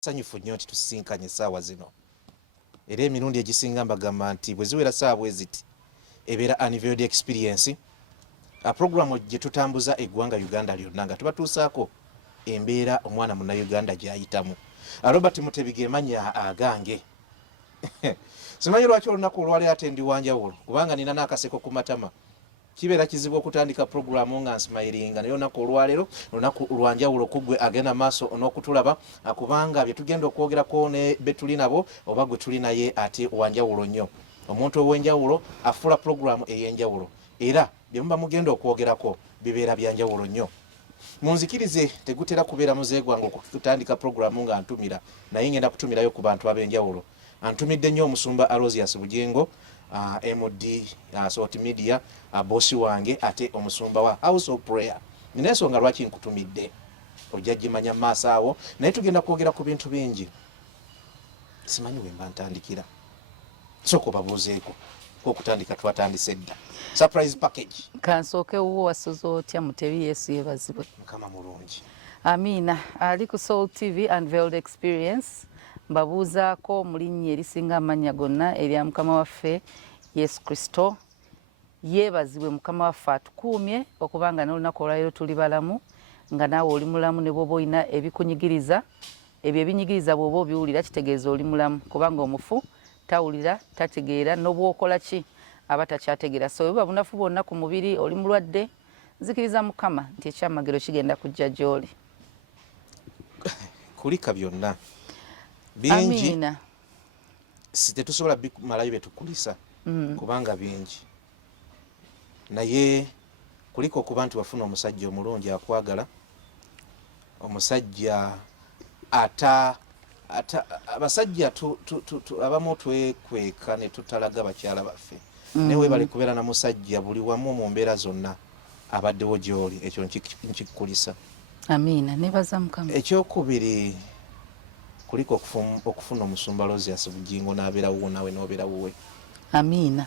Sanyufu nnyo nti tusisinkanye essaawa zino era emirundi egisinga mbagamba nti bwe ziwera ssaawa bwe ziti ebeera Unveiled Experience, programu gye tutambuza eggwanga Uganda lyonna nga tubatuusaako embeera omwana munnayuganda gy'ayitamu. Robert Mutebige manya agange simanyi lwaki olunaku olwaleero ate ndi wanjawulo kubanga nina n'akaseko ku matama. Kibeera kizibu okutandika programu nga nsmilinga naye olunaku olwaleero olunaku lwanjawulo kuggwe agenda maaso n'okutulaba kubanga bye tugenda okwogerako ne be tuli nabo oba gwe tuli naye ate wanjawulo nnyo. Omuntu ow'enjawulo afula programu ey'enjawulo era bye muba mugenda okwogerako bibeera byanjawulo nnyo. Munzikirize tegutera kubeera muze gwange okutandika programu nga ntumira naye ngenda kutumirayo ku bantu ab'enjawulo. Antumidde nnyo omusumba Alozias Bujjingo, MD Sort Media, bosi wange ate omusumba wa House of Prayer. Nina ensonga lwaki nkutumidde ojja gimanya maaso awo naye tugenda kwogera ku bintu bingi. Simanyi we mba ntandikira soko babuuzeeko okutandika twatandise dda surprise package. Kansooke wuwo wasuza otya Mutebi Yesu yeebazibwe. Mukama mulungi. Amiina. Ali ku Soul TV Unveiled Experience. Mbabuuzaako mu linnya erisinga amannya gonna erya Mukama waffe Yesu Kristo. Yeebazibwe Mukama waffe atukuumye okubanga n'olunaku olwaleero tuli balamu nga naawe oli mulamu ne bw'oba olina ebikunyigiriza. Ebyo ebinyigiriza bw'oba obiwulira kitegeeza oli mulamu kubanga omufu tawulira tategeera n'obwokola ki aba takyategeera. So oba bunafu bwonna ku mubiri oli mulwadde nzikiriza Mukama nti ekyamagero kigenda kujja gy'oli. Kulika byonna bingi. Amiina. Tetusobola bimalayo betukulisa kubanga bingi naye kuliko okuba nti wafuna omusajja omulungi akwagala, omusajja abasajja abamu twekweka ne tutalaga bakyala baffe naye webale kubeera na musajja buli wamu mu mbeera zonna abaddewo gy'oli, ekyo nkikukulisa. Amiina. Nebaza Mukama. Ekyokubiri kuliko okufuna omusumba Alozias Bujjingo n'abeera wuwo nawe n'obeera wuwe. Amiina.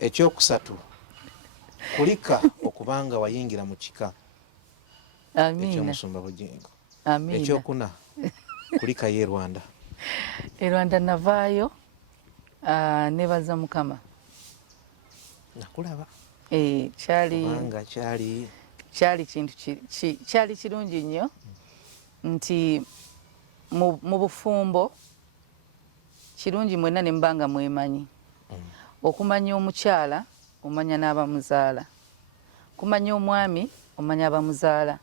Ekyokusatu kulika okubanga wayingira mu kika ekyomusumba Bujjingo. Amiina. Ekyokuna kulika ye Rwanda. Rwanda navaayo. Nebaza Mukama. Nakulaba. Kyali kintu kyali kirungi nnyo nti mu bufumbo kirungi mwenna ne mbanga mwemanyi. Okumanya omukyala omanya n'abamuzaala, kumanya omwami omanya abamuzaala.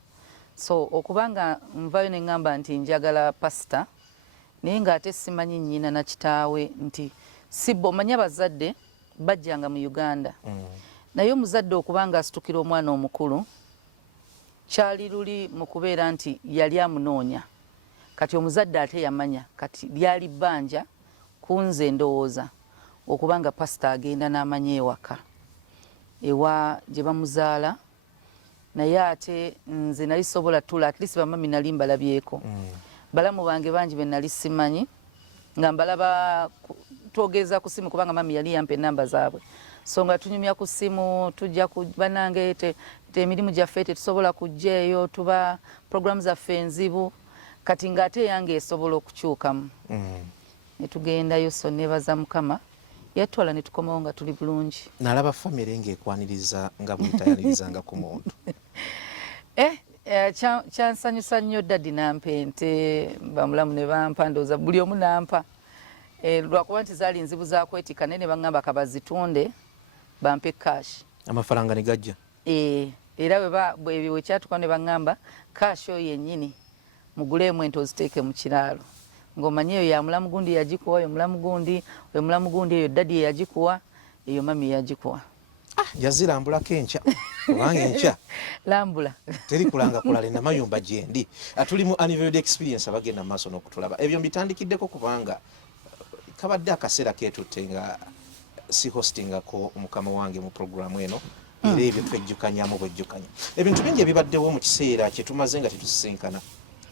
So okubanga nvayo ne ngamba nti njagala pasita naye ng'ate simanyi nnyina na kitaawe nti sibbo omanya abazadde bajjanga mu Uganda naye omuzadde okubanga asitukira omwana omukulu kyali luli mu kubeera nti yali amunoonya. Kati omuzadde ate yamanya kati lyali bbanja kunze ndowooza okubanga pasita agenda n'amanya ewaka ewa gye bamuzaala naye ate nze nali sobola tula at least bamami nali mbalabyeko. Balamu bange bangi be nali simanyi nga mbalaba twogeza ku simu kubanga mami yali yampa ennamba zaabwe. So nga tunyumya ku simu tujja ku banange emirimu gyaffe tetusobola kujja eyo tuba programu zaffe enzibu kati ng'ate yange esobola okukyukamu. Ne tugendayo so nebaza Mukama yatwala ne tukomawo nga tuli bulungi. Nalaba famire ng'ekwaniriza nga bwetayaniriza ku muntu. Kyansanyusa nnyo daddi nampa ente bamulamu ne bampa ndowooza buli omu nampa. Lwakuba nti zaali nzibu zakwetika naye ne baŋŋamba kabazitunde bampe kashi. Amafaranga ne gajja. Era bwe kyatuka ne baŋŋamba kashi oyo yennyini muguleemu ente oziteeke mu kiraalo. Ng'omanyi eyo ya mulamu gundi yagikuwa, oyo mulamu gundi eyo daddi yagikuwa, eyo mami yagikuwa. Yazirambulako enkya kubanga enkya lambula teri kulanga kulala namayumba gyendi. Tuli mu Unveiled Experience abagenda mu maaso n'okutulaba. Ebyo mbitandikiddeko kubanga kabadde akaseera keetutte nga si hostingako mukama wange mu programu eno era ebyo twejjukanyamu bwejjukanya. Ebintu bingi ebibaddewo mu kiseera kye tumaze nga tetusisinkana.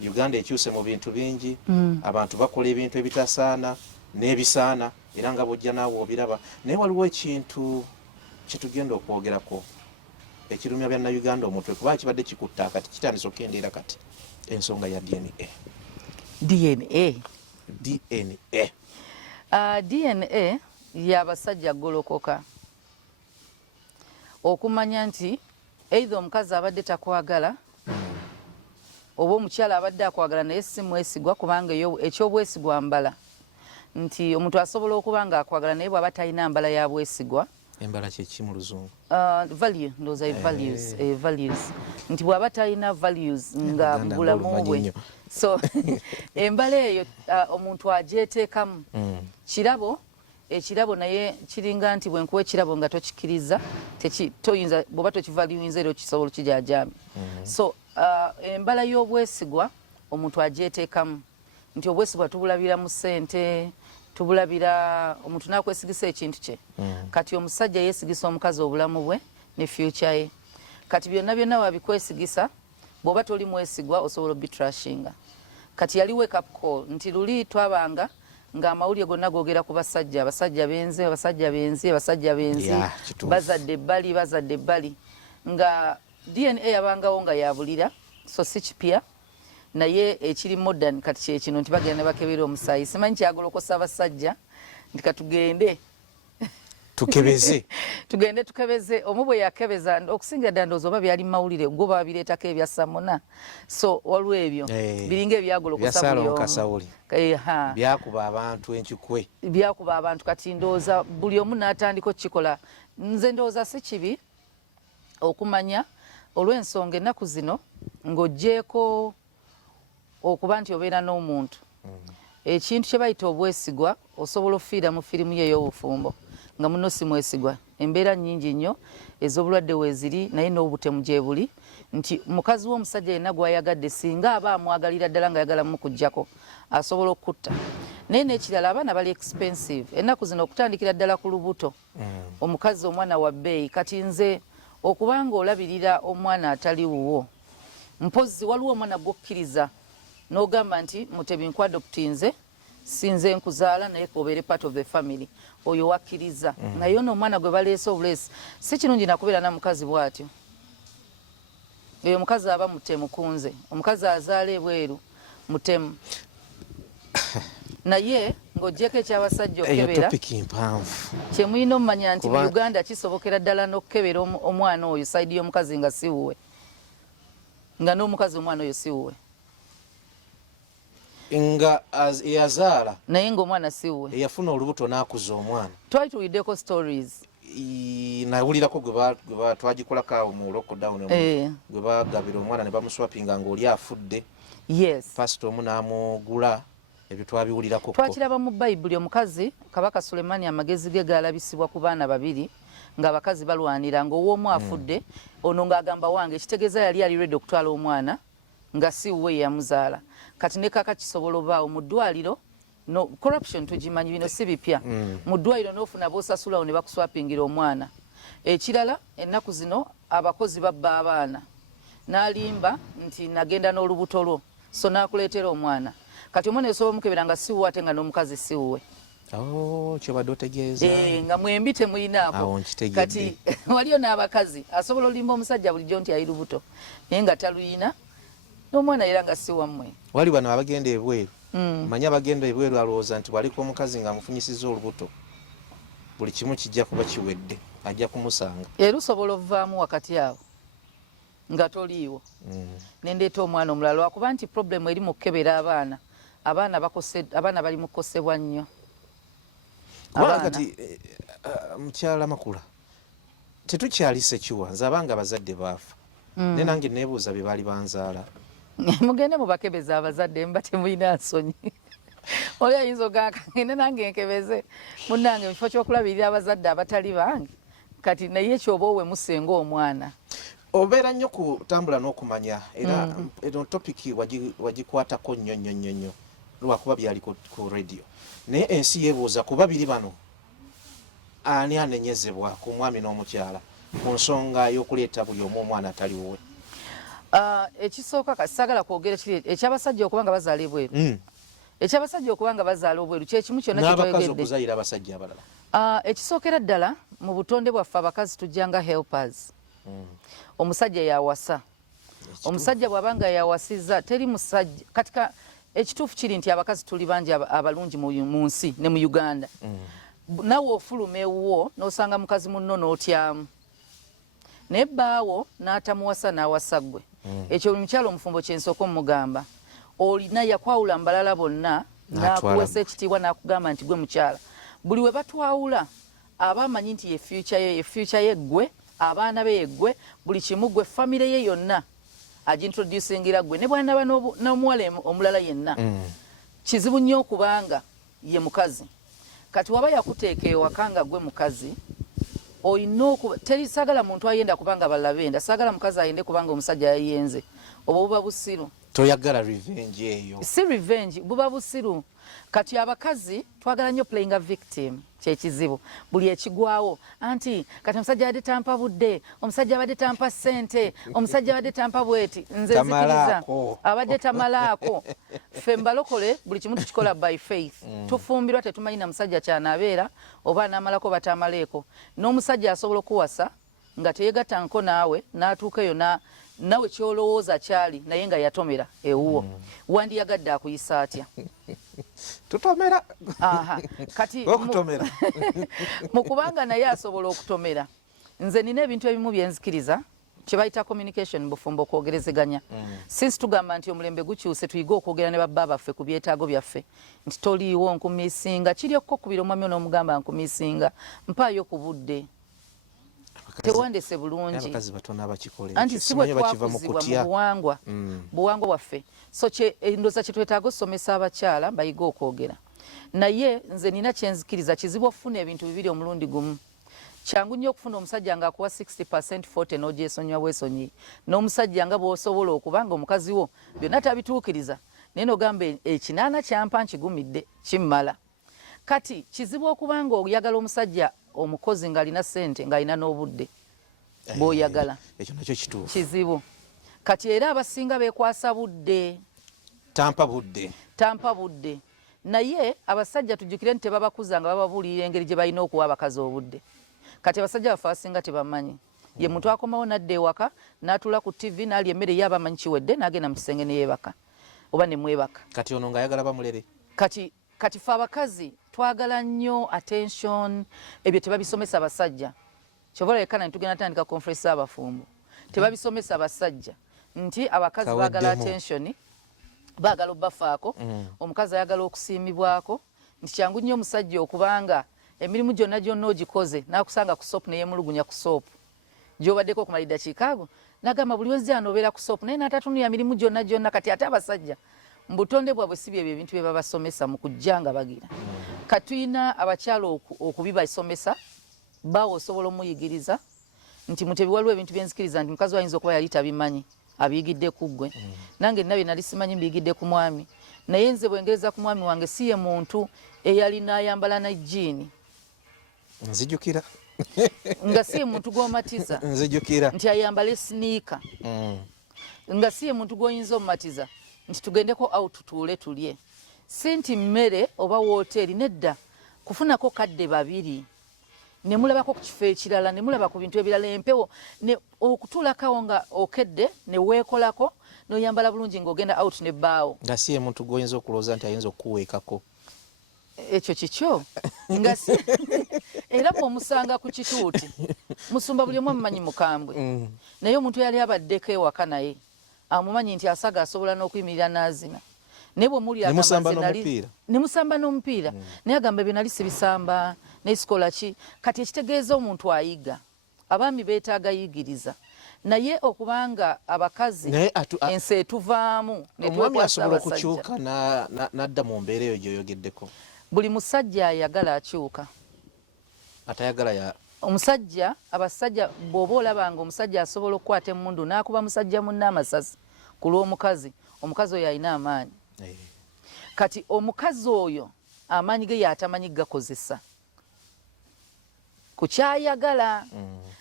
Uganda ekyuse mu bintu bingi, abantu bakola ebintu ebitasaana n'ebisaana era nga bw'ojja naawe obiraba. Naye waliwo ekintu kye tugenda okwogerako ekirumya bya Uganda omutwe kuba kibadde kikutta kati kitandise okendeera kati ensonga ya DNA. DNA. DNA. DNA y'abasajja golokoka okumanya nti either omukazi abadde takwagala oba omukyala abadde akwagala naye si mwesigwa kubanga ekyobwesigwa mbala nti omuntu asobola okuba nga akwagala naye bw'aba talina mbala ya bwesigwa. Embala kyeki mu luzungu? Value, ndowooza values nti bw'aba talina values nga mu bulamu bwe, so embala eyo omuntu agyeteekamu. Ekirabo naye kiringa nti bwe nkuwa ekirabo nga tokikiriza toyinza bw'oba tokivaluinze era okisobola okijaajaamya. So embala y'obwesigwa omuntu agyeteekamu nti obwesigwa tubulabira mu ssente, tubulabira omuntu n'akwesigisa ekintu kye. Kati omusajja yeesigisa omukazi obulamu bwe ne future ye. Kati byonna byonna wabikwesigisa bw'oba toli mwesigwa osobola obitrashinga. Kati yali wake up call nti luli twabanga ng'amawulire gonna googera ku basajja, abasajja benzi, bazadde ebbali nga DNA yabangawo nga yabulira, so si kipya naye ekiri modern kati kyekino nti bagenda ne bakebera omusaayi. Simanyi kyagolokosa abasajja nti katugende tukebeze omu bwe yakebeza okusingira ddala ndowooza oba byali mawulire gwo babireetako ebya Samona, so waliwo ebyo biringa ebyagolokosa byakuba abantu enkikwe, byakuba abantu. Kati ndowooza buli omu n'atandika okukikola. Nze ndowooza si kibi okumanya olw'ensonga ennaku zino ng'oggyeko okuba nti obeera n'omuntu ekintu kye bayita obwesigwa osobola okufiira mu firimu ye ey'obufumbo nga muno si mwesigwa. Embeera nnyingi nnyo ez'obulwadde weeziri naye n'obutemu gye buli nti mukazi w'omusajja yenna gw'ayagadde singa aba amwagalira ddala nga ayagala mukuggyako asobola okutta. Naye n'ekirala abaana bali expensive ennaku zino okutandikira ddala ku lubuto. Omukazi omwana wa bbeeyi. Kati nze okubanga olabirira omwana atali wuwo mpozi waliwo omwana gwokkiriza n'ogamba nti Mutebi nkwadoptinze sinze nkuzaala naye kobeere part of the family, oyo wakkiriza. Naye ono omwana gwe baleese obuleesi si kirungi nakubeera na mukazi bw'atyo. Oyo omukazi aba mutemu kunze, omukazi azaala ebweru mutemu. Naye ng'oggyeko ekyabasajja okukebera kye mulina omumanya nti mu Uganda kisobokera ddala n'okukebera omwana oyo sayidi y'omukazi nga si wuwe, nga n'omukazi omwana oyo si wuwe nga eyazaala naye ng'omwana si wuwe, eyafuna olubuto n'akuza omwana. Twali tuwuliddeko stories nawulirako gwe twagikolako awo mu lockdown gwe bagabira omwana ne bamuswapinga ng'oli afudde. Yes, pasita omu n'amugula. Ebyo twabiwulirako. Twakiraba mu Bayibuli omukazi Kabaka Sulemaani amagezi ge gaalabisibwa ku baana babiri ng'abakazi balwanira ng'ow'omu afudde ono ng'agamba wange, ekitegeeza yali ali ready okutwala omwana nga si wuwe yamuzaala. Kati ne kaka kisobola obaawo mu ddwaliro no corruption tugimanyi, bino si bipya. Mu ddwaliro n'ofuna b'osasulawo ne bakuswapingira omwana. Ekirala ennaku zino abakozi babba abaana n'alimba nti nagenda n'olubuto lwo so n'akuleetera omwana. Kati omwana esobola omukebera nga si wuwe ate nga n'omukazi si wuwe. Kyobadde otegeeza nga mwembi temuyinaako. Kati waliyo n'abakazi asobola olimba omusajja bulijjo nti ayi lubuto naye nga taluyina n'omwana era nga si wammwe. Wali bano abagenda ebweru manya abagenda ebweru alowooza nti waliko omukazi nga amufunyisiza olubuto buli kimu kijja kuba kiwedde, ajja kumusanga. Era osobola ovaamu wakati awo nga toliiwo nendeeta omwana omulala lwakuba nti problemu eri mu kukebera abaana bali mu kukosebwa nnyo. Kati mukyala Makula tetukyalise kiwa nze abanga abazadde baafa ne nange neebuuza bye baali banzaala. Mugende mubakebeza abazadde mba temulina nsonyi. Oli ayinza ogamba ngende nange nkebeze munnange mu kifo ky'okulabirira abazadde abatali bange. Kati naye kyoba owe musenga omwana. Obeera nnyo kutambula n'okumanya era eno topiki wagikwatako nnyo lwakuba byali ku radio. Naye ensi yeebuuza ku babiri bano ani anenyezebwa ku mwami n'omukyala ku nsonga y'okuleeta buli omu omwana atali wuwe? Ekisooka kasagala kwogera kiri ekyabasajja okuba nga bazaala ebweru. Ekyabasajja okuba nga bazaala obweru kye kimu kyonna kyetwegedde. N'abakazi okuzaalira abasajja abalala. Ekisookera ddala mu butonde bwaffe abakazi tujjanga helpers. Omusajja yawasa. Omusajja bw'abanga yawasizza teri musajja katika ekituufu kiri nti abakazi tuli bangi abalungi mu nsi ne mu Uganda. Nawe ofuluma ewuwo n'osanga mukazi munno n'otyamu naye bbaawo n'atamuwasa n'awasa ggwe. Ekyo omukyalo omufumbo kyensooka omugamba olina yakwawula mu balala bonna n'akuwesa ekitiibwa n'akugamba nti gwe mukyala. Buli we batwawula aba amanyi nti ye future ye ggwe, abaana be ye ggwe, buli kimu ggwe, famire ye yonna agintroducingira ggwe ne bwanaba n'omuwala omulala yenna. Kizibu nnyo okubanga ye mukazi. Kati waba yakuteeka ewaka nga ggwe mukazi olina teri saagala muntu ayenda kubanga balala benda, saagala mukazi ayende kubanga omusajja yayenze. Obwo buba busiru. Toyagala revenge eyo. Si revenge, buba busiru. Kati abakazi twagala nnyo playing a victim. Kyekizibu buli ekigwawo anti kati omusajja abadde tampa budde, omusajja abadde tampa ssente, omusajja abadde tampa bweti, nze nzikiriza abadde tamalaako. Ffe mbalokole buli kimu tukikola by faith. Tufumbirwa tetumanyi na musajja kyanabeera oba n'amalako batamaleeko. N'omusajja asobola okuwasa nga teyegatanko naawe n'atuuka eyo nawe kyolowooza kyali naye nga yatomera ewuwo. Wandiyagadde akuyisa atya? Tutomera. Kati okutomera. Mukubanga naye asobola okutomera. Nze nina ebintu ebimu byenzikiriza kye bayita communication bufumbo okwogerezeganya. Since tugamba nti omulembe gukyuse tuyiga okwogera ne babba baffe ku byetaago byaffe nti toliiwo nkumisinga kiri okukubira omwami n'omugamba nkumisinga mpaayo ku budde. Tewandese bulungi. Abakazi batono abakikola. Anti sibwe twakuzibwa mu buwangwa waffe. So endoza kye twetaaga okusomesa abakyala bayiga okwogera. Naye nze nina kyenzikiriza kizibu okufuna ebintu bibiri omulundi gumu. Kyangu nnyo okufuna omusajja nga akuwa 60% 40 n'ogyesonyiwa bwesonyi. N'omusajja nga bw'osobola okubanga omukazi wo byonna tabituukiriza. Naye n'ogamba ekinaana kyampa nkigumidde kimmala. Kati kizibu okubanga oyagala omusajja omukozi ng'alina ssente ng'alina n'obudde bw'oyagala. Ekyo nakyo kituufu. Kizibu. Kati era abasinga beekwasa budde. Tampa budde. Tampa budde. Naye abasajja tujjukire nti tebabakuza nga bababuulirira engeri gye balina okuwa abakazi obudde. Kati abasajja baffe abasinga tebamanyi. Ye muntu akomawo n'adda ewaka n'atuula ku TV n'alya emmere ye abamanyi kiwedde n'agenda mu kisenge ne yeebaka oba ne mwebaka. Kati ono ng'ayagala bamulere. Kati ffe abakazi twagala nnyo attention ebyo tebabisomesa abasajja. Kyobola lekana ntugenda tandika conference y'abafumbo. Tebabisomesa abasajja nti abakazi baagala attention, baagala obbafaako, omukazi ayagala okusiimibwako, nti kyangu nnyo omusajja okubanga emirimu gyonna gyonna ogikoze n'akusanga ku soopu neyemulugunya ku soopu gy'obaddeko okumala eddakiika ago n'agamba buli wezze anobeera ku soopu naye n'atatunulira mirimu gyonna gyonna. Kati ate abasajja mu butonde bwabwe si byebyo ebintu bye babasomesa mu kujja nga bagira. Katuyina abakyala okubibasomesa baawe osobola omuyigiriza nti mutebi waliwo ebintu byenzikiriza nti mukazi wayinza okuba yali tabimanyi abiyigidde ku ggwe. Nange nina bye nali simanyi mbiyigidde ku mwami, naye nze bwengereza ku mwami wange si ye muntu eyali n'ayambala na jjiini. Nzijukira. Nga si ye muntu gw'omatiza. Nzijukira. Nti ayambale siniika. Nga si ye muntu gw'oyinza omumatiza nti tugendeko out tutuule tulye. Si nti mmere oba wooteeri, nedda kufunako kadde babiri ne mulabako ku kifo ekirala ne mulaba ku bintu ebirala empewo ne okutuulakawo nga okedde ne weekolako n'oyambala bulungi ng'ogenda out ne bbaawo. Nga si ye muntu gw'oyinza okulowooza nti ayinza okuweekako. Ekyo kikyo nga si era bw'omusanga ku kituuti musumba buli omu amumanyi mukambwe, naye omuntu yali abaddeko ewaka naye amumanyi nti asaga asobola n'okuyimirira n'azina. Naye bwe muli nemusamba n'omupiira naye agamba ebyo nali sibisamba naye sikola ki. Kati ekitegeeza omuntu ayiga, abaami beetaaga yigiriza, naye okubanga abakazi ensi etuvaamu omwami asobola okukyuka n'adda mu mbeera eyo gy'oyogeddeko. Buli musajja ayagala akyuka. Atayagala omusajja, abasajja bw'oba olabanga omusajja asobola okukwata emmundu n'akuba musajja munne amasasi ku lw'omukazi, omukazi oyo alina amaanyi. Kati omukazi oyo amaanyi ge yatamanyi gakozesa ku kyayagala.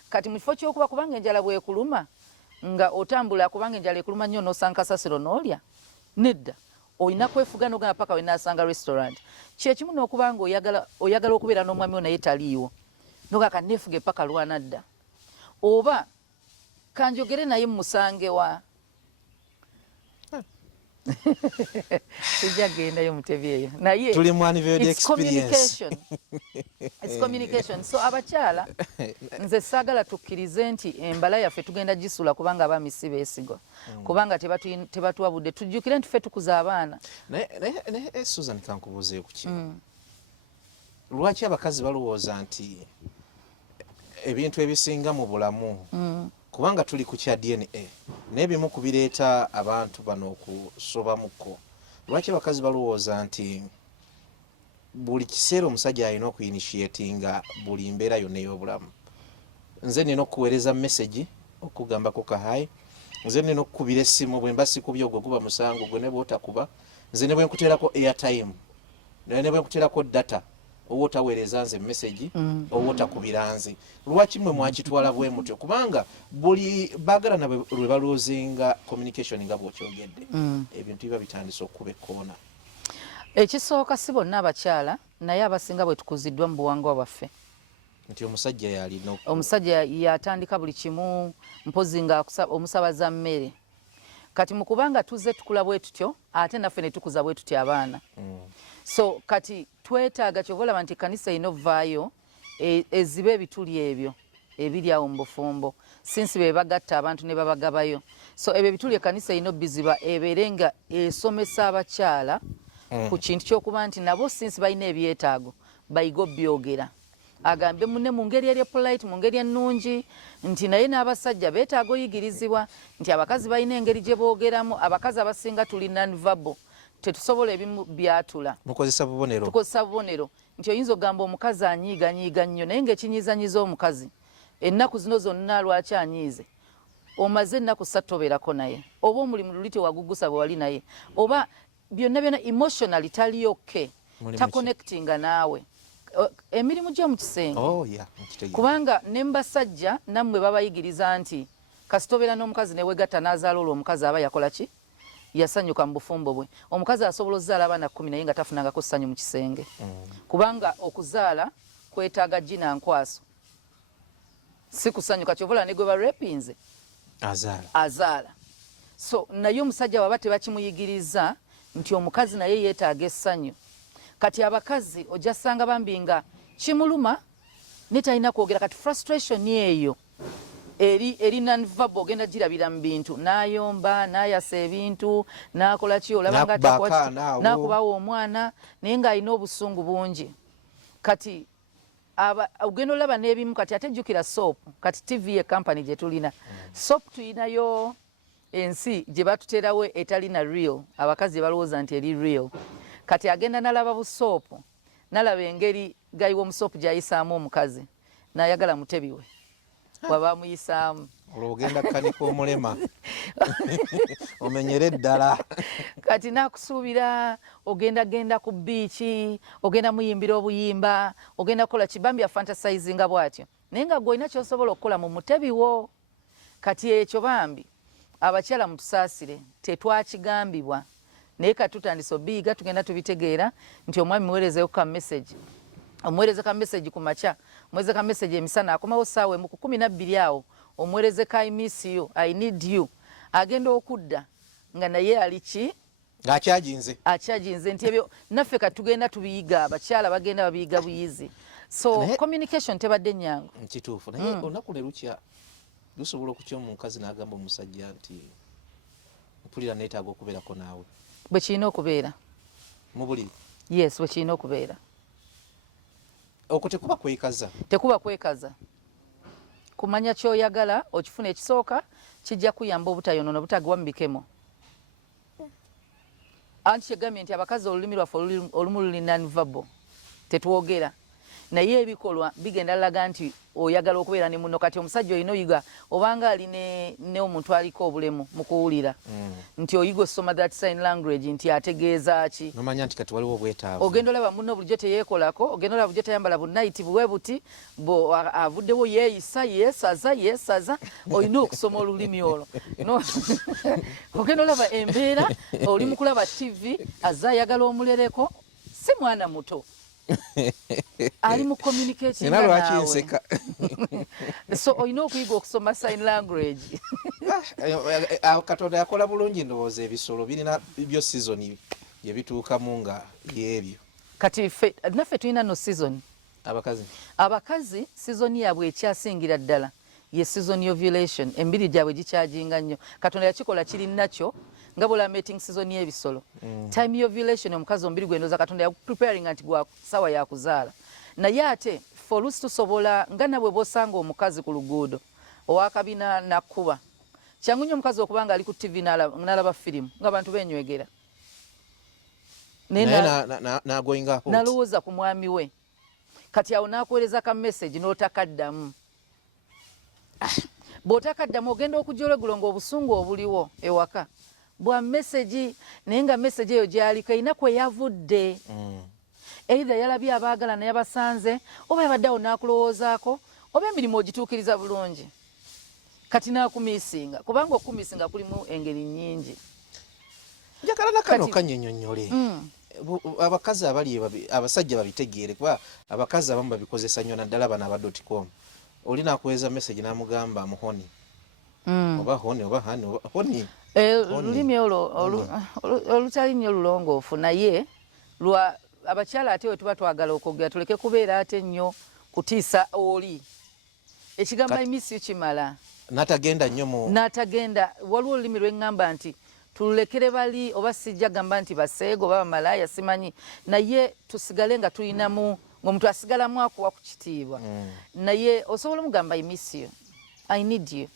Kati mu kifo ky'okuba kubanga enjala bwekuluma nga otambula kubanga enjala ekuluma nnyo n'osanga kasasiro n'olya, nedda olina kwefuga n'ogenda paka we n'asanga restaurant. Kyekimu n'okubanga oyagala okubeera n'omwami wo naye taliiwo noga kaneefuge paka lwanadda, oba kanjogere naye mmusange wa. tujja gendayo mutebi eyo naye tuli mu Unveiled it's Experience. It's communication. So abakyala nze saagala tukkirize nti embala yaffe tugenda gisula kubanga abaami si beesigwa kubanga tebatuwabudde tujjukire nti ffe tukuza abaana. naye Suzan kankubuuzeeyo ku kino lwaki abakazi balowooza nti ebintu ebisinga mu bulamu kubanga tuli ku kya DNA n'ebimu ku bireeta abantu bano okusobamuko lwaki abakazi balowooza nti buli kiseera omusajja alina okuyinitiatinga buli mbeera yonna ey'obulamu. Nze nina okuweereza message okugambako kahayi, nze nina okukubira essimu bwe mba sikubye ogwo guba musango gwe ne bw'otakuba, nze ne bwe nkuteerako airtime ne bwe nkuteerako data oba otaweereza nze message oba otakubira nze. Lwaki mmwe mwakitwala bwe mutyo? Kubanga buli baagala na lwe baloozinga communication nga bw'okyogedde ebintu biba bitandise okuba ekkoona. Ekisooka si bonna abakyala naye abasinga bwe tukuziddwa mu buwangwa bwaffe nti omusajja yalina omusajja yatandika buli kimu mpozi nga omusabaza mmere. Kati mu kubanga tuzze tukula bwe tutyo ate naffe ne tukuza bwe tutyo abaana. So kati twetaaga kyova olaba nti kanisa erina ovaayo ezibe ebituli ebyo ebiri awo mu bufumbo sinsi be bagatta abantu ne babagabayo. So ebyo ebituli ekanisa erina biziba ebeere nga esomesa abakyala ku kintu ky'okuba nti nabo sinsi balina ebyetaago bayiga byogera agambe munne mu ngeri eri polite mu ngeri ennungi nti naye n'abasajja beetaaga oyigirizibwa nti abakazi balina engeri gye boogeramu. Abakazi abasinga tuli non-verbal tetusobola ebimu byatula mukozesa bubonero tukozesa bubonero nti oyinza ogamba omukazi anyiiganyiiga nnyo naye ng'ekinyiizanyiza omukazi ennaku zino zonna lwaki anyiize omaze ennaku 3 tobeerako naye oba omulimu luli tewagugusa bwe wali naye oba byonna byonna emotionally tali okay takonectinga naawe emirimu gy'omu kisenge kubanga ne mbasajja nammwe babayigiriza nti kasitobeera n'omukazi ne wegatta n'azaala olwo omukazi aba yakola ki yasanyuka mu bufumbo bwe. Omukazi asobola okuzaala abaana 10 naye nga tafunangako ssanyu mu kisenge kubanga okuzaala kwetaaga jina nkwaso si kusanyuka kyovola ne gwe barepinze azaala. So naye omusajja baba tebakimuyigiriza nti omukazi naye yeetaaga essanyu. Kati abakazi ojja ssanga bambi nga kimuluma ne talina kwogera. Kati frustration eyo eri non-verbal ogenda girabira mu bintu n'ayomba n'ayasa ebintu n'akola ki olaba nga n'akubawo omwana naye ng'alina obusungu bungi. Kati ogenda olaba n'ebimu kati ate jjukira soap kati TV ye company gye tulina soap tuyinayo ensi gye batuteerawo etalina real abakazi balowooza nti eri real. Kati agenda nalaba busoopu nalaba engeri gayiwa omusoopu gy'ayisaamu omukazi n'ayagala mutebi we waba amuyisaamu olwogenda kanika omulema omenyere eddala. Kati nakusuubira ogenda ku biiki ogenda muyimbira obuyimba ogenda kukola kibambi afantasizinga bw'atyo naye nga gw'olina ky'osobola okukola mu mutebi wo. Kati ekyo bambi abakyala mutusaasire tetwakigambibwa naye katutandise obiyiga tugenda tubitegeera nti omwami muweerezeyo ka message omuweereze ka message ku makya omuweereze ka message emisana akomawo ssaawa emu ku 12 awo omuweereze ka I miss you I need you agenda okudda nga naye aliki akyaginze nti ebyo naffe katugenda tubiyiga abakyala bagenda babiyiga buyizi. So communication tebadde nnyangu kituufu naye olunaku ne lukya lusobola okutya omukazi n'agamba omusajja nti mpulira neetaaga okubeerako naawe bwe kirina okubeera mu buliri. Yes bwe kirina okubeera okwo tekuba kwekaza kumanya ky'oyagala okifuna ekisooka kijja kuyamba obutayonoona obutagwa mu bikemo. Anti kyegambye nti abakazi olulimi lwaffe olumu luli non-verbal tetwogera naye ebikolwa bigenda laga nti oyagala okubeera ne muno. Kati omusajja olina oyiga obanga ali ne omuntu aliko obulemu mu kuwulira nti oyiga osoma that sign language nti ategeeza ki nomanya nti kati waliwo obwetaavu. Ogenda olaba muno bulijjo teyeekolako ogenda olaba bulijjo tayambala bunaiti buwe buti avuddewo yeesaza olina okusoma olulimi olwo ogenda olaba embeera oli mu kulaba TV azze ayagala omulereko si mwana muto ali mu communicating nawe so olina okuyiga okusoma sign language Katonda yakola bulungi ndowooza ebisolo birina byo season bye bituukamu nga byebyo. Kati naffe tulina no season. Abakazi season yaabwe ekyasingira ddala ye season ovulation, embiri gyabwe gikyajinga nnyo. Katonda yakikola kiri nakyo nga bulamating season y'ebisolo. Time y'ovulation omukazi ombiri gwendoza Katonda preparing anti gwa sawa ya kuzaala. Naye ate folusi tusobola nga nabwe bosanga omukazi ku luguudo owakabina nakuba kyangu nnyo omukazi okubanga ali ku TV n'alaba firimu ng'abantu benywegera nalowooza ku mwami we kati awo nakuweereza ka message n'otakaddamu. Bw'otakaddamu ogenda okujja olwegulo ng'obusungu obuliwo ewaka bwa message naye nga message eyo gy'aliko erina kwe yavudde. Either yalabye abaagalana yabasanze oba yabadde awo n'akulowoozaako oba emirimu ogituukiriza bulungi kati n'akumiisinga kubanga okumiisinga kulimu engeri nnyingi. Njagala nakano kannyonnyonnyole abakazi abasajja babitegeere kuba abakazi abamu babikozesa nnyo naddala bano aba.com. Oli nakuweza message n'amugamba muhoni oba honi oba hani oba honi olulimi olutali nnyo lulongoofu naye lwa abakyala ate we tuba twagala okwogera tuleke kubeera ate nnyo kutiisa oli ekigambo imisi kimala natagenda nnyo natagenda waliwo olulimi lweŋŋamba nti tulekere bali oba sijja gamba nti baseego oba bamalaya simanyi naye tusigale nga tulinamu ng'omuntu asigalamu akuwa ku kitiibwa naye osobola omugamba imisi I need you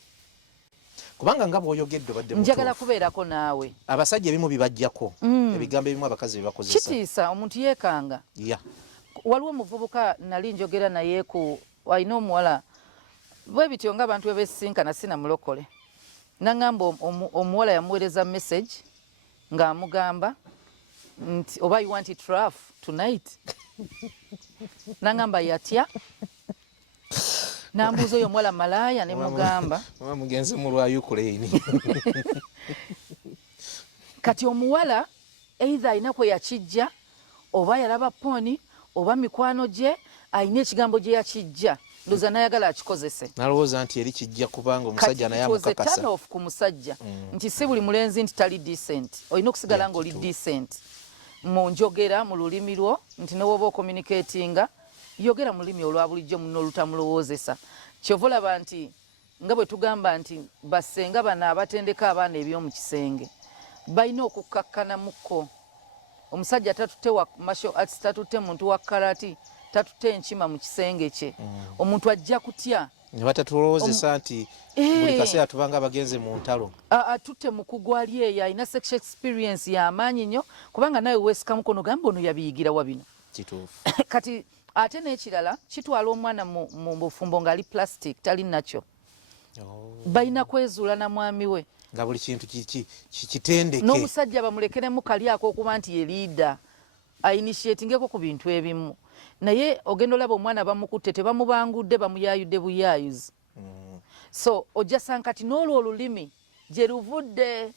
kubanga nga bw'oyogedde obadde mutuufu njagala kubeerako naawe. Abasajja ebimu bibajjako ebigambo ebimu abakazi bibakozesa kitiisa omuntu yeekanga. Waliwo omuvubuka nali njogera naye alina omuwala bwe bityo ng'abantu bebesinkana sinamulokole naŋŋamba omuwala yamuweereza message ng'amugamba nti oba you want it rough tonight naŋŋamba yatya nambuuza oyo omuwala malaaya ne mugamba mugenzi mu lwa Ukraine. Kati omuwala either alina kwe yakijja oba yalaba poni oba mikwano gye alina ekigambo gye yakijja ndoza nayagala akikozese nalowooza nti eri kijja kubanga omusajja naye amukakasa turn off ku musajja nti si buli mulenzi nti tali decent olina okusigala ng'oli decent mu njogera mu lulimi lwo nti ne woba ocommunicatinga yogera mu lulimi olwa bulijjo muno olutamulowoozesa kyova olaba nti nga bwe tugamba nti basenga bano abatendeka abaana eby'omu kisenge balina okukkakkanamuko. Omusajja tatutte wa martial arts tatutte muntu wa karati tatutte enkima mu kisenge kye omuntu ajja kutya ne batatulowozesa nti buli kaseera tubanga abagenze mu ntalo atutte mu kugwali eyo alina sexual experience y'amaanyi nnyo kubanga nawe weesikamukono gamba ono yabiyigira wa bino kituufu. Kati ate n'ekirala kitwala omwana mu bufumbo ng'ali plastic tali nakyo balina kwezuula na mwami we nga buli kintu kitendeke n'omusajja bamulekeremu kali ak'okuba nti ye liida ainitiatingeko ku bintu ebimu naye ogenda olaba omwana bamukutte tebamubangudde bamuyayudde buyaayuzi so ojja sankati n'olwo olulimi gye luvudde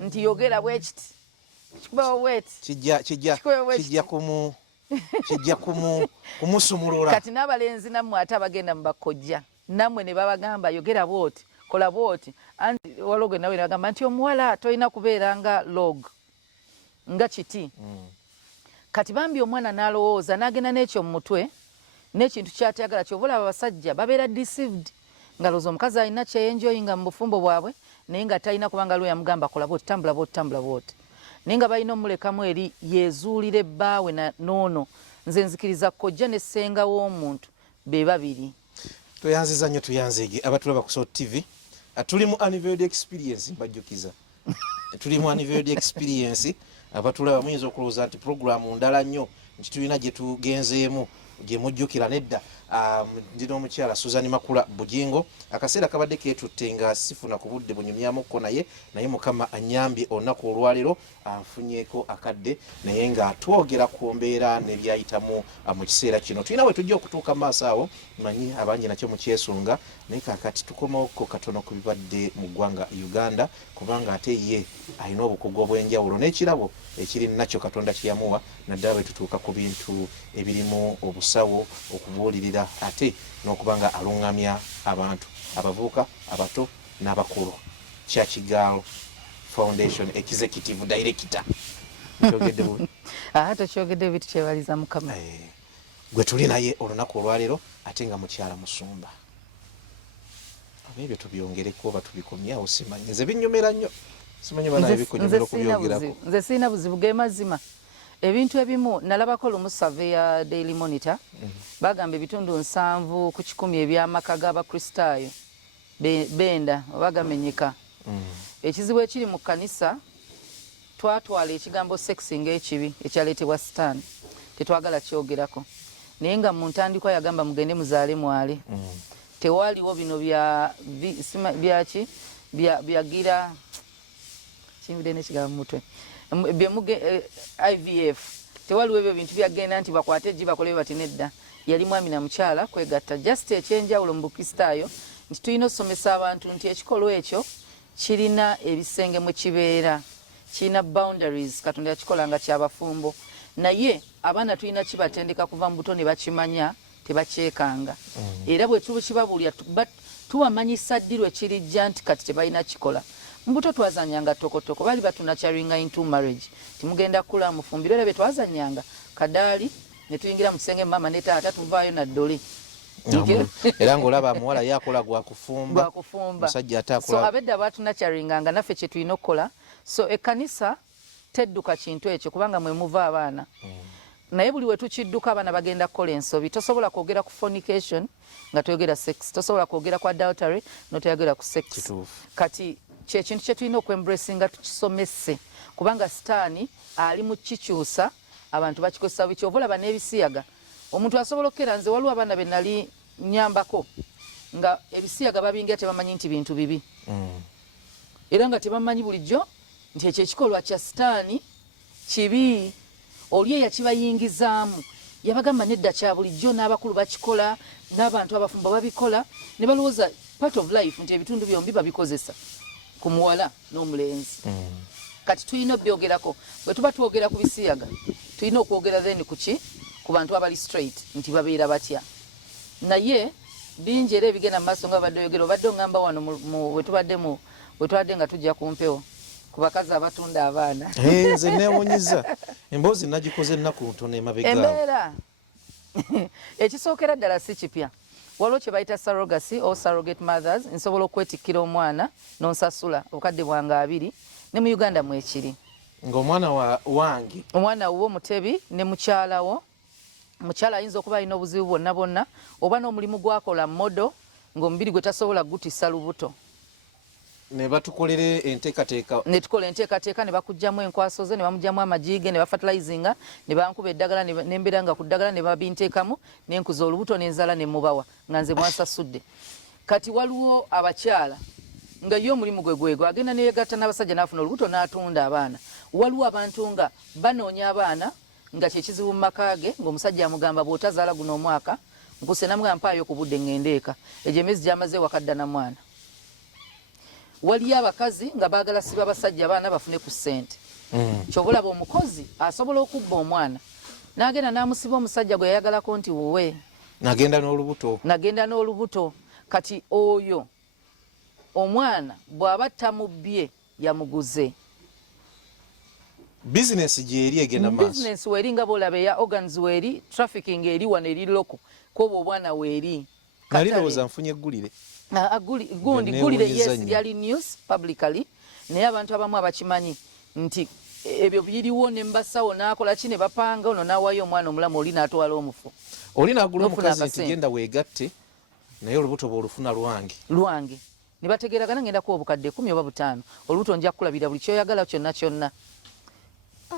nti yogera bwekiti kikubawo bweti kijja kumusumulula kati n'abalenzi nammwe ate abagenda mu bakojja nammwe ne babagamba yogera bwoti kola bwoti anti waloge nawe nagamba nti omuwala tolina kubeera nga log nga kiti kati bambi omwana n'alowooza n'agenda n'ekyo mu mutwe n'ekintu kyatayagala kyovula abasajja babeera deceived nga looza omukazi alina kyeyenjoyinga mu bufumbo bwabwe naye nga talina kubanga lwe yamugamba kola bwoti tambula bwoti naye nga balina omulekamu eri yezuulira ebbaawe noono nze nzikiriza kkojja ne ssenga w'omuntu be babiri. Tweyanziza nnyo tuyanzeege abatulaba ku Sot TV tuli mu Unveiled Experience mbajjukiza tuli mu Unveiled Experience abatulaba muyinza okulowooza nti programu ndala nnyo nti tulina gye tugenzeemu gye mujjukira nedda ndina omukyala Suzan Makula Bujjingo akaseera kabadde keetutte nga sifuna ku budde bunyumyamukko naye Mukama anyambye olunaku olwaleero anfunyeeko akadde naye nga twogera ku mbeera ne byayitamu mu kiseera kino tulina we tujja okutuuka mu maaso awo manyi abangi nakyo mukyesunga naye kakati tukomaoko katono ku bibadde mu ggwanga Uganda kubanga ate ye alina obukugu obw'enjawulo n'ekirabo ekiri nakyo Katonda kyeyamuwa naddala bwe tutuuka ku bintu ebirimu obusawo okubuulirira ate n'okubanga aluŋŋamya abantu abavubuka abato n'abakulu Church Girl Foundation Executive Director. Kyogedde bubi. Tokyogedde bitu kyebaliza Mukama. Gwe tuli naye olunaku olwaleero ate nga mukyala musumba. Ebyo tubyongereko oba tubikomyawo simanyi. Nze binnyumira nnyo. Simanyi banaye bikunyumira okubyongerako. Nze sirina buzibu ge mazima. Ebintu ebimu nalabako olumu survey ya Daily Monitor bagamba ebitundu 7 ku 10 eby'amaka g'abakristaayo benda oba gamenyeka. Ekizibu ekiri mu kkanisa twatwala ekigambo sex ng'ekibi ekyaleetebwa Satan tetwagala kyogerako naye nga mu ntandikwa yagamba mugende muzaale mwale tewaaliwo bino byaki byagira kimvide n'ekigambo mutwe IVF tewaliwo ebyo bintu byagenda nti bakwate ejji bakole bati nedda yali mwami na mukyala kwegatta just ekyenjawulo mu bukristaayo nti tulina okusomesa abantu nti ekikolwa ekyo kirina ebisenge mwe kibeera kirina boundaries Katonda yakikola nga kyabafumbo naye abaana tulina kibatendeka kuva mu buto ne bakimanya tebakyekanga era bwe tukibabuulira tubamanyisa ddi lwe kirijja nti kati tebalina kikola mu buto twazanyanga tokotoko bali batunacharinga into marriage timugenda kula mufumbiro era bye twazanyanga kadaali ne tuyingira mu kisenge mama ne taata tuvaayo na ddole era ng'olaba muwala yakola gwa kufumba musajja atakola so abedda batunacharinganga naffe kye tulina okukola so ekkanisa tedduka kintu ekyo kubanga mwe muva abaana naye buli we tukidduka abaana bagenda kukola ensobi tosobola kwogera ku fornication nga toyogera sex tosobola kwogera ku adultery notoyogera ku sex kati kyekintu kye tulina okwembracinga tukisomese kubanga sitaani ali mu kikyusa abantu bakikozesa bikyova olaba n'ebisiyaga omuntu asobola okukera nze waliwo abaana be nali nyambako nga ebisiyaga babingira tebamanyi nti bintu bibi era nga tebamanyi bulijjo nti ekyo ekikolwa kya sitaani kibi oli eyakibayingizaamu yabagamba nedda kya bulijjo n'abakulu bakikola n'abantu abafumba babikola ne balowooza part of life nti ebitundu byombi babikozesa ku muwala n'omulenzi kati tulina obyogerako bwe tuba twogera ku bisiyaga tulina okwogera then kuki ku bantu abali straight nti babeera batya naye bingi era ebigenda mu maaso nga babadde oyogera obadde oŋŋamba wano wetubadde nga tujja ku mpewo ku bakazi abatunda abaana nze neewunyiza emboozi nagikoze ennaku ntono emabega embeera ekisookera ddala si kipya waliwo kye bayita surrogacy or surrogate mothers nsobola okwetikkira omwana nonsasula obukadde bwange 2 ne mu Uganda mwekiri ng'omwana wange omwana wo mutebi ne mukyalawo mukyala ayinza okuba alina obuzibu bwonna bwonna oba n'omulimu gwakola modo ng'omubiri gwe tasobola gutisa lubuto ne batukolera enteekateeka ne tukola enteekateeka ne bakugjamu enkwaso ze ne bamugjamu amajiige ne bafatalizinga ne bankuba eddagala nembeera nga ku ddagala ne babinteekamu nenkuza olubuto nenzala ne mubawa nga nze mwasasudde kati waliwo abakyala nga ye omulimu gwe gwego agenda neyegatta n'abasajja n'afuna olubuto n'atunda abaana waliwo abantu nga banoonya abaana nga kyekizibu mu maka ge ng'omusajja amugamba bw'otazaala guno omwaka nkuse namugamba mpaayo ku budde ng'endeeka egyo emyezi gyamaze wakadda na mwana waliyo abakazi nga baagala siba basajja abaana bafune ku ssente kyobalaba omukozi asobola okubba omwana n'agenda n'amusiba omusajja gwe yayagalako nti wowe nagenda n'olubuto kati oyo omwana bw'aba tamubbye yamuguze bizinesi gyeri egenda maaso bizinesi weeri nga bw'olaba eya organs weeri trafficking eri wano eri loko kuoba obwana weeri nalirowooza nfunye eggulire gundi gulire yes yali news publicly naye abantu abamu abakimanyi nti ebyo biriwo ne mbasawo n'akola ki ne bapanga ono n'awaayo omwana omulamu oli n'atwala omufu oli n'agula omukazi nti genda weegatte naye olubuto bw'olufuna lwange ne bategeeragana ngenda kuwa obukadde 10 oba 5 olubuto nja kulabira buli kyoyagala kyonna kyonna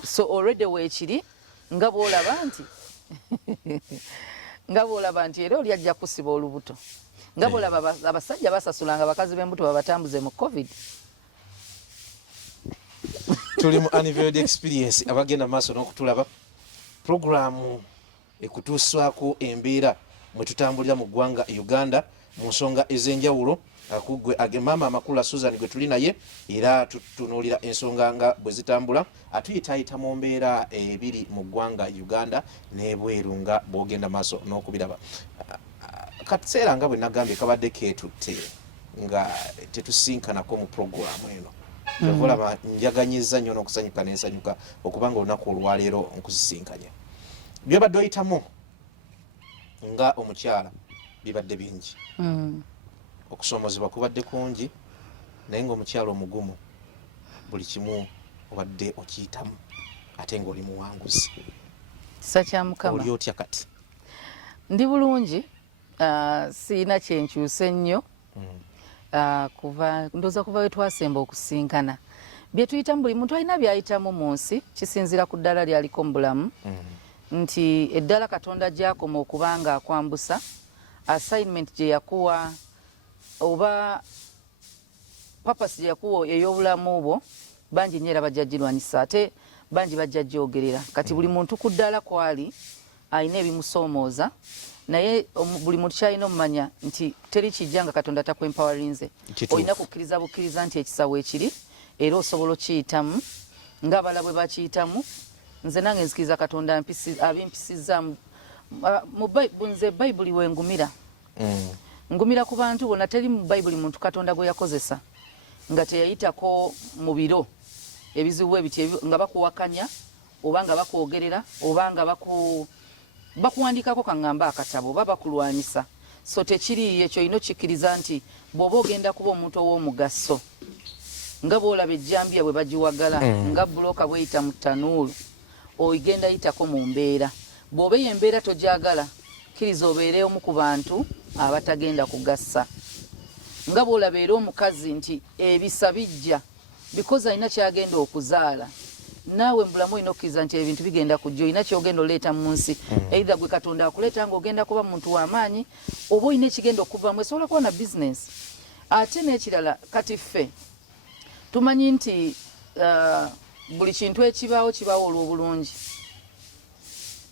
so already weekiri nga bw'olaba nti era oli ajja kusiba olubuto nga bw'olaba abasajja basasulanga abakazi b'embuto babatambuze mu covid tuli mu Unveiled Experience abagenda maaso n'okutulaba programu ekutuuswako embeera mwe tutambulira mu ggwanga Uganda mu nsonga ez'enjawulo akugwe Mama Makula Suzan gwe tuli naye era tutunuulira ensonga nga bwe zitambula atuyitaayita mu mbeera ebiri mu ggwanga Uganda n'ebweru nga bw'ogenda maaso n'okubiraba kaseera nga bwe nagambye kabadde keetutte nga tetusinkanako mu programu eno olaba njaganyiza nnyo n'okusanyuka n'ensanyuka okubanga olunaku olwaleero nkuzisinkanya byobadde oyitamu nga omukyala bibadde bingi okusoomozebwa kubadde kungi naye ng'omukyala omugumu buli kimu obadde okiyitamu ate ng'oli muwanguzi kisa kya Mukama oli otya kati ndi bulungi siina kyenkyuse nnyo ndooza kuva we twasemba okusinkana bye tuyitamu buli muntu alina byayitamu mu nsi kisinziira ku ddala lyaliko mu bulamu nti eddala Katonda gy'akoma okubanga akwambusa assignment gye yakuwa oba papasi gye yakuwa ey'obulamu bwo bangi nnyo era bajja girwanisa ate bangi bajja gyogerera kati buli muntu ku ddala kwali alina ebimusoomooza naye buli muntu kyalina omumanya nti teri kijja nga Katonda takwempowerinze olina kukkiriza bukkiriza nti ekisawo ekiri era osobola okiyitamu ng'abala bwe bakiyitamu nze nange nzikiriza Katonda abimpisizaamu nze bayibuli wengumira ngumira ku bantu bonna teri mu bayibuli muntu Katonda gwe yakozesa nga teyayitako mu biro ebizibu ebiti nga bakuwakanya oba nga bakwogerera oba nga bakuwandikako kaŋŋamba akatabo oba bakulwanyisa so tekiriiyo ekyo olina okikkiriza nti bw'oba ogenda kuba omuntu ow'omugaso nga bw'olaba ejjambiya bwe bagiwagala nga bulooka bweyita mu ttanuulu ogenda yitako mu mbeera bw'oba eyo embeera togyagala kkiriza obeere omu ku bantu abatagenda kugassa nga bw'olaba era omukazi nti ebisa bijja because alina kyagenda okuzaala naawe mbulamu olina okkiriza nti ebintu bigenda kujja olina kyogenda oleeta mu nsi either gwe Katonda akuleeta nga ogenda kuba muntu w'amaanyi oba olina ekigenda okuvamu esobola kuba na bizinesi ate n'ekirala kati ffe tumanyi nti buli kintu ekibaawo kibaawo olw'obulungi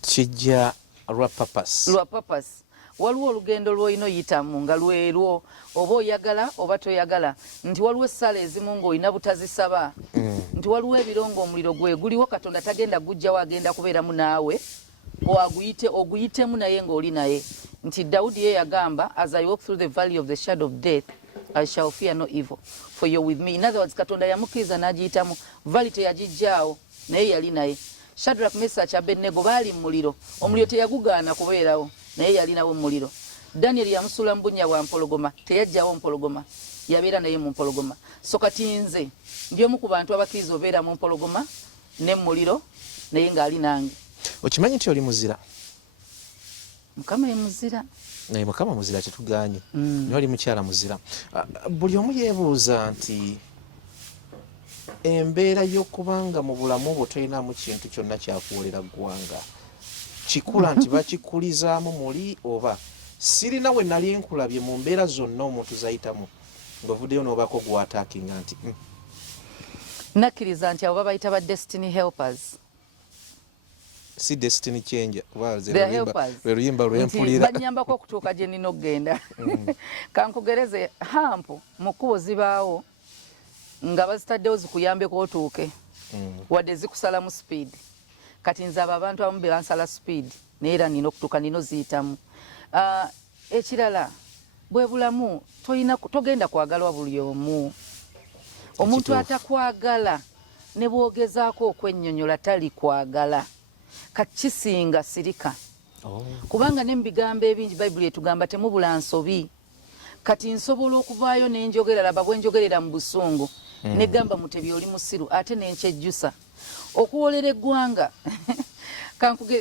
kijja lwa papasi waliwo olugendo lw'olina oyitamu nga lwerwo oba oyagala oba toyagala nti waliwo essala ezimu ng'olina butazisaba nti waliwo ebirongo omuliro guliwo Katonda tagenda gujjawo agenda kubeeramu naawe oguyitemu naye ng'oli naye nti Dawudi ye yagamba as I walk through the valley of the shadow of death I shall fear no evil for you're with me. In other words Katonda yamukkiriza n'agiyitamu valley teyagijjaawo naye yali naye Shadrach, Meshach, Abednego baali mu muliro omuliro teyagugaana kubeerawo naye yalinawo muliro. Daniel yamusula mu bunnya bwa mpologoma teyajjawo mpologoma yabeera naye mu mpologoma. So kati nze ndi omu ku bantu abakkiriza obeera mu mpologoma ne mu muliro naye ng'ali nange. Okimanyi nti oli muzira? Mukama ye muzira. Naye Mukama muzira tetuganye. Naye oli mukyala muzira. Buli omu yeebuuza nti embeera y'okubanga mu bulamu bwo tolinamu kintu kyonna kyakuwolera ggwanga kikula nti bakikulizaamu muli oba sirina we nali nkulabye mu mbeera zonna omuntu zayitamu ng'ovuddeyo n'obaako gw'ataakinga nti nakkiriza nti abo babayita ba destiny helpers. Si destiny changer lwe luyimba lwempulira bannyambako okutuuka gye nina okugenda. Kankugereze hampu mu kkubo zibaawo nga bazitaddewo zikuyambeko otuuke wadde zikusalamu speed. Kati nze abo abantu abamu be bansala speed naye era nina okutuuka nina oziyitamu. Ekirala bwe bulamu togenda kwagalwa buli omu. Omuntu atakwagala ne bwogezaako okwennyonnyola tali kwagala kati kisinga sirika. Kubanga ne mu bigambo ebingi bayibuli etugamba temubula nsobi. Kati nsobola okuvaayo n'enjogera laba bwe njogerera mu busungu negamba Mutebi oli musiru ate n'enkyejjusa okuwolera eggwanga.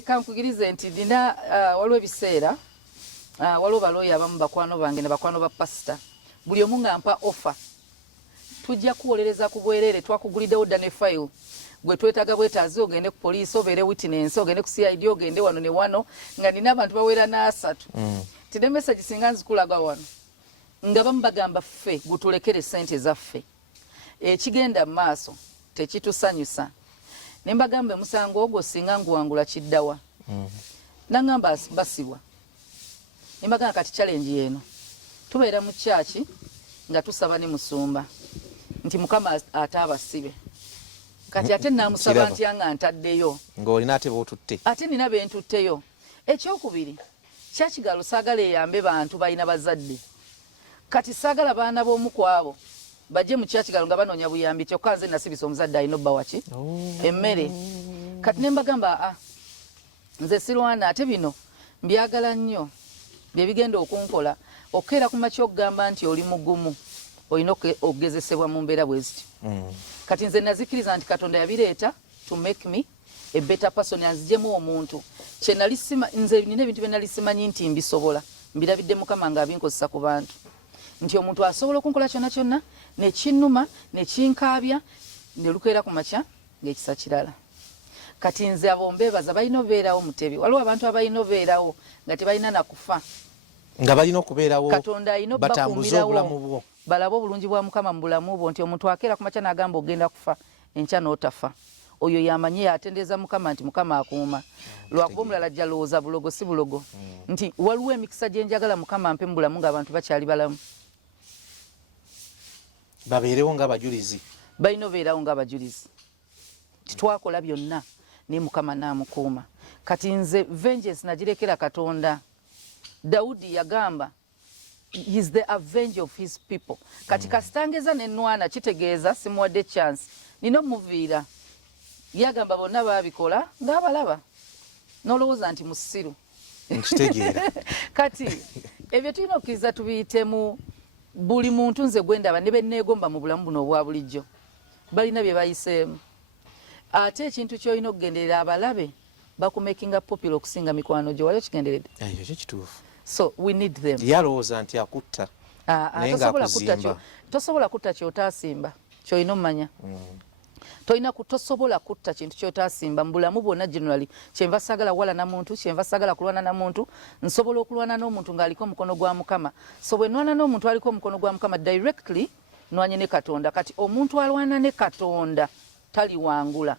Kankugirize nti nina waliwo ebiseera waliwo balooya abamu bakwano bange ne bakwano ba pasita buli omu nga mpa offer tujja kuwolereza ku bwereere twakuguliddewo dda ne file gwe twetaaga bwetaazi ogende ku poliisi obeere witness ogende ku CID ogende wano ne wano nga nina abantu bawera n'asatu tine message singa nzikulaga wano nga bamu bagamba ffe gutulekere ssente zaffe ekigenda mu maaso tekitusanyusa ne mbagamba emusango ogwo singa nguwangula kiddawa nangamba basibwa ne mbagamba kati challenge yeeno tubeera mu kyaki nga tusaba ne musumba nti Mukama ataabasibe kati ate namusaba nti anga ntaddeyo ng'olina ate b'otutte ate nina bentutteyo. Ekyokubiri kyakigalo saagala eyambe bantu balina bazadde kati saagala baana b'omu ku abo bajje mu kyakigalo nga banoonya buyambi kyokka nze nasibisa omuzadde alina obba waki emmere kati ne mbagamba nze sirwana ate bino mbyagala nnyo bye bigenda okunkola okukeera ku makya okugamba nti oli mugumu olina okugezesebwa mu mbeera bwe zityo kati nze nazikiriza nti katonda yabireeta to make me a better person anzijemu omuntu nze nina ebintu bye nali simanyi nti mbisobola mbirabidde mukama nga abinkozesa ku bantu nti omuntu asobola okunkola kyonna kyonna nekinnuma nekinkaabya nelukeera ku makya ng'ekisa kirala kati nze abo mbeebaza balina obeerawo mutebi waliwo abantu abalina obeerawo nga tebalina nakufa nga balina okubeerawo katonda alina obulamu balabe obulungi bwa mukama mu bulamu bwo nti omuntu akeera ku makya n'agamba ogenda kufa enkya n'otafa oyo yamanye yatendeeza mukama nti mukama akuuma lwakuba omulala ajja lowooza bulogo si bulogo nti waliwo emikisa gye njagala mukama mpe mu bulamu ng'abantu bakyali balamu babeerewo ng'abajulizi balina obeerawo ng'abajulizi titwakola byonna naye mukama n'amukuuma kati nze vengeance nagirekera katonda Dawudi yagamba is the avenger of his people kati kasitangeza nenwana kitegeeza simuwadde chance nina omuviira yagamba bonna babikola ng'abalaba nolowooza nti musiru nkitegeera kati ebyo tulina okkiriza tubiyitemu buli muntu nze gwendaba ne benneegomba mu bulamu buno obwa bulijjo balina bye bayiseemu ate ekintu ky'olina okugenderera abalabe bakumakinga popular okusinga mikwano gyo wali okigenderedde ekyo kituufu so we need them yalowooza nti akutta naye ng'akuzimba tosobola kutta kyotaasimba kyolina omumanya tosobola kutta kintu kyotaasimba mu bulamu bwonna generally kyenva saagala wala na muntu kyenva saagala kulwana na muntu nsobola okulwana n'omuntu ng'aliko omukono gwa mukama so bwe nwana n'omuntu aliko omukono gwa mukama directly nwanye ne katonda kati omuntu alwana ne katonda taliwangula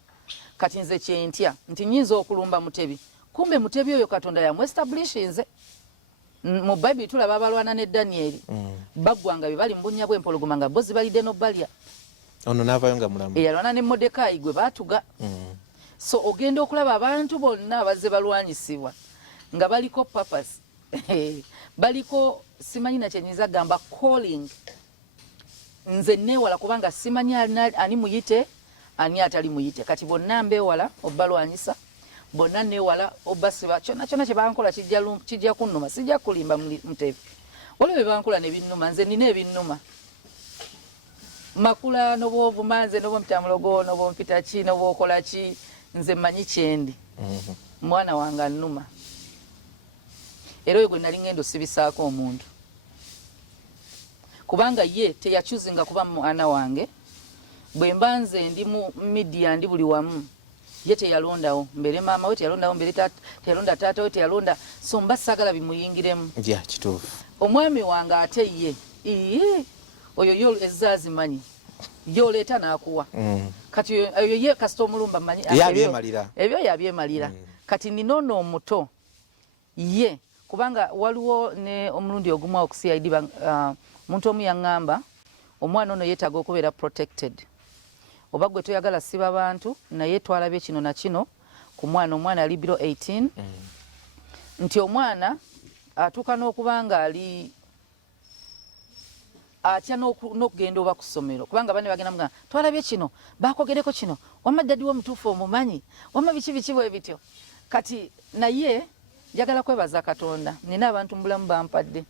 kati nze kyentya nti nyinza okulumba mutebi kumbe mutebi oyo katonda yamuestablishinze mu bayibuli tulaba abalwana ne Danyeri baggwanga bye bali mu bunnya bw'empologoma nga bo zibalidde n'obbalya ono n'avaayo nga mulamu eyalwana ne Modekaayi gwe baatuga so ogenda okulaba abantu bonna abazze balwanyisibwa nga baliko purpose baliko simanyi na kyenyinza gamba calling nze neewala kubanga simanyi ani muyite ani atali muyite kati bonna mbeewala obbalwanyisa bonna neewala obbasiba kyonna kyonna kye bankola kijja kunnuma sijja kulimba mutebi waliwo bye bankola ne binnuma nze nina ebinnuma makula n'obwovuma nze n'obwompitamulogo n'obwompita ki n'obwokola ki nze mmanyi kyendi mwana wange annuma era oyo gwe nali ngenda osibisaako omuntu kubanga ye teyakyuzinga kuba mwana wange bwe mba nze ndi mu midiya ndi buli wamu ye teyalondawo mbere maama we teyalondawo mbere teyalonda taata we teyalonda so mba saagala bimuyingiremu kituufu omwami wange ate ye oyo yo ezaazimanyi yoleeta n'akuwa kati oyo ye kasita omulumba manyi ebyo yabyemalira kati ninoono omuto ye kubanga waliwo ne omulundi ogumu okuCID muntu omu yaŋŋamba omwana ono yeetaaga okubeera protected oba gwe toyagala siba bantu naye twalabye kino na kino ku omwana ali biro 18 nti omwana atuuka n'okuba nga ali atya n'okugenda oba ku ssomero kubanga bane bagenda mugamba twalabye kino bakogereko kino wamma ddadi w'omutuufu omumanyi wamma biki bwe bityo kati naye njagala kwebaza katonda nina abantu mu bulamu bampadde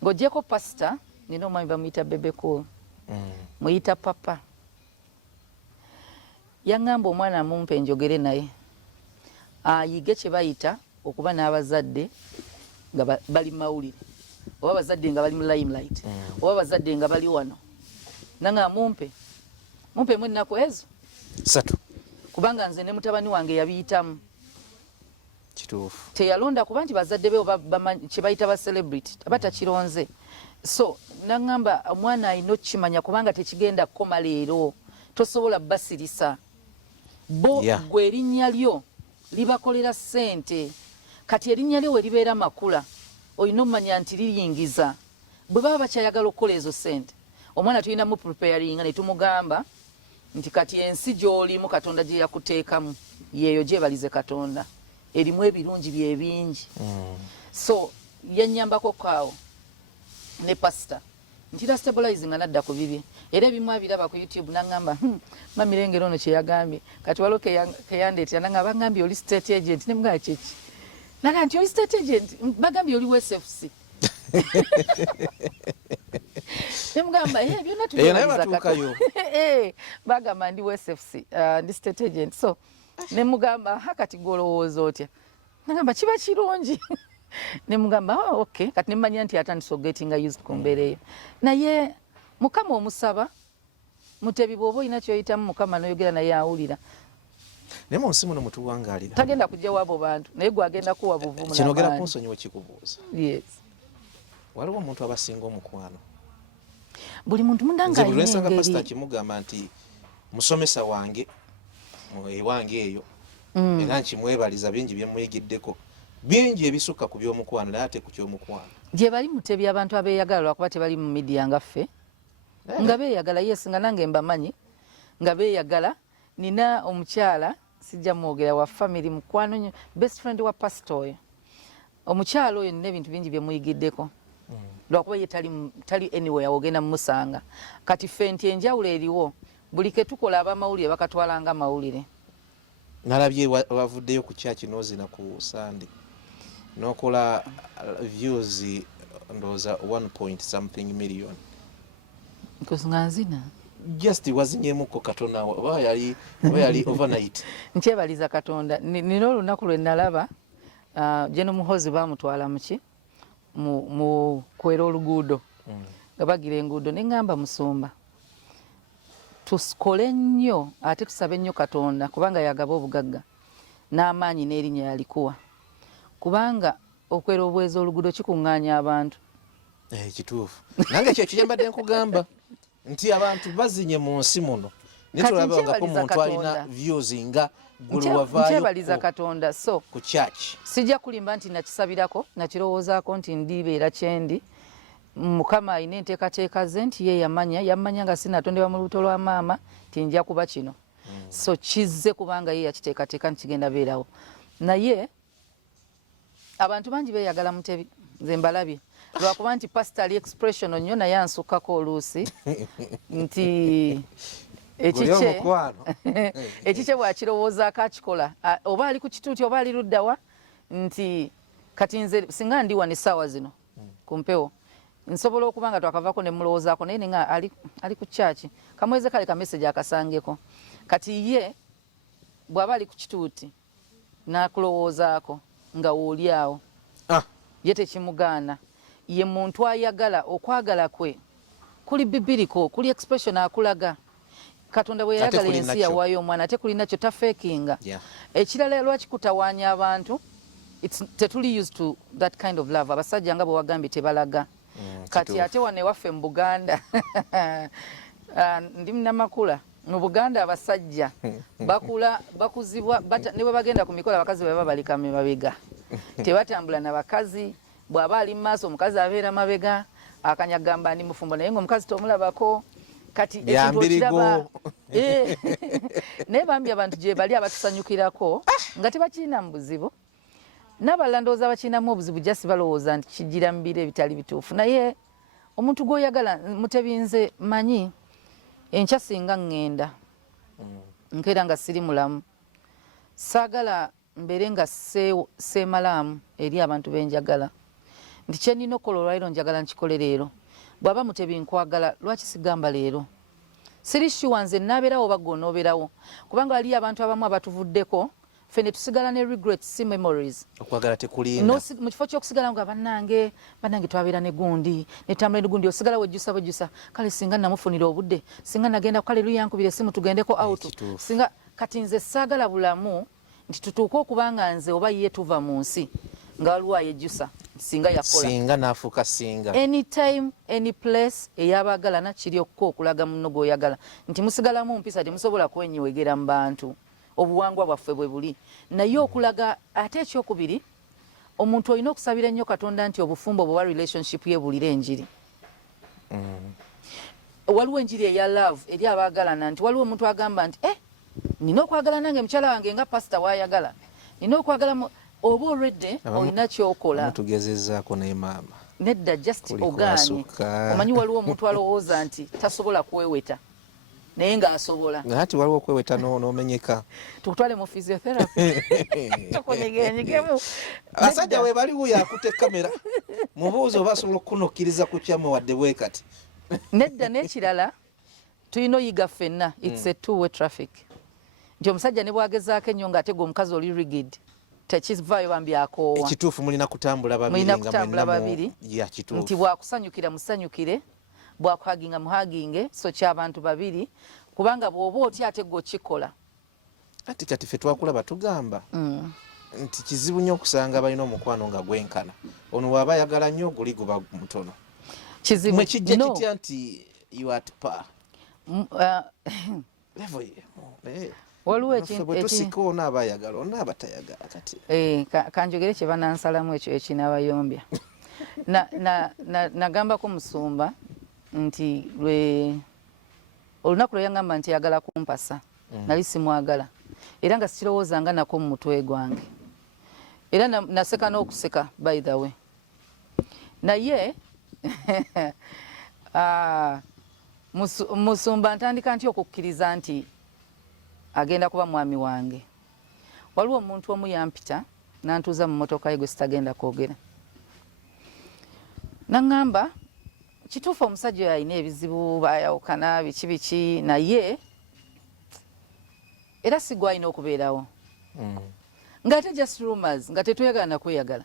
ng'oggyeko pasita nina omwami bamuyita bebekul muyita papa yaŋŋamba omwana mumpe njogere naye ayige kye bayita okuba n'abazadde nga bali mawulire oba abazadde nga bali mu limelight oba abazadde nga bali wano nanga mumpe mu ennaku ezo 3 kubanga nze ne mutabani wange yabiyitamu kituufu teyalonda kuba nti bazadde be oba kye bayita ba celebrity abatakironze so naŋŋamba omwana alina okukimanya kubanga tekigenda kukoma leero tosobola basirisa bo gwe erinnya lyo libakolera ssente kati erinnya lyo we libeera makula olina omumanya nti liyingiza bwe baba bakyayagala okukola ezo ssente omwana tulina mu preparinga ne tumugamba nti kati ensi gy'olimu katonda gye yakuteekamu yeeyo gyebalize katonda erimu ebirungi bye bingi so yannyambako kaawo ne pastor ntira stabilizing anadda ku bibye era ebimu abiraba ku YouTube nangamba mami lengero ono kye yagambye kati walo keyandeetera nangamba bagambye oli state agent ne mga kyeki naga nti oli state agent bagambye oli SFC ne mugamba byonna tubibatuukayo bagamba ndi SFC ndi state agent so ne mugamba hakati golowooza otya nagamba kiba kirungi ne mugamba okay kati nemanya nti atandise okugetinga used ku mbeera eyo naye mukama omusaba mutebi bw'oba olina kyoyitamu mukama noyogera naye awulira naye mu nsi muno mutuwangaalira tagenda kujja wabo bantu naye gwagenda kuwa buvumu kinogera ku nsonyi wekikubuuza yes waliwo omuntu abasinga omukwano buli muntu mundanga ayina pastor kimugamba nti musomesa wange ewange eyo era nkimwebaliza bingi byemuyigiddeko bingi ebisukka ku by'omukwano naye ate ku ky'omukwano gye bali mutebi abantu abeeyagala lwakuba tebali mu midiya nga ffe nga beeyagala yes nga nange mbamanyi nga beeyagala nina omukyala sijja mwogera wa family mukwano best friend wa pastor oyo omukyala oyo nina ebintu bingi byemuyigiddeko lwakuba ye tali anywhere ogenda mumusanga kati ffe nti enjawulo eriwo buli ketukola abamawulire bakatwalanga mawulire nalabye wavuddeyo ku kyaki nozina ku Sunday nokola views ndoza 1.something million kusinganzina just wazinyemuko Katonda oba yali overnight nkyebaliza Katonda nino olunaku lwe nalaba jeno muhozi bamutwala muki mu kwera oluguudo nga bagira enguudo neŋŋamba Musumba tusikole nnyo ate tusabe nnyo Katonda kubanga yagaba obugagga n'amaanyi n'erinnya yalikuwa kubanga okwera obwezi oluguudo kikuŋŋaanya abantu kituufu nange ekyo kyembadde nkugamba nti abantu bazinye mu nsi muno nitulabangako omuntu alina views nga nkyebaliza Katonda so ku church sijja kulimba nti nakisabirako nakirowoozaako nti ndibeera kyendi Mukama alina enteekateeka ze nti ye yamanya nga sinatondebwa mu lubuto lwa maama ti nja kuba kino so kizze kubanga ye yakiteekateeka nti kigenda beerawo naye abantu bangi beeyagala Mutebi nze mbalabye lwakuba nti pastor ali expression nnyo naye ansukkako oluusi nti ekikye bwakirowoozaako akikola oba ali ku kituuti oba ali luddawa nti kati nze singa ndi wano essaawa zino ku mpewo nsobola okuba nga twakavaako ne mulowoozaako naye nenga ali ku kyaki kamweze kale ka message akasangeko kati ye bw'aba ali ku kituuti n'akulowoozaako nga wooli awo ye tekimugaana ye muntu ayagala okwagala kwe kuli bibiriko kuli expression akulaga Katonda bwe yayagala ensi yawaayo omwana ate kulina kyo tafeekinga ekirala lwaki kutawaanya abantu tetuli used to that kind of love abasajja nga bwe wagambye tebalaga kati ate wane waffe mu Buganda ndi Namakula mu Buganda abasajja bakuzibwa ne bwe bagenda ku mikolo abakazi bwe babalika mabega tebatambula na bakazi bw'aba ali mu maaso omukazi abeera mabega akanyagamba ndi mufumbo naye ng'omukazi tomulabako kati ekintu okiraba naye bambi abantu gye bali abatusanyukirako nga tebakirina mu buzibu n'abalala ndowooza abakirinamu obuzibu jasi balowooza nti kigira mu biro ebitali bituufu naye omuntu gw'oyagala Mutebinze manyi enkya singa ŋŋenda nkeera nga siri mulamu saagala mbeere nga seemalaamu eri abantu benjagala nti kyenina okukola olwaliro njagala nkikole leero bw'aba Mutebi nkwagala lwaki sigamba leero siri sure nze naabeerawo bagga onoobeerawo kubanga waliyo abantu abamu abatuvuddeko ffe ne tusigala ne regrets si memories okwagala tekulinda mu kifo ky'okusigala nga bannange twabeera ne gundi netambula ne gundi osigala wejjusa kale singa namufunira obudde singa nagenda kale luyankubira esimu tugendeko out singa kati nze saagala bulamu nti tutuuke okubanga nze oba ye tuva mu nsi nga waliwo ayejjusa singa yakola singa n'afuuka singa anytime any place ey'abaagalana kiri okko okulaga muno gw'oyagala nti musigalamu mpisa temusobola kwenyiwegera mu bantu obuwangwa bwaffe bwe buli naye okulaga ate ekyokubiri omuntu olina okusabira ennyo Katonda nti obufumbo bwe bwa relationship ye bulira enjiri waliwo enjiri eya love eri abaagalana nti waliwo omuntu agamba nti nina okwagala nange mukyala wange nga pastor waayagala nina okwagala oba olwedde olina kyokola tugezezaako naye maama nedda just ogaanye omanyi waliwo omuntu alowooza nti tasobola kweweta naye ng'asobola ati waliwo okweweta n'omenyeka tukutwale mu physiotherapy tukunyegenyegemu abasajja we baliwo yakute kamera mubuuzi oba asobola okukunokkiriza ku kyamu wadde bwe kati nedda n'ekirala tulina oyiga ffenna it's a two-way traffic nti omusajja ne bwagezaako ennyo ng'atega omukazi oli rigid tekivaayo bambi akoowa ekituufu mulina kutambula babiri nti bwakusanyukira musanyukire bwakuhaginga muhaginge so ky'abantu babiri kubanga bw'oba otya ate gwe okikola ati kati ffe twakulaba tugamba nti kizibu nnyo okusanga balina omukwano nga gwenkana ono waaba ayagala nnyo guli guba mutono mwe kijja kitya nti you at par waliwo tusika ona aba ayagala ona aba tayagala kati kanjogere kye banansalamu ekyo ekinaabayombya nagambako musumba nti olunaku lwe yangamba nti yagala kumpasa nali simwagala era nga sikirowoozanga nako mu mutwe gwange era naseka n'okuseka by the way naye musumba ntandika nti okukkiriza nti agenda kuba mwami wange waliwo omuntu omu yampita nantuuza mu motoka ye gwe sitagenda kwogera naŋŋamba kituufu omusajja oyo alina ebizibu bayawukana biki biki naye era si gwalina okubeerawo ng'ate just rumors nga tetweyagala nakweyagala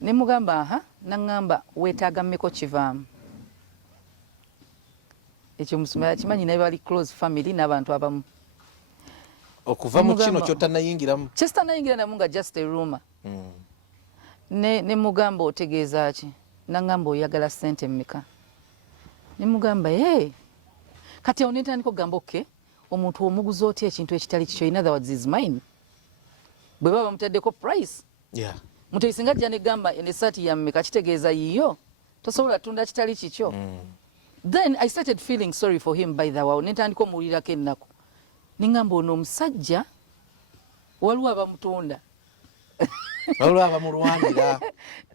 ne mugamba aha naŋŋamba weetaaga mmeko kivaamu ekyo musumba yakimanyi naye bali close family n'abantu abamu okuva mu kino kyotanayingiramu kyesitanayingira namu nga just a rumor ne mugamba otegeeza ki naŋŋamba oyagala ssente mmeka ne mugamba kati awo nentandika okugamba oke omuntu omuguza otya ekintu ekitali kikyo in other words is mine bwe baba bamutaddeko price muteisi nga ajja negamba esaati yammeka kitegeeza yiyo tosobola tunda kitali kikyo then I started feeling sorry for him by the way nentandika omuwulirako ennaku ningamba ono omusajja waliwo abamutunda waliwo abamulwanira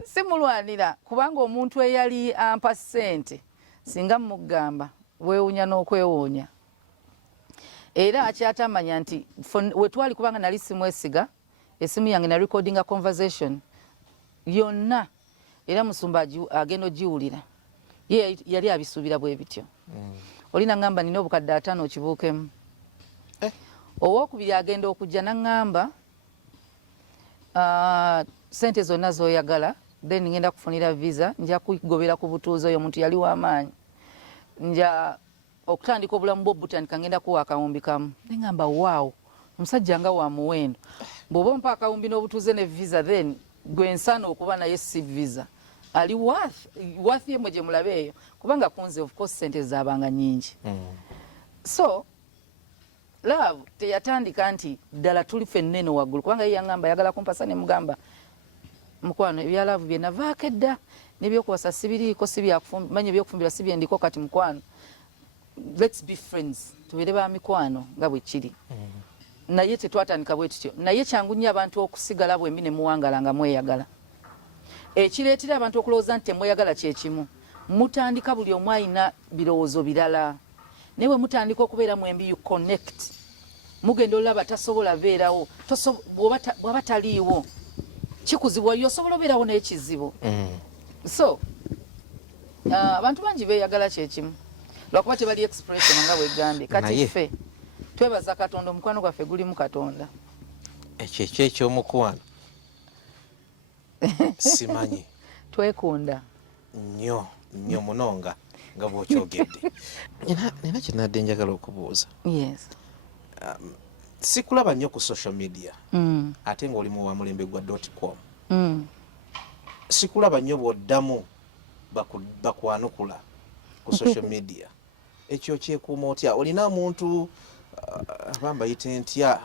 simulwanira kubanga omuntu eyali ampa ssente singa mugamba weewunya n'okwewuunya era akyatamanya nti wetwali kubanga nali simwesiga esimu yange na recordinga conversation yonna era musumba agenda ogiwulira ye yali abisuubira bwe bityo olina ngamba nina obukadde 5 okibuukemu owookubiri agenda okujja naŋŋamba sente zonna zoyagala then ngenda kufunira visa nja kugobera ku butuuzi oyo omuntu yali w'amaanyi nja okutandika obulamu bwo butandika ngenda kuwa akawumbi kamu neŋŋamba waawo omusajja nga wa muwendo bw'oba ompa akawumbi n'obutuuze ne visa then gwe nsana okuba naye si visa ali worth yemwe gye mulabe eyo kubanga kunze of course sente zaabanga nyingi so love teyatandika nti ddala tuli ffenneno waggulu kubanga ye yaŋŋamba yagala kumpasa ne mugamba mukwano ebyalaavu bye navaako edda n'ebyokuwasa sibiriiko manya ebyokufumbira si byendiko kati mukwano let's be friends tubeere ba mikwano nga bwe kiri naye tetwatandika bwe tutyo naye kyangu nnyo abantu okusigala bwembi ne muwangala nga mweyagala ekireetera abantu okulowooza nti temweyagala kyekimu mutandika buli omu alina birowoozo birala naye bwe mutandika okubeera mwembi you connect mugenda olaba tasobola beerawo bw'aba taliiwo kikuzibwa yosobola obeerawo n'ekizibu so abantu bangi beeyagala kyekimu lwakuba tebali expression nga bwegambye kati ffe twebaza katonda omukwano gwaffe gulimu katonda ekyo ekyomukwano simanyi twekunda nnyo munonga nga bwokyogedde nina kyenadde njagala okubuuza sikulaba nnyo ku social media ate ng'oli mu wamulembe gwa .com sikulaba nnyo bw'oddamu bakwanukula ku social media ekyo kyekuuma otya olina omuntu abamba yite ntya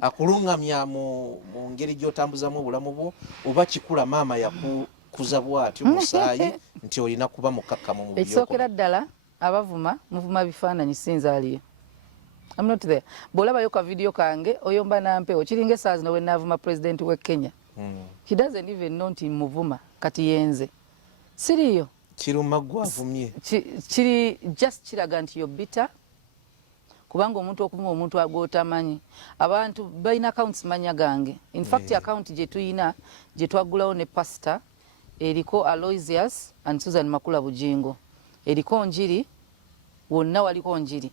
akulungamya mu ngeri gy'otambuzamu obulamu bwo oba kikula maama yakukuza bw'atyo musaayi nti olina kuba mukakkamu mu ekisookera ddala abavuma muvuma bifaananyi sinzaaliyo I'm not there bw'olabayo ka video kange oyomba nampewo kiringa esaazi nowe naavuma president w'e Kenya he doesn't even know nti muvuma kati yenze siriyo kiruma gwavumye kiri just kiraga nti yo bitter kubanga omuntu okuvuma omuntu agootamanyi abantu balina accounts manya gange in fact account gye tuyina gye twaggulawo ne pastor eriko Aloysius and Suzan Makula Bujjingo eriko njiri wonna waliko njiri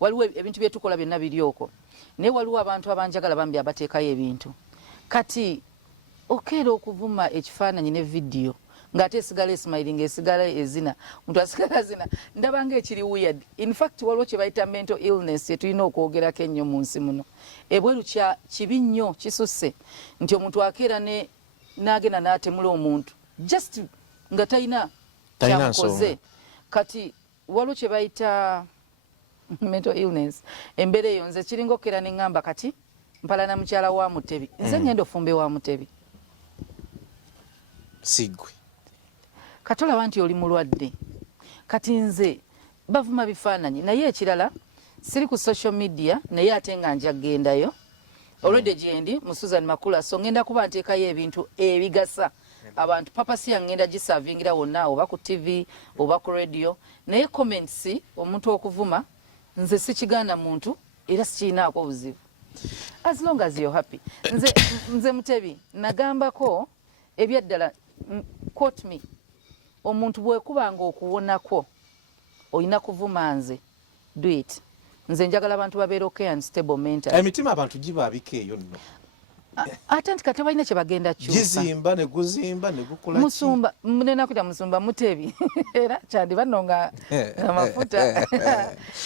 waliwo ebintu bye tukola byonna biri okwo naye waliwo abantu abanjagala bambi abateekayo ebintu kati okeera okuvuma ekifaananyi ne vidiyo ng'ate esigala esmiling esigala ezina muntu asigala zina ndabanga ekiri weird in fact waliwo kye bayita mental illness yetulina okwogerako ennyo mu nsi muno ebweru kibi nnyo kisusse nti omuntu akeera n'agenda n'atemula omuntu just nga talina kyamukoze kati waliwo kye bayita mental illness embeera eyo nze kiringa okkeera ne ŋŋamba kati mpalana mukyala wa Mutebi nze ngenda ofumbe wa Mutebi sigwe katolaba nti oli mulwadde kati nze bavuma bifaananyi naye ekirala siri ku social media naye ate nga nja gendayo olwedde gyendi mu Suzan Makula so ngenda kuba nteekayo ebintu ebigasa abantu papasi yangenda gisavingira wonna oba ku TV oba ku radio naye comments omuntu okuvuma nze sikiganda muntu era sikirinaako buzibu as long as you're happy nze Mutebi nagambako ebyaddala quote me omuntu bwekubanga okuwonako olina kuvuma nze do it nze njagala abantu babeera okay and stable mental emitima abantu gibaabika eyo nno ate nti kati balina kye bagenda kyusa gizimba ne guzimba ne gukula musumba nenakwita musumba Mutebi era kyandi banonga amafuta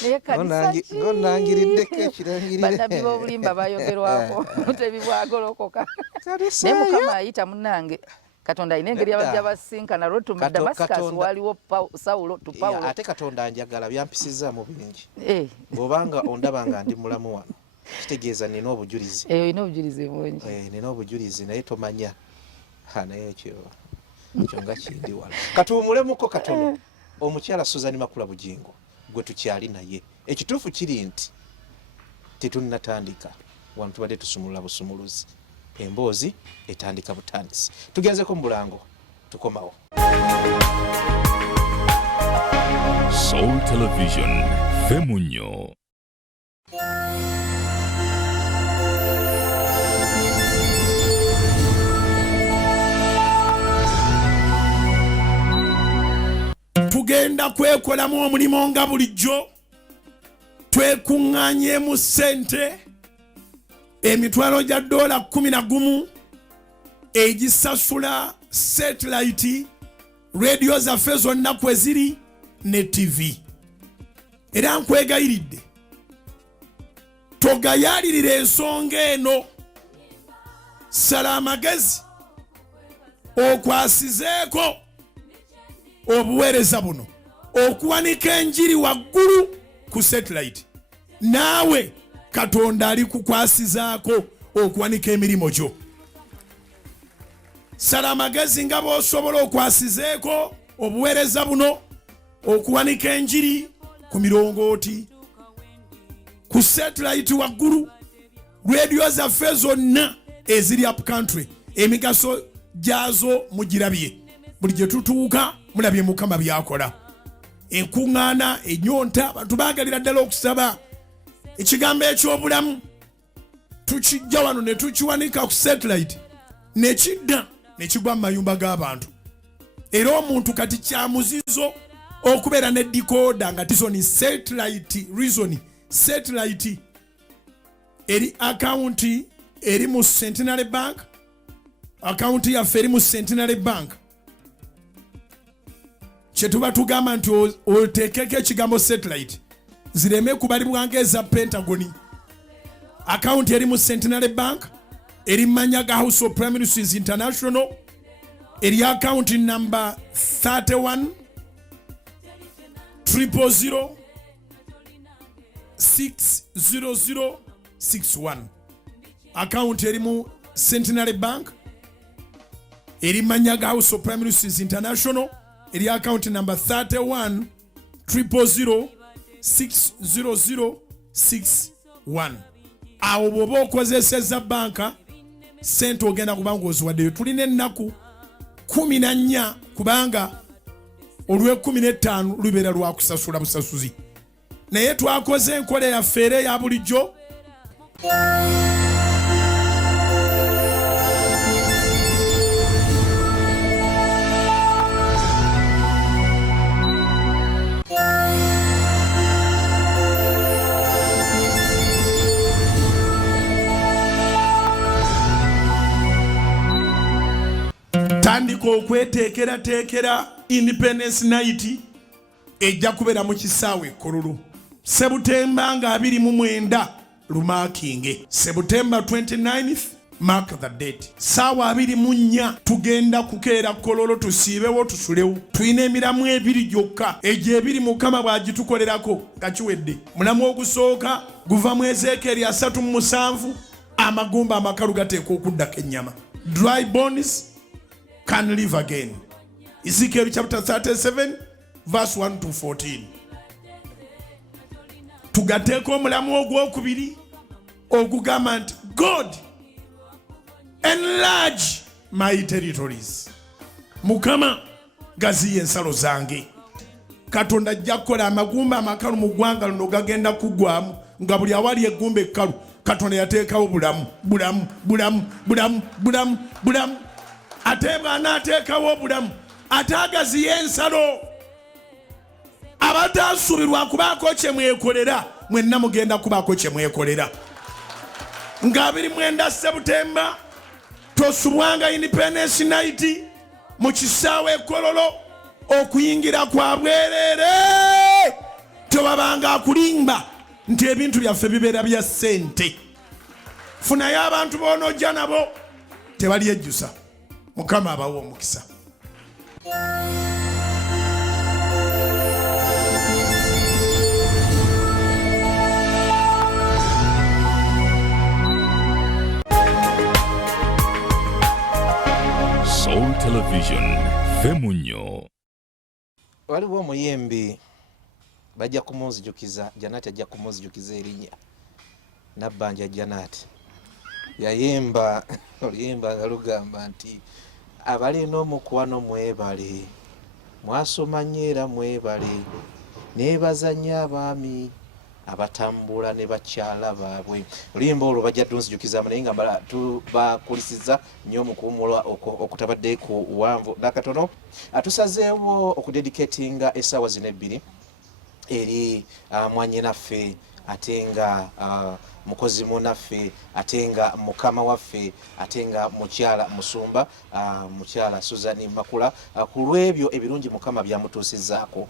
naye kanonangiriddeko ekirangirire bannabbi b'obulimba bayogerwako Mutebi bwagolokoka naye Mukama ayita munnange Katonda alina engeri abajja basinkana lwo Damascus waliwo Sawulo tu Pawulo ate Katonda anjagala byampisiza mu bingi bw'obanga ondabanga ndi mulamu wano kitegeeza nina obujulizi olina obujulizi bungi nina obujulizi naye tomanya naye ekyo nga kindi wala katuwumulemuko katono omukyala Suzan Makula Bujjingo gwe tukyali naye ekituufu kiri nti tetunnatandika wano tubadde tusumulula busumuluzi emboozi etandika butandisi tugenzeko mu Bulango tukomawo Soul Television Femunyo tugenda kwekolamu omulimu nga bulijjo twekuŋŋaanyemu ssente emitwalo gya $11 egisasula satellite radio zaffe zonna kwe ziri ne TV era nkwegayiridde togayalirira ensonga eno sala amagezi okwasizeeko obuweereza buno okuwanika enjiri waggulu ku satellite naawe Katonda ali kukwasizaako okuwanika emirimu gyo sala amagezi nga bw'osobola okwasizeeko obuweereza buno okuwanika enjiri ku mirongooti ku satellite waggulu radio zaffe zonna eziri up country emigaso gyazo mugirabye buli gye tutuuka mulabye Mukama byakola enkuŋŋaana ennyonta abantu baagalira ddala okusaba ekigambo eky'obulamu tukijja wano ne tukiwanika ku satellite ne kidda ne kigwa mu mayumba g'abantu era omuntu kati kya muzizo okubeera ne decoder nga tizoni satellite eri account eri mu Centenary Bank account yaffe eri mu Centenary Bank kyetuba tugamba nti oteekeko ekigambo satellite zireme kubalibwanga eza Pentagoni account eri mu Centenary Bank eri Manyaga House of Prime Ministers International eri account number 31 000 60061 account eri mu Centenary Bank eri Manyaga House of Prime Ministers International eri account number 31 000 60061 awo bw'oba okozesezza banka sente ogenda kubanga oziwaddeyo tulina ennaku 14 kubanga olw'15 lubeera lwa kusasula busasuzi naye twakoze enkola yaffe era eya bulijjo tandika okweteekerateekera Independence Night ejja kubeera mu kisaawe Kololo Sebutemba nga 29 lumakinge Sebutemba 29th mark the date saawa 24 tugenda kukeera Kololo tusiibewo tusulewo tulina emiramu ebiri gyokka egyo ebiri Mukama bw'agitukolerako nga kiwedde mulamu ogusooka guva mu Ezeekeri 37 amagumba amakalu gateeka okuddako ennyama dry bones can live again. Ezekiel chapter 37 verse 1 to 14. Tugateeko omulamu ogwokubiri ogugamba nti God enlarge my territories. Mukama gaziya ensalo zange. Katonda ajja kukola amagumba amakalu mu ggwanga luno gagenda kuggwamu nga buli awali eggumba ekkalu Katonda yateekawo bulamu. Ate bw'anaateekawo obulamu ate agaziya ensalo abataasuubirwa kubaako kye mwekolera mwenna mugenda kubaako kye mwekolera nga 29 Sebutemba tosubwanga Independence Night mu kisaawe Kololo okuyingira kwa bwereere tewabanga akulimba nti ebintu byaffe bibeera bya ssente funayo abantu boonojja nabo tebali ejjusa Mukama abawo omukisa. Soul Television Femunyo. Waliwo omuyembi bajja kumunzijukiza Janati ajja kumunzijukiza erinnya Nabbanja Janati yayemba oluyemba nga lugamba nti abalina omukwano mwebale mwasoma nnyo era mwebale neebazanya abaami abatambula ne bakyala baabwe oluyimba olwo bajja tunzijukiza naye nga tubakulisiza nnyo mu kuwumula okutabadde ku wanvu nakatono atusazeewo okudedicatinga essaawa zino ebbiri eri mwannyinaffe ate nga mukozi munaffe ate nga mukama waffe ate nga mukyala musumba mukyala Suzan Makula ku lw'ebyo ebirungi Mukama byamutuusizzaako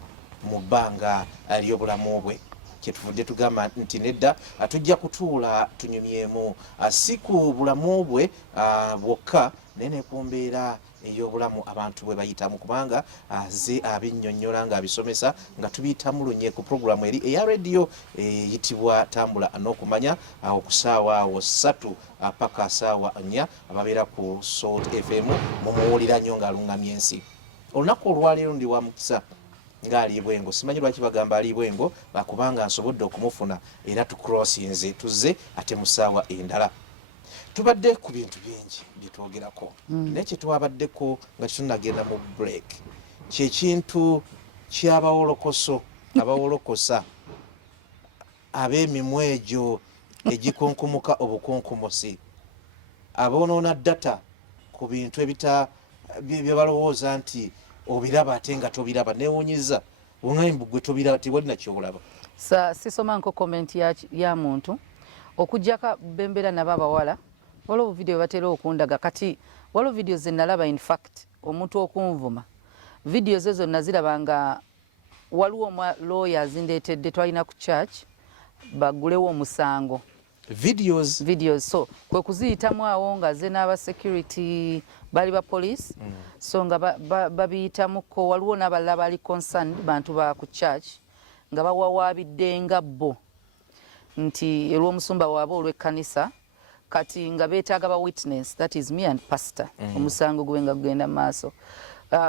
mu bbanga ly'obulamu bwe kyetuvudde tugamba nti nedda tujja kutuula tunyumyemu si ku bulamu bwe bwokka naye ne ku mbeera ey'obulamu abantu bwe bayitamu kubanga ze abinnyonnyola nga abisomesa nga tubiyitamu lunye ku programu eri eya rediyo eyitibwa Tambula n'okumanya okusaawa 3 paka saawa 4 ababeera ku Salt FM mumuwulira nnyo ng'alungamya ensi olunaku olwaleero ndi wa mukisa ng'ali Bwengo simanyi lwaki bagamba ali Bwengo bakubanga nsobodde okumufuna era tucrossinze tuzze ate mu ssaawa endala tubadde ku bintu bingi byetwogerako naye kyetwabaddeko nga tetunagenda mu break kyekintu ky'abawolokoso abawolokosa ab'emimwa egyo egikunkumuka obukunkumusi aboonoona data ku bintu bye balowooza nti obiraba ate nga tobiraba neewunyiza bung'ayimbu gwe tobiraba tewalina kyolaba sisoma nko komenti ya muntu okujjaka bembera nabo abawala waliwo video batera okundaga kati waliwo video ze nalaba in fact omuntu okunvuma video ze zonna ziraba nga waliwo lawyers ndeetedde twalina ku church bagulewo omusango videos so kwe kuziyitamu awo nga ze n'aba security bali ba police so nga babiyitamuko waliwo n'abalala bali concerned bantu ba ku church nga bawawaabidde nga bo nti olw'omusumba waabwe olw'ekkanisa kati nga beetaaga ba witness that is me and pastor omusango gwe nga gugenda mu maaso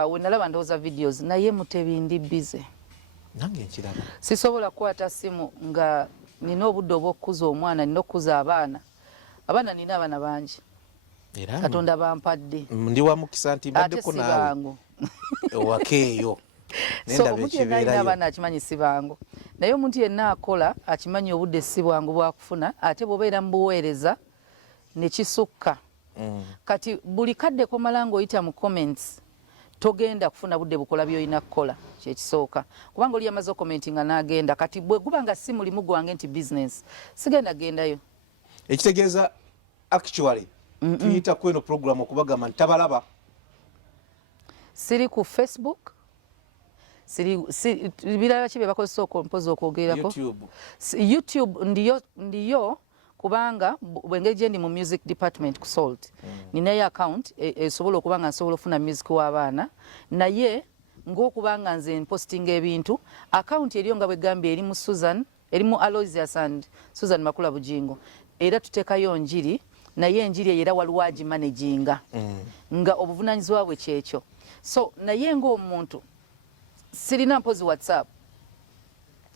we nalaba ndowooza videos naye mutebindi bize nange nkiraba sisobola kukwata simu nga nina obudde obw'okukuza omwana nina okukuza abaana nina abaana bangi Katonda bampadde ndi wa mukisa nti mbaddeko naawe wakeeyo so omuntu yenna alina abaana akimanyi si bwangu, naye omuntu yenna akola akimanyi obudde si bwangu bwakufuna, ate bw'obeera mu buweereza ne kisukka. Kati buli kadde komala ng'oyita mu comments togenda kufuna budde bukola by'olina kukola, kyekisooka. Kubanga oli yamaze okomentinga n'agenda, kati bwe guba nga si mulimu gwange nti business sigenda gendayo. Ekitegeeza actually tuyita ku eno program okubagamba nti tabalaba. Siri ku Facebook, birala ki bye bakozesa okompoza okwogerako. YouTube ndiyo kubanga bwengeri gye ndi mu music department ku Salt ninayo account esobola okuba nga nsobola ofuna music w'abaana, naye ng'okuba nga nze mposting ebintu account eriyo nga bwegambye eri mu Suzan, eri mu Aloysius and Suzan Makula Bujjingo, era tuteekayo njiri, naye enjiri era waliwo agimanaginga nga obuvunaanyizibwa bwe kyekyo. So naye ng'omuntu sirina mpozi WhatsApp,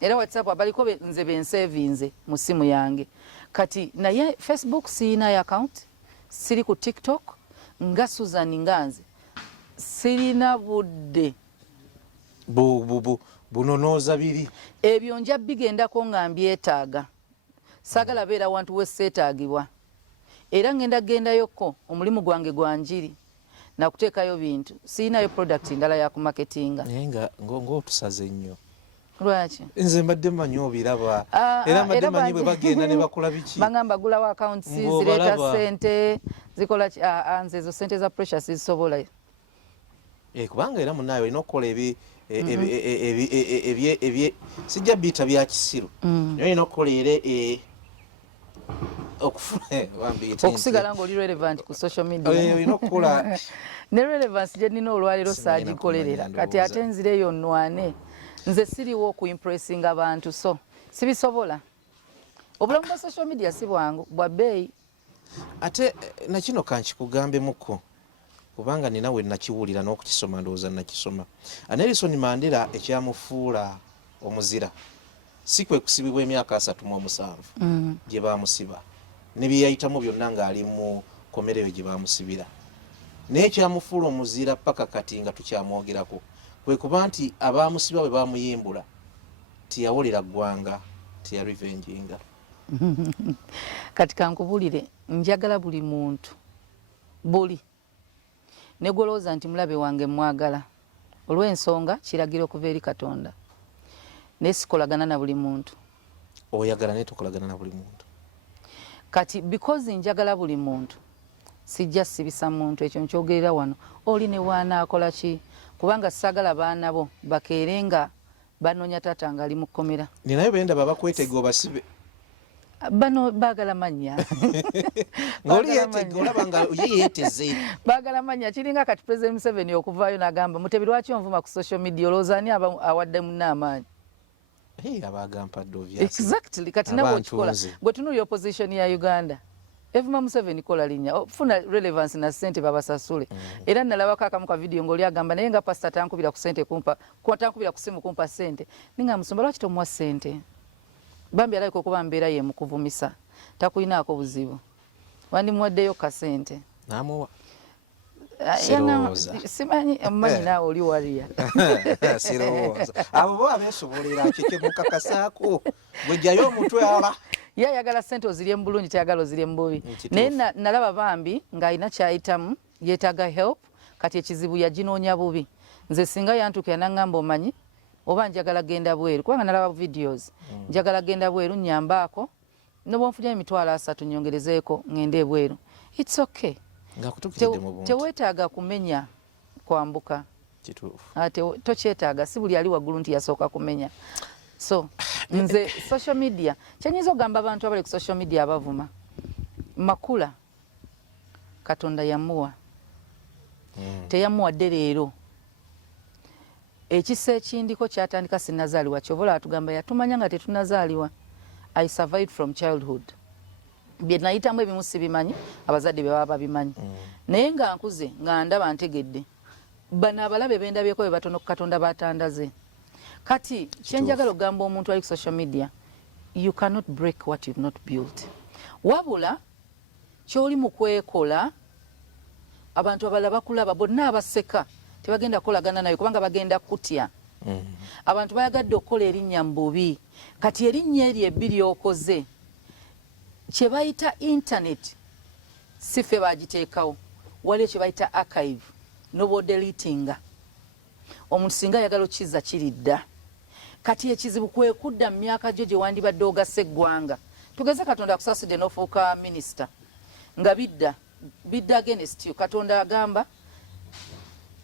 era WhatsApp abaliko nze bensevinze mu simu yange. Kati naye Facebook sirina account, siri ku TikTok nga Suzan nganze sirina budde bunonooza biri ebyo nja bigendako nga mbyetaaga, saagala beera wantu weseetaagibwa, era ngenda gendayoko omulimu gwange gwa njiri nakuteekayo bintu, sirinayo product ndala ya kumaketinga. naye nga ng'otusaze nnyo. Lwaki? Nze mbadde manyi obiraba era mbadde manyi bwe bagenda ne bakola biki. Bagamba gulawo accounts zireeta ssente zikola ki? Nze ezo ssente za pressure sizisobola. Kubanga era munaawe olina okukola sijja biyita bya kisiru, naye olina okukola era okusigala ng'oli relevant ku social media. olina okukola ne relevance gye nnina olwaleero saagikolerera, kati ate nzireyo nnwane. Nze siriwo okuimpressinga abantu, so sibisobola. Obulamu bwa social media si bwangu, bwa bbeeyi. Ate nakino kankikugambemuko kubanga nina we nakiwulira n'okukisoma ndowooza nakisoma. Nelson Mandela ekyamufuula omuzira si kwe kusibibwa emyaka 37 gye baamusiba ne bye yayitamu byonna ng'ali mu komereyo gye baamusibira, naye ekyamufuula omuzira paka kati nga tukyamwogerako kwe kuba nti abaamusiba bwe baamuyimbula tiyawolera ggwanga, tiyarivenginga. Kati kankubulire, njagala buli muntu buli negolooza nti mulabe wange mwagala olw'ensonga kiragiro okuva eri Katonda, naye sikolagana na buli muntu. Oyagala naye tokolagana na buli muntu. Kati because njagala buli muntu sijja sibisa muntu, ekyo nkyogerera wano, oli ne waanaakola ki, kubanga saagala baana bo bakeere nga banoonya taata nga ali mu kkomera. Ninayo benda baba kwetega obasibe. Bano baagala mannya. Ng'oli yeetega olaba nga ye yeeteze. Baagala mannya, kiringa kati President Museveni okuvaayo n'agamba Mutebi lwaki onvuma ku social media olowooza ani awadde munna amaanyi. Abaagampadde obviously. Exactly, kati nabwe okikola. Gwe tunuulira opposition ya Uganda. Evuma Museveni kola linnya ofuna relevance na ssente babasasule. Era nalabako akamu ka video ng'oli agamba naye nga pastor tankubira ku ssente kumpa, tankubira ku simu kumpa ssente. Ninga musumba lwaki tomuwa ssente? Bambi alayiko okuba mbeera ye mukuvumisa, takuyinaako buzibu. Wandimuwaddeyo ka ssente. N'amuwa. Simanyi amumanyi naawe oli waliya. Sirowooza. Abo bo abeesobolera kike mukakasaako. Gwe jjayo omutwe ala. Ye ayagala ssente ozirye mu bulungi, tayagala ozirye mu bubi. Naye nalaba bambi ng'alina kyayitamu, yeetaaga help, kati ekizibu yaginoonya bubi. Nze singa yantukira n'aŋŋamba omanyi oba njagala genda bweru, kubanga nalaba videos, njagala genda bweru nnyambaako, n'obwonfunyayo emitwalo 3 nyongerezeeko ngende bweru. It's okay. Teweetaaga kumenya kwambuka. Kituufu. Tokyetaaga, si buli ali waggulu nti yasooka kumenya. So nze social media kyenyinza ogamba abantu abali ku social media abavuma Makula Katonda yamuwa teyamuwadde leero. Ekisa ekindiko kyatandika sinnazaaliwa, kyobola atugamba yatumanya nga tetunazaaliwa. I survived from childhood. Bye nayitamu ebimu sibimanyi, abazadde be baba babimanyi. Naye nga nkuze nga ndaba ntegedde, bano abalabe bendabyeko be batono ku Katonda batandaze. Kati kyenjagala ogamba omuntu ali ku social media, you cannot break what you've not built. Wabula kyoli mu kwekola abantu abalala bakulaba bonna abaseka tebagenda kukolagana nayo kubanga bagenda kutya. abantu bayagadde okukola erinnya mu bubi. Kati erinnya eryo ebbiri okoze kye bayita internet si ffe bagiteekawo, waliyo kye bayita archive noba deletinga. Omuntu singa ayagala okkiza kiridda. Kati ekizibu kwe kudda mu myaka gyo gye wandibadde ogasa eggwanga. Tugeze Katonda akusasidde n'ofuuka minisita nga bidda against you. Katonda agamba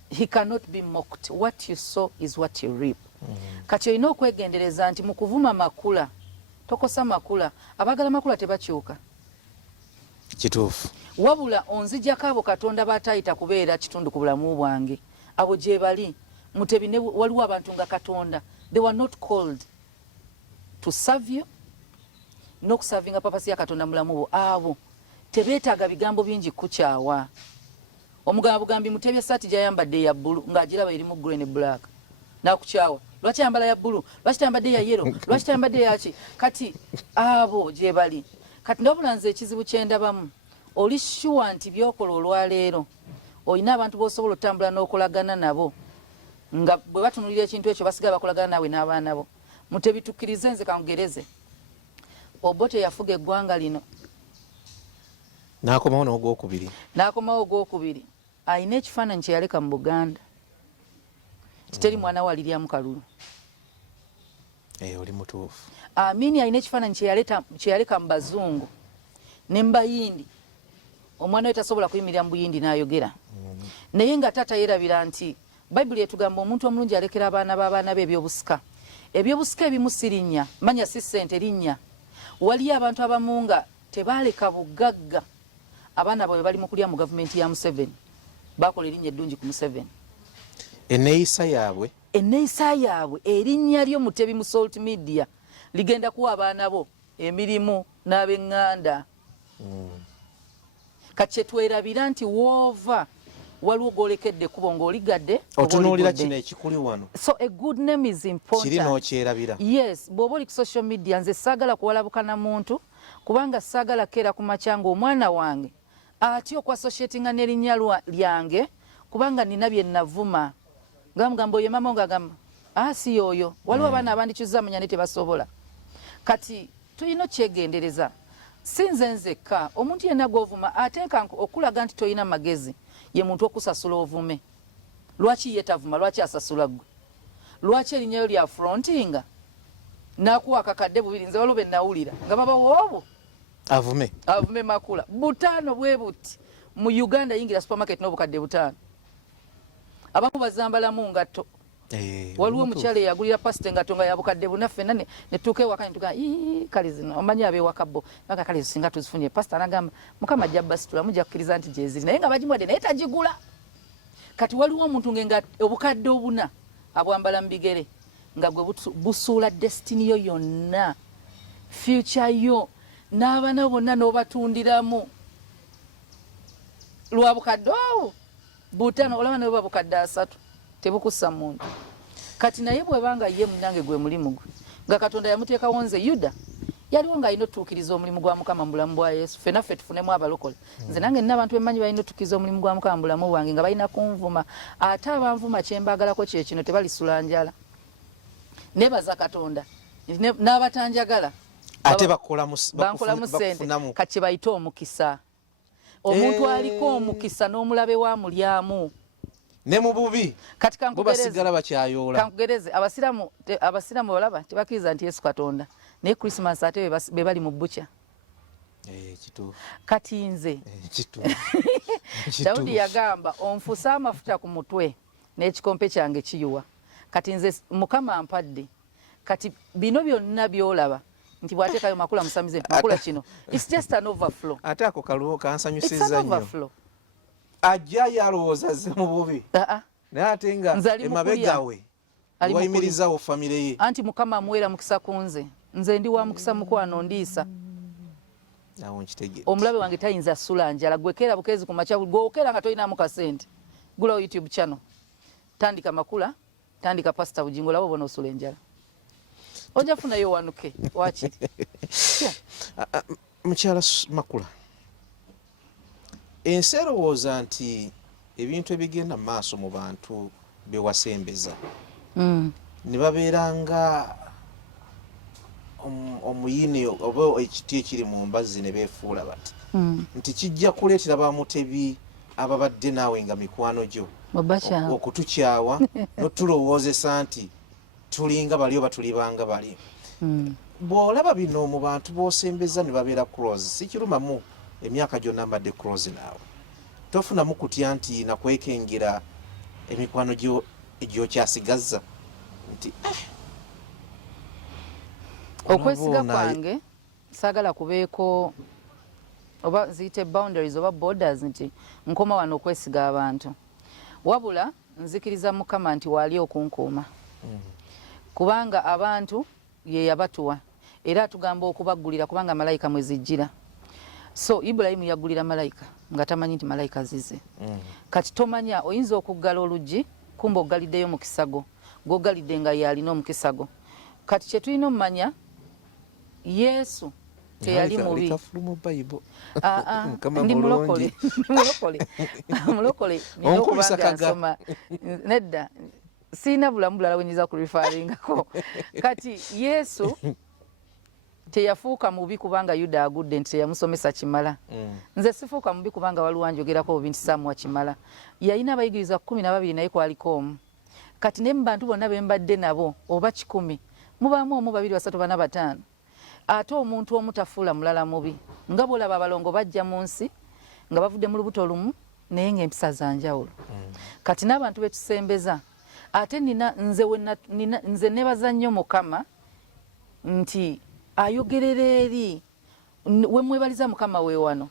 he cannot be mocked. What you sow is what you reap. Kati olina okwegendereza nti mu kuvuma Makula tokosa Makula. Abagala Makula tebakyuka. Kituufu. Wabula onzijjako abo Katonda batayita kubeera kitundu ku bulamu bwange. Abo gye bali. Mutebi ne waliwo abantu nga Katonda. They were not called to serve you. N'okusavinga papasi ya Katonda mulamu bo. Abo tebeetaaga bigambo bingi kukyawa. Omugamba bugambi Mutebi essaati gy'ayambadde ya bbulu ng'agiraba erimu grey ne black. Nakukyawa. Lwaki ayambala ya bbulu? Lwaki tayambadde ya yellow? Lwaki tayambadde ya ki? Kati abo gye bali. Kati ndabula nze ekizibu kye ndabamu. Oli sure nti byokola olwaleero olina abantu b'osobola otambula n'okolagana nabo nga bwe batunulira ekintu ekyo basigala bakolagana nawe n'abaana bo. Mutebi tukkirize nze kangereze. Obote yafuga eggwanga lino. N'akomawo ogwokubiri. Ayina ekifaananyi kye yaleka mu Buganda. Kiteri mwana waliryamu kalulu. Oli mutuufu. Amini ayina ekifaananyi kye yaleka mu Bazungu ne Mbayindi. Omwana we tasobola kuyimirira mu Buyindi n'ayogera. Naye nga taata yeerabira nti Bayibuli etugamba omuntu omulungi alekera abaana b'abaana be ebyobusika. Ebyobusika ebimu si linnya, manya si ssente linnya. Waliyo abantu abamu nga tebaaleka bugagga. Abaana baabwe bali mu kulya mu gavumenti ya Museveni. Baakola erinnya eddungi ku Museveni. Enneeyisa yaabwe erinnya lyo Mutebi mu Salt Media ligenda kuwa abaana bo emirimu n'ab'eŋŋanda. Kati kye twerabira nti woova waliwo gwolekedde kubo ng'oligadde otunuulira kino ekikuli wano. So a good name is important. Kiri n'okyerabira. Yes, bw'oba oli ku social media nze saagala kuwalabukana muntu kubanga saagala keera ku makya ng'omwana wange atya okwasosietinga n'erinnya lyange kubanga nina bye navuma. Gamugamba oyo mama ng'agamba si yoyo. Waliwo abaana abandikyuza amanya ne tebasobola. Kati tulina okyegendereza. Si nze nzekka omuntu yenna gw'ovuma ateeka okulaga nti toyina magezi ye muntu okusasula ovume. Lwaki ye tavuma? Lwaki asasula ggwe? Lwaki erinnya lya frontinga n'akuwa akakadde bubiri? Nze waliwo be nawulira nga baba woobo avume Makula butaano bwe buti mu Uganda yingira supermarket n'obukadde butaano. Abamu bazambalamu ngatto. Waliwo omukyala eyagulira pasite engatto nga yabukadde buna ffenna ne tuuka ewaka ne tugaa kale zino omanyi ab'ewaka bo baga kale singa tuzifunye. Pasita n'agamba Mukama ajja basitula mujja kukkiriza nti gyeziri naye nga bagimuwadde naye tagigula. Kati waliwo omuntu nga obukadde obuna abwambala mu bigere nga gwe busuula destiny yo yonna, future yo n'abaana bonna n'obatundiramu lwa bukadde obwo butaano. Olaba ne bwe bukadde 3 tebukussa muntu. Kati naye bwebanga ye munange gwe mulimu gwe nga Katonda yamuteekawo nze Yuda yaliwo nga alina otuukiriza omulimu gwa Mukama mu bulamu bwa Yesu. Ffenna ffe tufunemu abalokole. Nze nange nina abantu bemanyi balina otuukiriza omulimu gwa Mukama mu bulamu bwange nga balina kunvuma. Ate abanvuma kye mbaagalako kye kino tebalisula njala. Nebaza Katonda n'abatanjagala ate bankolamu ssente. Kati bayite omukisa. Omuntu aliko omukisa n'omulabe wa mulyamu. Ne mu bubi kati basigala bakyayoola. Kankugereze abasiraamu olaba tebakkiriza nti Yesu Katonda naye Christmas ate be bali mu bbuca. Kati nze Dawudi yagamba onfusa amafuta ku mutwe n'ekikompe kyange kiyuwa. Kati nze Mukama ampadde. Kati bino byonna byolaba nti bw'ateekayo Makula musamize Makula kino it's just an overflow. Ate ako kaluwo kansanyusiza nnyo. Ajja yalowooza ze mu bubi naye ate nga emabega we wayimirizawo famire ye anti Mukama amuweera mukisa ku nze. Nze ndi wa mukisa mukwano ndiisa. Omulabe wange tayinza sula njala. Gwe keera bukezi ku makya gw'okeera nga tolinamu kasente. Gulawo YouTube channel. Tandika Makula, tandika Pastor Bujjingo labo bona osula enjala. Ojja funayo wanuke wakiri. Mukyala Makula. Ensi erowooza nti ebintu ebigenda mu maaso mu bantu bewasembeza ne babeeranga omuyini oba ekiti ekiri mu mbazzi ne beefuula bati nti kijja kuleetera bamutebi ababadde naawe nga mikwano gyo okutukyawa notulowoozesa nti tulinga bali oba tulibanga bali. Bw'olaba bino mu bantu b'osembeza ne babeera close, si kirumamu emyaka gyonna mbadde close naawe, tofunamu kutya nti nakwekengera emikwano gyo egyokyasigazza nti okwesiga kwange saagala kubeeko oba ziyite boundaries oba borders nti nkoma wano okwesiga abantu, wabula nzikiriza Mukama nti waali okunkuuma kubanga abantu ye yabatuwa era tugamba okubaggulira kubanga malayika mwezijjira. So Ibulayimu yaggulira malayika nga tamanyi nti malayika zize. Kati tomanya oyinza okuggala oluggi kumba oggaliddeyo mu kisago gw'oggalidde nga yalina omukisago. Kati kye tulina omumanya Yesu teyali mubi. Ndi mulokole mulokole nina okubanga nsoma nedda siina bulamu bulala bwenyiza kulifaringako. Kati Yesu teyafuuka mubi kubanga Yuda agudde nti teyamusomesa kimala. Nze sifuuka mubi kubanga waliwo anjogerako obi nti Samuwa kimala. Yalina abayigiriza 12 naye kwaliko omu. Kati ne mu bantu bonna be mbadde nabo oba 10 mubaamu omu 2 3 4 5 ate omuntu omu tafuula mulala mubi. Nga bw'olaba abalongo bajja mu nsi nga bavudde mu lubuto lumu naye ng'empisa za njawulo. Kati n'abantu betusembeza ate nze nebaza nnyo Mukama nti ayogerera eri we mwebaliza Mukama we wano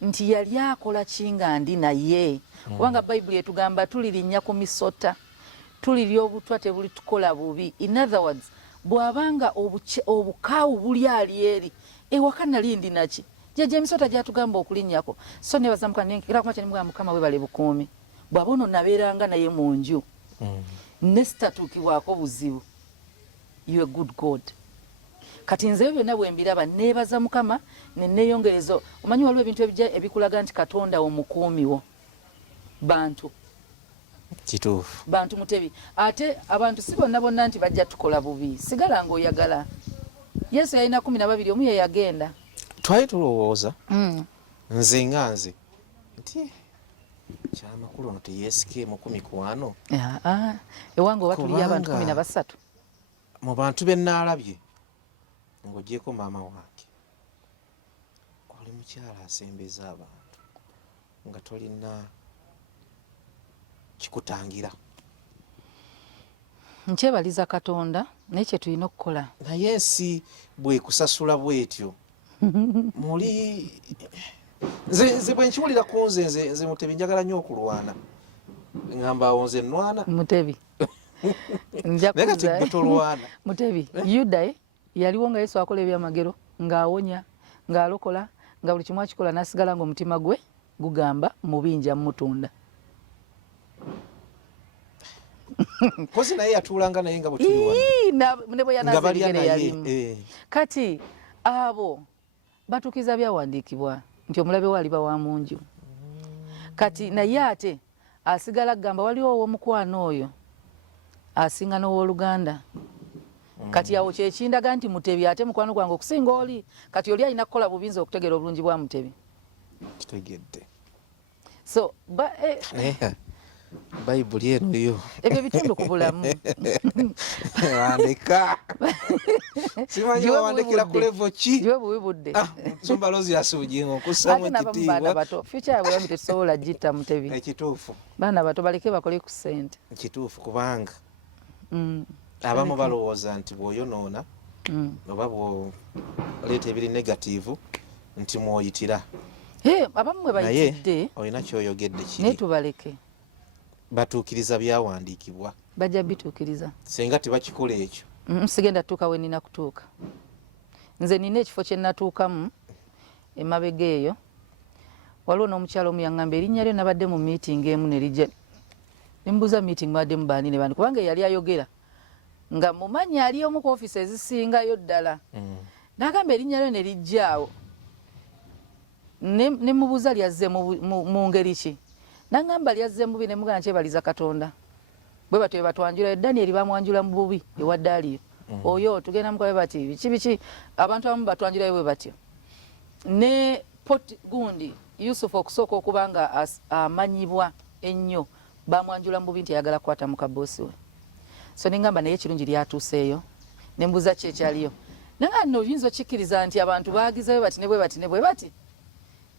nti yali akola kinga ndi naye kubanga Bayibuli etugamba tulirinnya ku misota tulirya obutwa tebuli tukola bubi. In other words bw'abanga obukaawu buli ali eri ewaka nali ndi naki jeje emisota gyatugamba okulinnyako. So nebaza Mukama era kuma kyanimugamba Mukama webale bukuumi bw'aba ono nabeeranga naye mu nju nesitatuukibwako buzibu. You a good God. Kati nze byonna bwe mbiraba neebaza Mukama ne neeyongerezo. Omanyi waliwo ebintu ebikulaga nti Katonda omukuumi wo bantu kituufu bantu mutebi. Ate abantu si bonna bonna nti bajja tukola bubi. Sigala ng'oyagala. Yesu yalina 12 omu ye yagenda. Twali tulowooza nze nga nze nti kyamakulu ono teyeesikiemu 10 ewange oba tuli abantu 13 mu bantu be nnaalabye ng'ogyeko maama wange oli mukyala asembeza abantu nga tolina kikutangira. Nkyebaliza Katonda naye kye tulina okukola naye ensi bwekusasula bwetyo muli nze bwe nkiwulira ku nze Mutebi njagala nnyo okulwana ngamba awo nze nnwana Mutebi Mutebi Yuda yaliwo nga Yesu akola ebyamagero ng'awonya ng'alokola nga buli kimu akikola n'asigala ng'omutima gwe gugamba mubinja mutunda. Kozi naye yatuulanga naye nga bwe tuli wano ne bwe yanaze ebigere yalimu. Kati abo batukiza byawandiikibwa nti omulabe we aliba wa mu nju. Kati naye ate asigala agamba waliwo ow'omukwano oyo asinga n'owooluganda. Kati awo kyekindaga nti Mutebi ate mukwano gwange okusinga oli. Kati oli alina kukola bubinza okutegeera obulungi bwa Mutebi. Kitegedde. So Bayibuli eno yo ebyo bitundu ku bulamu wandika simanyi wawandikira ku level ki iwe buwi budde Nsumba Rosias Bujjingo kussamu ekitiibwa baana bato future yabwe bambi tetusobola gita Mutebi. Ekituufu baana bato baleke bakole ku ssente. Ekituufu kubanga abamu balowooza nti bw'oyonoona oba bw'oleeta ebiri negativu nti mwoyitira. Abamu mwe bayitidde olina kyoyogedde kiri naye tubaleke batuukiriza byawandiikibwa bajja bituukiriza singa tebakikola ekyo. Sigenda tutuuka we nina kutuuka. Nze nina ekifo kye natuukamu emabega eyo waliwo n'omukyalo omu yaŋŋamba erinnya lyo nabadde mu meeting emu ne lijja nembuuza meeting mwaddemu baani ne baani kubanga yali ayogera nga mumanyi ali omu ku ofiisi ezisingayo ddala n'agamba erinnya lyo ne lijjaawo ne mubuuza lyazze mu ngeri ki n'aŋŋamba lyazze mubi ne mugana kyebaliza Katonda bwe batyo batwanjula Daniel bamwanjula mu bubi ewadde aliyo oyo tugenda mukabe bati biki abantu abamu batwanjula bwe batyo ne pot gundi Yusuf okusooka okubanga amanyibwa ennyo bamwanjula mu bubi nti ayagala kukwata mu kabosi we so ningamba naye kirungi lyatuuseeyo ne mbuza ki ekyaliyo naye nno oyinza okikkiriza nti abantu baagizayo bati ne bwe bati ne bwe bati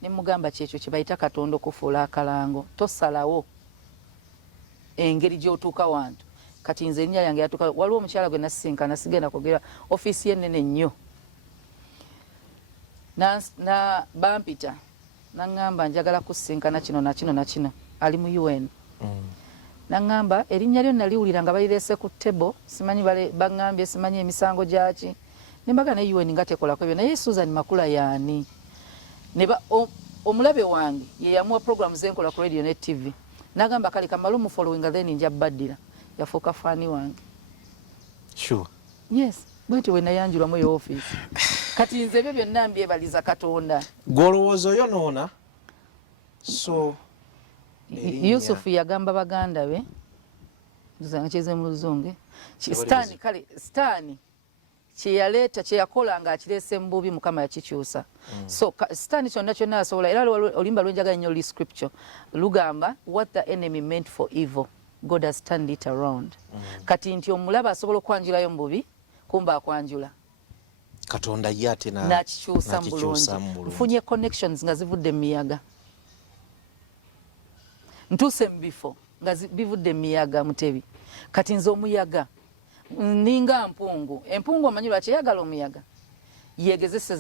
ne mugamba kyekyo kye bayita Katonda okufuula akalango tosalawo engeri gy'otuuka wantu kati nze erinnya lyange yatuuka waliwo omukyala gwe nasisinkana sigenda kwogera ofiisi ye nnene nnyo na bampita naŋŋamba njagala kusisinkana kino na kino na kino ali mu UN naŋŋamba erinnya lyo naliwulira nga balireese ku tebo simanyi baŋŋambye simanyi emisango gyaki ne mbaga ne UN nga tekolako ebyo naye Suzan Makula yaani omulabe wange ye yamuwa programu zenkola ku radio ne TV nagamba kale kamala mu following then nja baddira yafuuka faani wange sure yes bwete we nayanjulwa mu office kati nze ebyo byonna mbyebaliza Katonda gwolowooza oyonoona so Yusuf yagamba baganda be nzanga kyeze mu luzunge Stani kale Stani kyeyaleeta kyeyakola nga akireese mu bubi Mukama yakikyusa so Stani kyonna asobola era olimba lwenjaga nnyo li scripture lugamba what the enemy meant for evil God has turned it around kati nti omulaba asobola okwanjulayo mu bubi kumba akwanjula Katonda ye ate nakikyusa mu bulungi nfunye connections nga zivudde mu miyaga ntuuse mu bifo nga bivudde mu miyaga Mutebi kati nze omuyaga ninga empungu omanyi lwaki eyagala omuyaga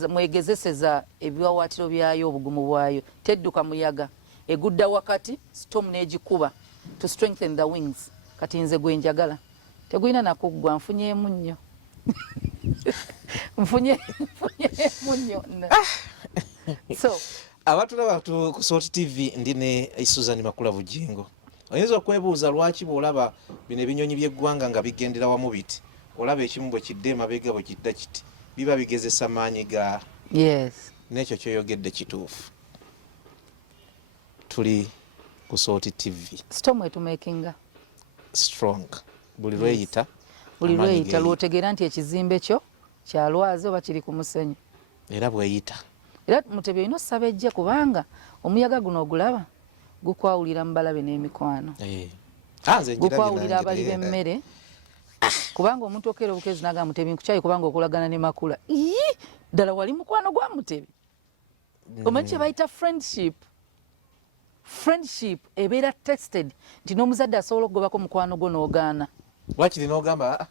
mwegezeseza ebiwawaatiro byayo obugumu bwayo tedduka muyaga egudda wakati storm n'egikuba to strengthen the wings kati nze gwe njagala tegulina nakuggwa nfunyeemu nnyo nfunyeemu nnyo so abatulaba ku Salt TV ndi ne Suzan Makula Bujjingo oyinza okwebuuza lwaki bw'olaba bino ebinyonyi by'eggwanga nga bigendera wamu biti olaba ekimu bwe kidde emabega bwe kidda kiti biba bigezesa maanyi ga yes n'ekyo kyoyogedde kituufu tuli ku Salt TV storm etumakinga strong buli lweyita lwotegeera nti ekizimbe kyo kyalwaze oba kiri ku musenyu era bweyita era Mutebi olina osaba ejje kubanga omuyaga guno ogulaba gukwawulira mu balabe n'emikwano gukwawulira abali b'emmere kubanga omuntu okeera obukezi naga Mutebi nkukyayi kubanga okulagana ne Makula ddala wali mukwano gwa Mutebi omanyi kye bayita friendship ebeera tested nti n'omuzadde asobola okugobako mukwano gwo n'ogaana wakiri n'ogamba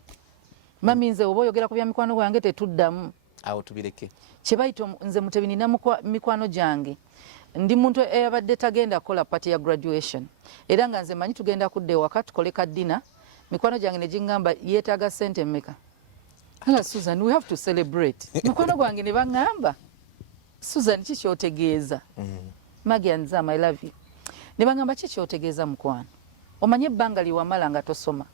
mami nze oba oyogera ku bya mikwano gwange tetuddamu awo tubireke kye bayita nze Mutebi nina mikwano gyange ndi muntu eyabadde tagenda kukola pati ya graduation era nga nze manyi tugenda kudda ewaka tukole kaddina mikwano gyange ne gingamba yeetaaga ssente mmeka hala Susan we have to celebrate mikwano gwange ne baŋŋamba Susan ki kyotegeeza Magia Nzama I love you ne baŋŋamba ki kyotegeeza mukwano omanye ebbanga liwamala nga tosoma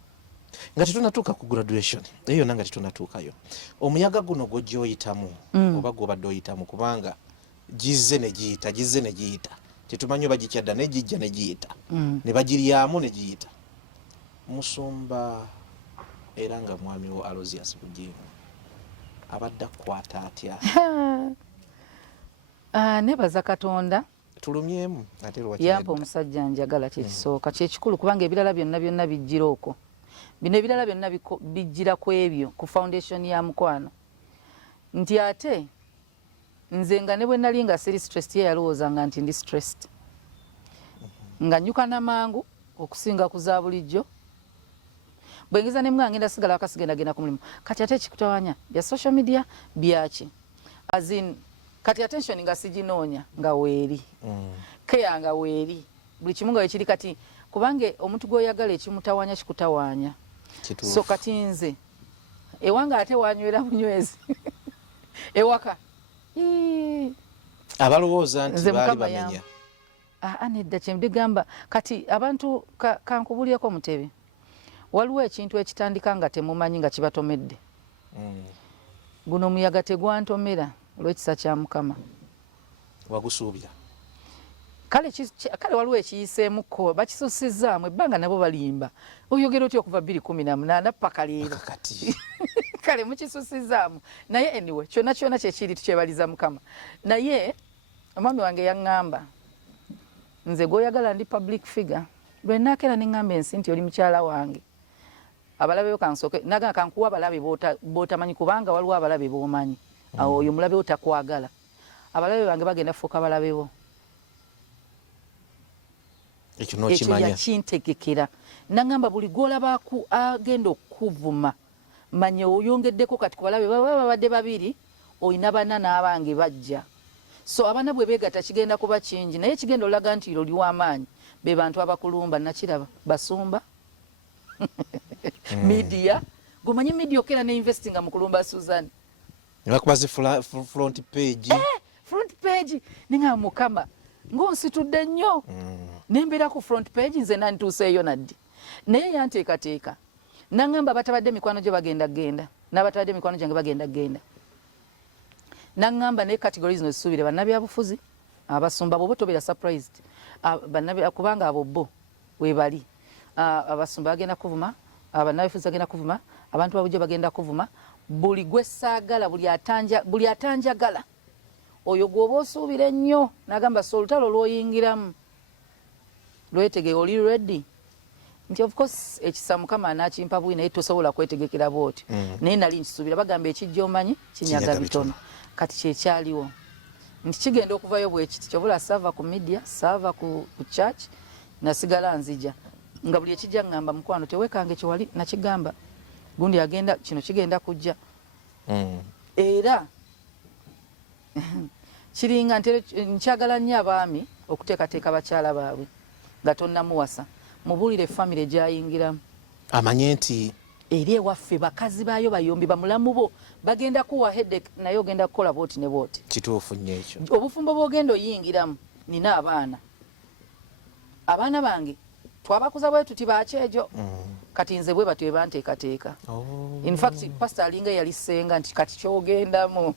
nga tetunatuuka ku graduation eyo yonna nga tetunatuukayo omuyaga guno gw'oyitamu oba gw'obadde oyitamu kubanga gizze ne giyita tetumanyi oba gikyadda ne gijja ne giyita ne bagiryamu ne giyita musumba era nga mwami wo Aloysius Bujjingo abadde akwata atya nebaza Katonda tulumyemu ate yampa omusajja njagala kyekisooka kyekikulu kubanga ebirala byonna bijjira okwo bino ebirala byonna bijjira ku ebyo ku foundation ya mukwano nti ate nze nga ne bwe nali nga siri stressed ye yalowoozanga nti ndi stressed nga nnyuka n'amangu okusinga ku za bulijjo bwengeza ne mwange ndasigala akasigendagenda ku mulimu kati ate ekikutawanya bya social media byaki azin kati attention nga siginoonya nga weeri keya nga weeri buli kimu nga wekiri kati kubange omuntu gw'oyagala ekimutawanya kikutawanya so kati nze ewanga ate wanywera bunywezi ewaka abalowooza nti baali bamenya nedda kyembigamba kati abantu kankubulyeko Mutebi waliwo ekintu ekitandika nga temumanyi nga kibatomedde guno omuyaga tegwantomera olw'ekisa kya Mukama wagusuubira kale waliwo ekiyiseemuko bakisusizzaamu ebbanga nabo balimba oyogera otya okuva 2018 paka leero kale mukisusizzaamu naye anyway kyonna kyekiri tukyebaliza Mukama naye omwami wange yaŋŋamba nze gwoyagala ndi public figure lwe naakera ne ŋŋamba ensi nti oli mukyala wange abalabe kansoke naga kankuwa abalabe bootamanyi kubanga waliwo abalabe boomanyi awo oyo mulabe otakwagala abalabe bange bagenda fuuka abalabe bo ekyo yakintegekera naŋŋamba buli gw'olabaku agenda okuvuma manye oyongeddeko kati ku balabe babadde babiri oyina bana n'abange bajja so abaana bwe beegata kigenda kuba kingi naye kigenda olaga nti oli w'amaanyi be bantu abakulumba nakiraba basumba media gomanyi media okera ne investinga mu kulumba Suzan bakubazi front page ninga Mukama ng'onsitudde nnyo nembera ku front page nze nantuuseeyo naddi naye yanteekateeka naŋŋamba batabadde mikwano gye bagenda n'abatabadde mikwano gyange bagenda naŋŋamba naye categories zino zisuubire bannabyabufuzi abasumba bobo tobeera surprised kubanga abo bo webali abasumba bagenda kuvuma abannabyabufuzi bagenda kuvuma abantu babujjo bagenda kuvuma buli gwe saagala buli atanjagala oyo gwoba osuubira ennyo nagamba so olutalo lw'oyingiramu lwetege oli ready nti of course ekisa Mukama anakimpa bwi naye tosobola kwetegekera bwoti naye nali nkisuubira bagamba ekijja omanyi kinyaga bitono kati kyekyaliwo nti kigenda okuvayo bwekiti kyobula saava ku media saava ku church nasigala nzija nga buli ekijja ngamba mukwano tewekange kyewali nakigamba gundi agenda kino kigenda kujja era kiringa nkyagala nnyo abaami okuteekateeka bakyala baabwe nga tonnamuwasa mubuulire famire gyayingiramu amanye nti eri ewaffe bakazi baayo bayombi bamulamu bo bagenda kuwa headache naye ogenda kukola booti ne booti kituufu nnyo ekyo obufumbo bwogenda oyingiramu nina abaana bange twabakuza bwe tuti bakyejo kati nze bwe batwe banteekateeka in fact pastor alinga yali senga nti kati kyogendamu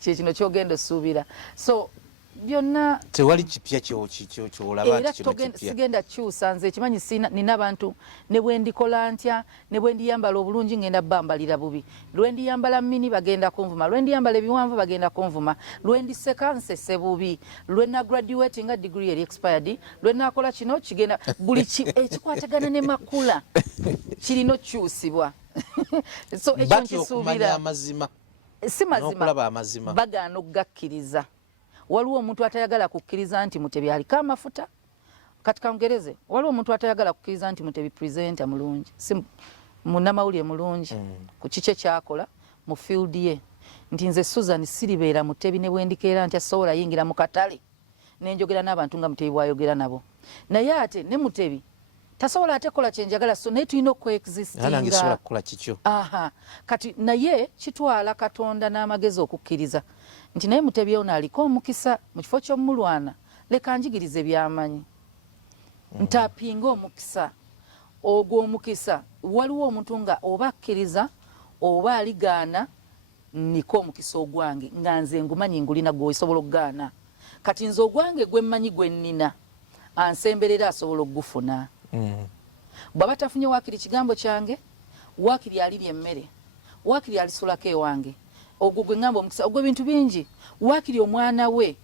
kyekino kyogenda osuubira so byonna tewali kipya kyolaba nti kino kipya sigenda kyusa nze ekimanyi nina abantu ne bwe ndikola ntya ne bwe ndiyambala obulungi ngenda bambalira bubi lwe ndiyambala mini bagenda kunvuma lwe ndiyambala ebiwanvu bagenda kunvuma lwe ndiseka nsese bubi lwe na graduate nga degree eri expired lwe nakola kino kigenda buli ekikwatagana ne Makula kirino kyusibwa so ekyo nkisuubira amazima si mazima bagaana okugakkiriza waliwo omuntu atayagala kukkiriza nti Mutebi aliko amafuta kati kangereze waliwo omuntu atayagala kukkiriza nti Mutebi presenter mulungi si munnamawulire mulungi ku kiki kyakola mu field ye nti nze Suzan siribeera Mutebi ne bwendikeera nti asobola yingira mu katale nenjogera n'abantu nga Mutebi bwayogera nabo naye ate ne Mutebi tasobola ate kola kyenjagala so naye tulina okuexistinga kati naye kitwala Katonda n'amagezi okukkiriza nti naye Mutebi ono aliko omukisa mu kifo ky'omulwana leka njigirize byamanyi ntapinga omukisa ogwo omukisa waliwo omuntu nga oba akkiriza oba aligaana niko omukisa ogwange nga nze ngumanyi ngulina gweosobola okugaana kati nze ogwange gwe mmanyi gwe nnina ansemberera asobola okugufuna bw'aba tafunye waakiri kigambo kyange waakiri alirya emmere waakiri alisulako ewange ogwo gwe ŋŋamba omukisa ogwo ebintu bingi waakiri omwana we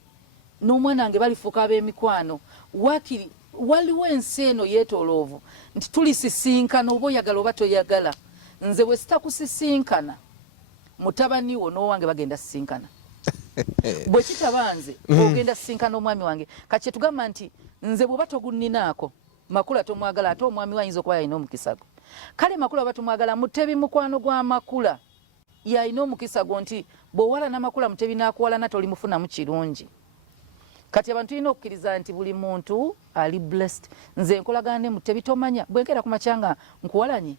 n'omwana wange balifuuka ab'emikwano waakiri waliwo ensi eno yeetooloovu nti tulisisinkana oba oyagala oba toyagala nze bwe sitakusisinkana mutabani wo n'owange bagenda sisinkana bwe kitaba nze ogenda sisinkana omwami wange kati kyetugamba nti nze bw'oba togunninaako Makula tomwagala ate omwami we ayinza okuba yalina omukisa gwo kale Makula oba tumwagala Mutebi mukwano gwa Makula yalina omukisa gwo nti bw'owalana Makula Mutebi n'akuwalana tolimufunamu kirungi kati abantu tulina okukkiriza nti buli muntu ali blessed nze nkolagana ne Mutebi tomanya bwenkera ku makyanga nkuwalanye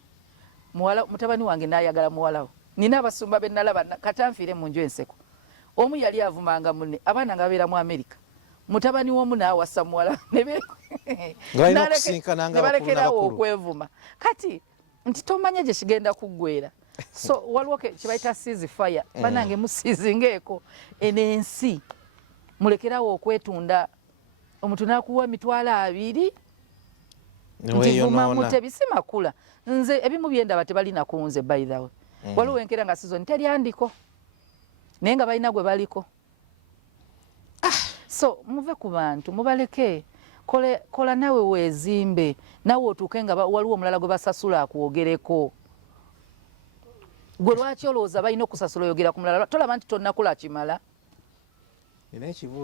mutabani wange n'ayagala muwalawo nina abasumba be nalaba katanfiire mu nju enseko omu yali avumanga munne abaana nga babeera mu America mutabani w'omu n'awasa muwala nebalekerawo okwevuma kati nti tomanya gye kigenda kuggwera so waliwo kyebayita sizi fire banange musizingeeko eno ensi mulekerawo okwetunda omuntu nakuwa mitwalo 2 nti vuma Mutebi si Makula nze ebimu byendaba tebalina kunze by the way waliwo enkera nga Suzan teryandiko naye nga balina gwe baliko so muve ku bantu mubaleke kola nawe wezimbe nawe otuuke nga waliwo omulala gwe basasula akwogereko gwe lwaki olowooza balina okusasula oyogera ku mulala tolaba nti tonnakola kimala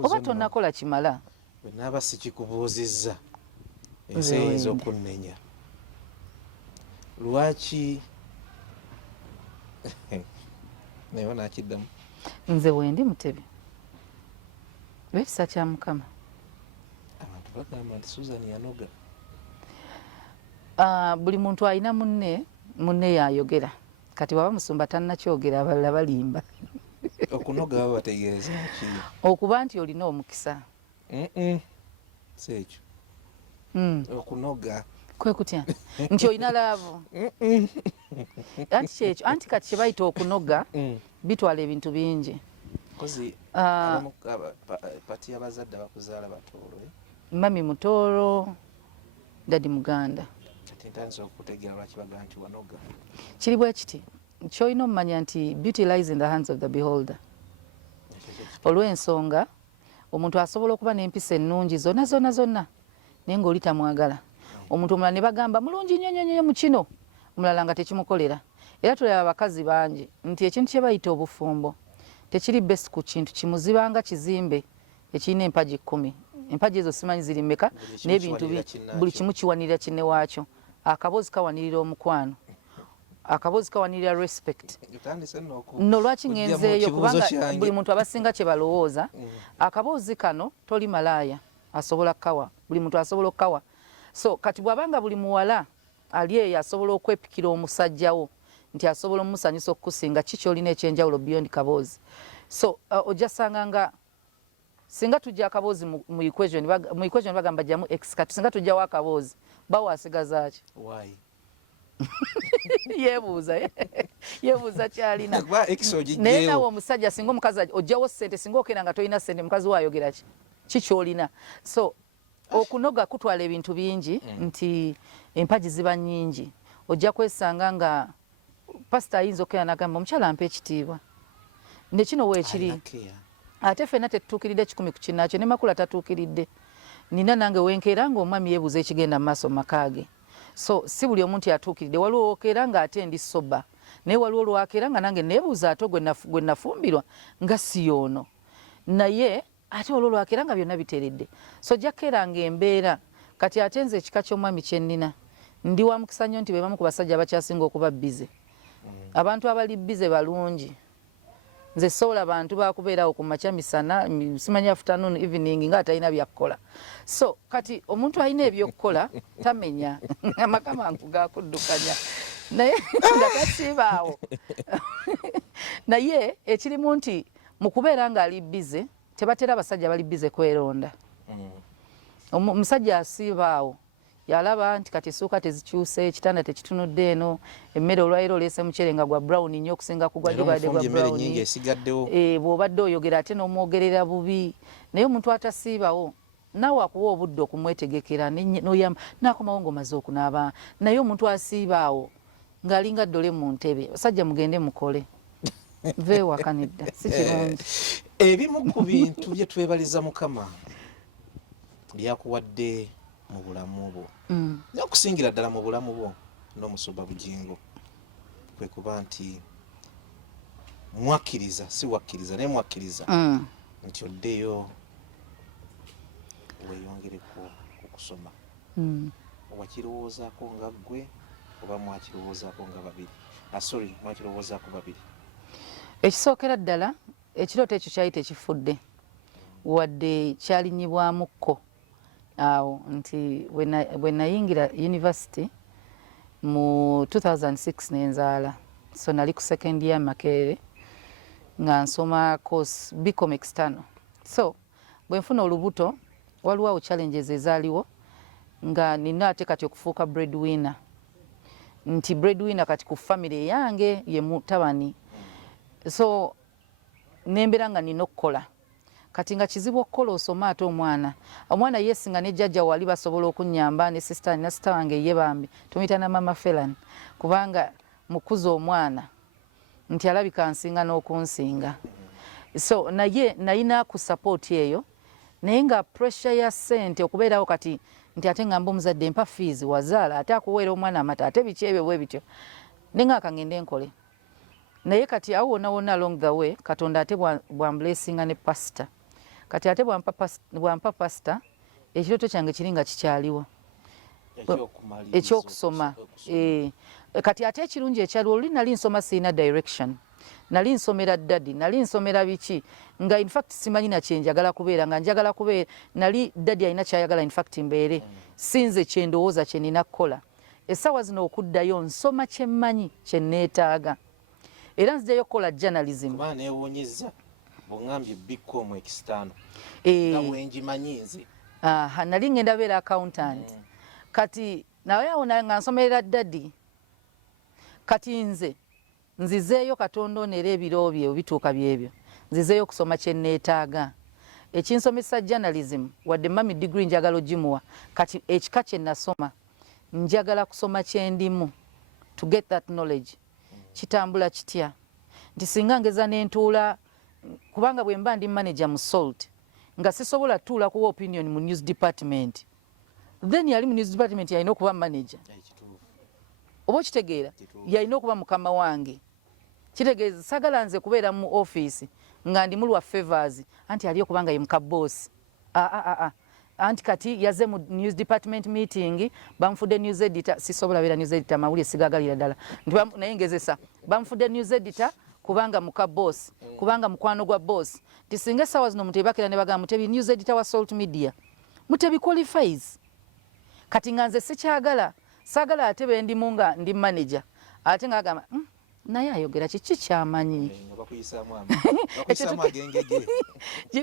oba tonnakola kimala bwe naaba sikikubuuzizza ensi eyinza okunnenya lwaki naye nakiddamu nze wendi Mutebi ekisa kya Mukama abantu bagamba nti Suzan yanoga buli muntu alina munne yayogera kati waba musumba tannakyogera abalala balimba okunoga baba bategeeza ki okuba nti olina omukisa si ekyo okunoga kwe kutya nti olina laavu anti kyekyo anti kati kyebayita okunoga bitwala ebintu bingi kozi pati y'abazadde abakuzaala batoolo mami mutoolo dadi muganda kati ntandise okutegeera lwaki bagamba nti wanoga kiri bwe kiti kyolina omumanya nti beauty lies in the hands of the beholder olw'ensonga omuntu asobola okuba n'empisa ennungi zonna naye ng'oli tamwagala omuntu omulala ne bagamba mulungi nnyo mu kino omulala nga tekimukolera era tulaba abakazi bangi nti ekintu kye bayita obufumbo tekiri besi ku kintu kimuzibanga kizimbe ekirina empagi 10 empagi ezo simanyi ziri mmeka n'ebintu buli kimu kiwanirira kinne waakyo akaboozi kawanirira omukwano akaboozi kawanirira respect no lwaki ngenzeeyo kubanga buli muntu abasinga kye balowooza akaboozi kano toli malaaya asobola kawa buli muntu asobola okawa so kati bwabanga buli muwala ali eyo asobola okwepikira omusajjawo nti asobola omusanyusa okukusinga kiki olina ekyenjawulo beyond kaboozi so ojasanga nga singa tujja akaboozi mu equation bagamba jamu x kati singa tujjawo akaboozi bawasigazaaki yebuuza kyalina naye nawe omusajja singa omukazi ojjawo sente singa okenda nga tolina sente mukazi waayogera ki kikyolina so okunoga kutwala ebintu bingi nti empagi ziba nnyingi ojja kwesanga nga pasita ayinza okera nagamba omukyala ampa ekitiibwa nekino weekiri ate ffenna tetutuukiridde 10 ku kinnaakyo ne Makula tatuukiridde nina nange wenkeera nga omwami yeebuuza ekigenda mu maaso makaage so si buli omuntu yatuukiridde waliwo okeera nga ate ndi soba naye waliwo olwakeera nga nange neebuuza ate gwe nafumbirwa nga si yoono naye ate olwo lwakeera nga byonna biteredde so jakkeeranga embeera kati ate nze ekika ky'omwami kyennina ndi wa mukisa nnyo nti be bamu ku basajja abakyasinga okuba bize abantu abali bize balungi nze sobola bantu bakubeerawo ku makya misana simanyi afternoon evening nga atalina byakukola so kati omuntu alina ebyokukola tamenya amaka mangu gakuddukanya naye nga tasiibaawo naye ekirimu nti mu kubeera nga ali bize tebatera abasajja bali bize kweronda omusajja asiibaawo yalaba nti kati essuuka tezikyuse ekitanda tekitunudde eno emmere olwayiro oleese mukyere nga gwa brown nnyo okusinga ku gwadibadde gwa brown bw'obadde oyogera ate n'omwogerera bubi naye omuntu atasiibawo naawe akuwa obudde okumwetegekera noyamba naakomawo ng'omaze okunaaba naye omuntu asiibaawo ng'alinga ddole mu ntebe basajja mugende mukole veewakanidda si kirungi ebimu ku bintu bye twebaliza Mukama byakuwadde mu bulamu bwo n'okusingira ddala mu bulamu bwo n'omusumba Bujjingo kwe kuba nti mwakkiriza si wakkiriza naye mwakkiriza nti oddeyo weeyongereko okusoma wakirowoozaako nga ggwe oba mwakirowoozaako nga babiri sorry mwakirowoozaako babiri ekisookera ddala ekirooto ekyo kyali tekifudde wadde kyalinyibwamukko awo nti bwe nayingira university mu 2006 nenzaala so nali ku second year Makerere nga nsoma course BCom external so bwe nfuna olubuto waliwo awo challenges ezaaliwo nga nina ate kati okufuuka breadwinner nti breadwinner kati ku family yange ye mutabani so nembeera nga nina okukola kati nga kizibu okukola osoma ate omwana yesinga ne jjajja wali basobola okunnyamba ne sister wange ye bambi tumuyita na mama Felan kubanga mukuza omwana nti alabika nsinga n'okunsinga so naye nayina ku support eyo naye nga pressure ya ssente okubeerawo kati nti ate ngamba omuzadde mpa fees wazaala ate akuweera omwana amata ate biki ebyo bwe bityo nenga akangende nkole naye kati awo wonna along the way Katonda ate bwamblessinga ne pastor kati ate bwampa pastor ekirooto kyange kiri nga kikyaliwo ekyokusoma kati ate ekirungi ekyaliwo oli nali nsoma sirina direction nali nsomera daddy nali nsomera biki nga in fact simanyi na kyenjagala kubeera nga njagala kubeera nali daddy alina kyayagala in fact mbeere sinze kyendowooza kye nina kukola essaawa zino okuddayo nsoma kyemmanyi kyenneetaaga era nzijjayo kukola journalism kuba neewuunyizza bw'oŋŋambye bicom external nga bwengimanyi nze nali ngenda beera accountant kati naye awo nga nsomerera daddy kati nze nzizeeyo Katonda onera ebiro bye bituuka byebyo nzizeeyo okusoma kyenneetaaga ekinsomesa journalism wadde mami degree njagala ogimuwa kati ekika kye nasoma njagala kusoma kyendimu to get that knowledge kitambula kitya nti singa ngeza nentuula kubanga bwe mba ndi manager mu Salt nga sisobola tuula kuwa opinion mu news department then yali mu news department yalina okuba manager oba okitegeera yalina okuba mukama wange kitegeeza sagala nze kubeera mu office nga ndi mulwa favors anti ali okubanga ye muka boss anti kati yaze mu news department meeting bamfudde news editor sisobola beera news editor mawulire sigagalira ddala naye ngezesa bamfudde news editor kubanga muka boss kubanga mukwano gwa boss tisinga essaawa zino mutebakira ne bagamba mutebi news editor wa Salt Media mutebi qualifies kati nga nze sikyagala sagala ate bendimu nga ndi manager ate ngagamba naye ayogera kiki kyamanyi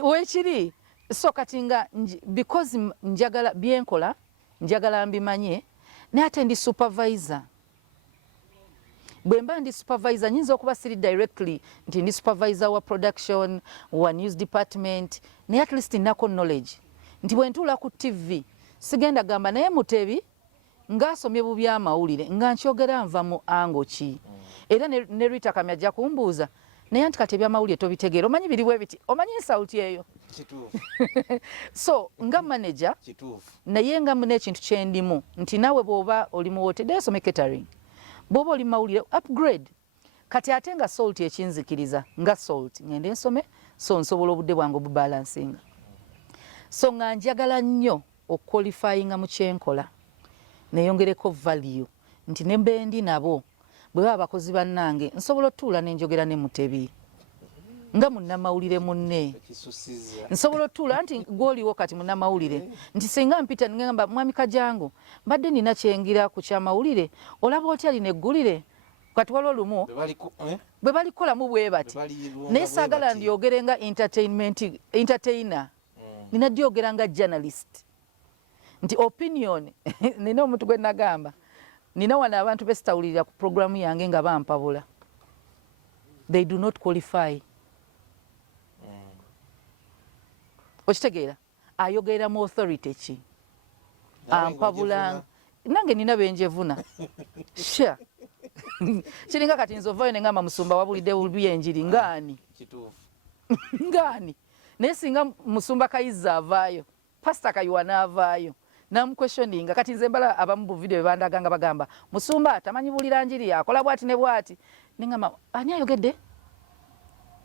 wekiri so kati nga because njagala byenkola njagala mbimanye naye ate ndi supervisor bwe mba ndi supervisor nyinza okuba siri directly nti ndi supervisor wa production wa news department naye at least nako knowledge nti bwe ntuula ku TV sigenda gamba naye mutebi ngasomye bubi amawulire nga nkyogera nva mu ango ki era ne Rita Kamya ajja kumbuuza naye anti kati ebyamawulire tobitegeera omanyi biri bwe biti omanyi nsawuti eyo so nga manager naye nga mune ekintu kyendimu nti nawe bw'oba oli mu hoteli some catering bw'oba oli mawulire upgrade kati ate nga Salt ekinzikiriza nga Salt ngende nsome so nsobola obudde bwange obubalansinga so nga njagala nnyo okuqualifyinga mu kyenkola neyongereko value nti nembe ndi nabo bwe baba bakozi bannange nsobola otuula nenjogera ne mutebi nga munnamawulire munne nsobola otuula nti gwoliwo kati munnamawulire nti singa mpita ngamba mwami Kajangu mbadde nina kyengira ku kyamawulire olaba otya lino eggulire kati waliwo lumu bwe balikolamu bwe bati naye saagala ndyogere nga entertainer nina dyogera nga journalist nti opinion nina omuntu gwe nagamba nina wano abantu besitawulirira ku programu yange nga bampabula they do not qualify okitegeera ayogera mu authority ki ampabula nange nina benjevuna sha kiringa kati nzovayo nengamba musumba wabulidde bubi enjiri ngaani ngaani naye singa musumba Kayiza avaayo pastor Kayiwa n'avaayo namuquestioninga kati nze mbala abamu bu video bandaga nga bagamba musumba tamanyi bulira njiri akola bwati ne bwati ningamba ani ayogedde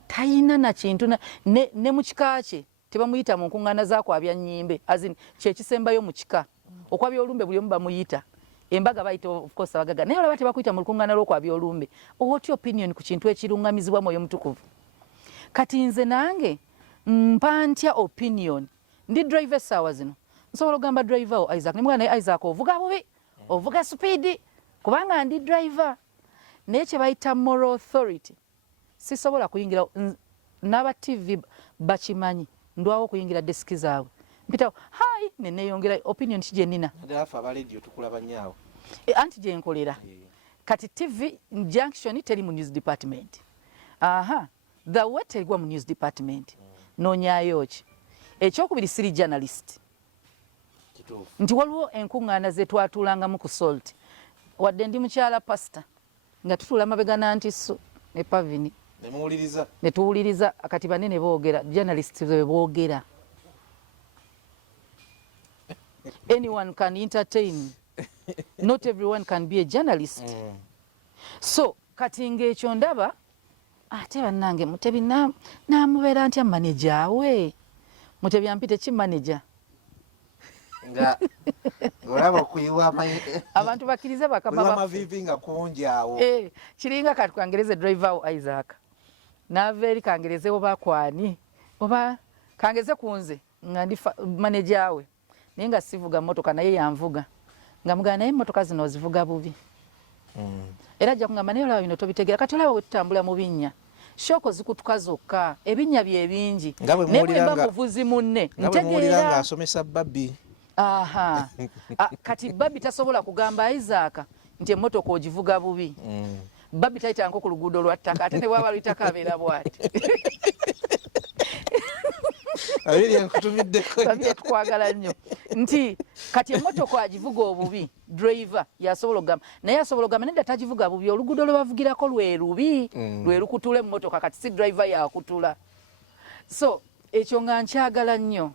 tayina na kintu ne mukikaache tebamuyita mu nkungana zaako abya nnyimbe azini kyekisembayo mu kika okwabya olumbe buli omu bamuyita embaga bayita of course abagaga naye olaba tebakuyita mu lukungana lw'okwabya olumbe owoti opinion ku kintu ekirungamizibwa mwoyo mutukuvu kati nze nange mpa ntya opinion ndi driver essaawa zino nsobola ogamba driver o Isaac ne mwana Isaac ovuga bubi ovuga speed kubanga ndi driver naye kye bayita moral authority sisobola kuyingira n'aba TV bakimanyi ndwawo okuyingira deski zaabwe mpitawo hai neneyongera opinion kije nina ndafa abaledio tukulaba nyaawo anti je nkolera kati TV junction teri mu news department aha the way tegwa mu news department noonyaayo ki. Ekyokubiri siri journalist. Nti waliwo enkuŋŋaana ze twatuulangamu ku Salt wadde ndi mukyala pasita nga tutuula mabega nantisso ne pavini ne tuwuliriza kati banene boogera journalist be boogera. Anyone can entertain. Not everyone can be a journalist. So kati ng'ekyo ndaba ate bannange Mutebi n'amubeera ntya manager we. Mutebi ampite ki manager? Nga olaba kuyiwa abantu bakkirize bakama amavivi nga kungi awo. Kiringa kati kangereze driver wo Isaac n'ava eri kangereze oba kwani oba kangeze kunze nga ndi manager we naye nga sivuga mmotoka naye yanvuga nga mugana naye emmotoka zino ozivuga bubi. Era ajja kungamba naye olaba bino tobitegeera kati olaba bwe tutambula mu binnya shoko zikutuka zokka ebinnya bye bingi naye bwemba muvuzi munne ntegeera nga asomesa babbi. Aha. Kati babbi tasobola kugamba Isaac nti emmotoka ogivuga bubi. Babbi tayita nko ku luguudo lwa ttaka ate ne bwaba luyitako abeera bw'ati. Abiri yankutumiddeko babbi tukwagala nnyo nti kati emmotoka agivuga obubi driver yasobola okugamba naye asobola okugamba nedda tagivuga bubi oluguudo lwe bavugirako lwe lubi lwe lukutula emmotoka kati si driver yakutula. So ekyo nga nkyagala nnyo.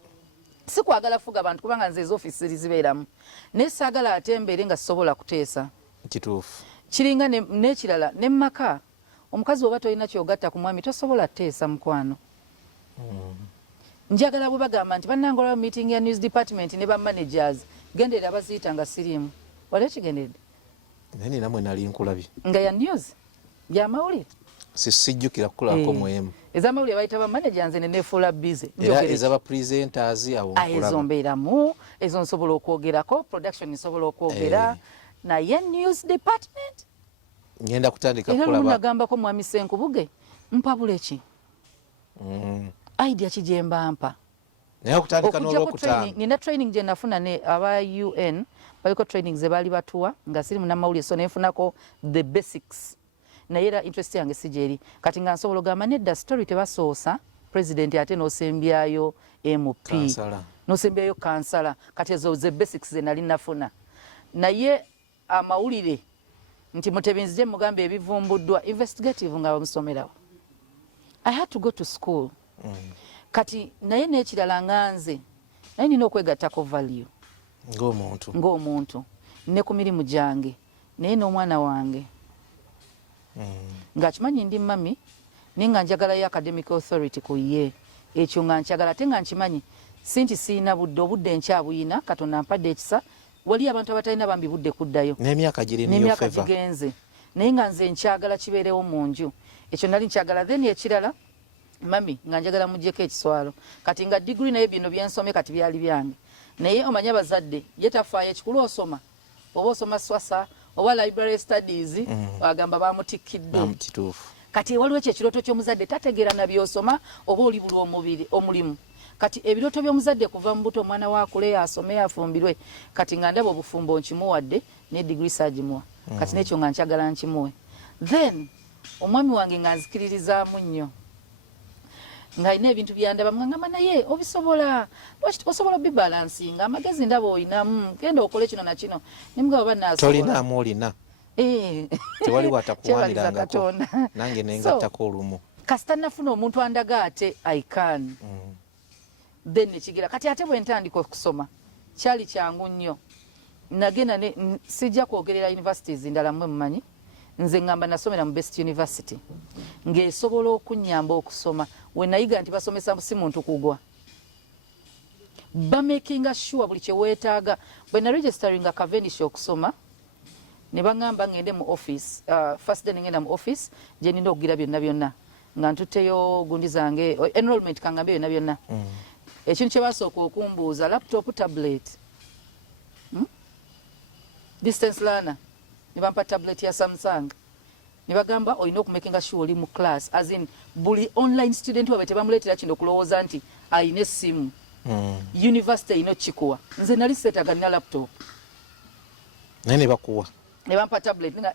Si kwagala fuga abantu kubanga nze ez'ofiisi zibeeramu naye saagala ate mbeere nga sisobola kuteesa. Kituufu. Kiringa n'ekirala ne mmaka omukazi oba tolina kyogatta ku mwami tosobola teesa mukwano. Njagala bwe bagamba nti bannange olaba meeting ya news department ne ba managers gendera baziyita nga siriimu wali ekigendedde naye namwe nali nkulabye nga ya news ya mawulire sijjukira kukulako mwemu ez'amawulire bayita ba managers ne nefuula bize era ez'aba presenters awo ezo mbeeramu ezo nsobola okwogerako production nsobola okwogera naye news department ngenda kutandika kulaba era lunagambako mwami Senkubuge mpabule ki idea kijemba mpa naye okutandika n'olwokutaano nina training gye nafuna ne aba UN baliko training ze baali batuwa nga siri munnamawulire so nenfunako the basics naye era interest yange si gyeri kati nga nsobola ogamba nedda story tebasoosa president ate n'osembyayo MP n'osembyayo kansala kati ezo ze basics ze nali nafuna naye amawulire nti Mutebi nzije mugamba ebivumbuddwa investigative nga bamusomerawo. I had to go to school. Kati naye n'ekirala nganze naye nina okwegattako value ng'omuntu ne ku mirimu gyange naye n'omwana wange ng'akimanyi ndi mami naye nga njagalayo academic authority ku ye ekyo nga nkyagala ate nga nkimanyi si nti siina budde obudde nkyabuyina Katonda ampadde ekisa wali abantu abatalina bambi budde kuddayo n'emyaka gigenze naye nga nze nkyagala kibeerewo mu nju ekyo nali nkyagala then ekirala mami nga njagala mujjeko ekiswalo kati nga degree naye bino byensomye kati byali byange naye omanye abazadde ye tafaayo ekikulu osoma oba osoma swasa oba library studies agamba bamutikkidde kati waliwo ekyo ekirooto ky'omuzadde tategeera nabyosoma oba oli buli omulimu kati ebirooto by'omuzadde kuva mu buto omwana waakule asome afumbirwe kati nga ndaba obufumbo nkimuwadde ne degree saagimuwa kati n'ekyo nga nkyagala nkimuwe then omwami wange nga nzikiririzaamu nnyo nga ina ebintu byandaba ngamba naye obisobola lwaki osobola bibalansinga amagezi ndaba oyinamu genda okole kino na kino nimugaba banasobola tolinaamu olina tewali watakuwanirangako nange nengattako olumu kasita nafuna omuntu andaga ate I can then nekigira kati ate bwe ntandika okusoma kyali kyangu nnyo nagenda sijja kwogerera universities ndala mwe mumanyi nze ngamba nasomera mu best university ng'esobola okunnyamba okusoma we nayiga nti basomesa si muntu kugwa bamakinga sure buli kyeweetaaga bwe na registeringa Cavendish okusoma ne baŋŋamba ngende mu office first day ngenda mu office gye nina okugira byonna byonna nga ntutteyo gundi zange enrollment kangambe byonna byonna ekintu kye basooka okumbuuza laptop tablet distance learner ne bampa tablet ya Samsung ne bagamba olina okumakinga sure oli mu class as in buli online student wabe tebamuleetera kino okulowooza nti ayina essimu university ino kikuwa nze nali seetaga nina laptop naye ne bakuwa ne bampa tablet nga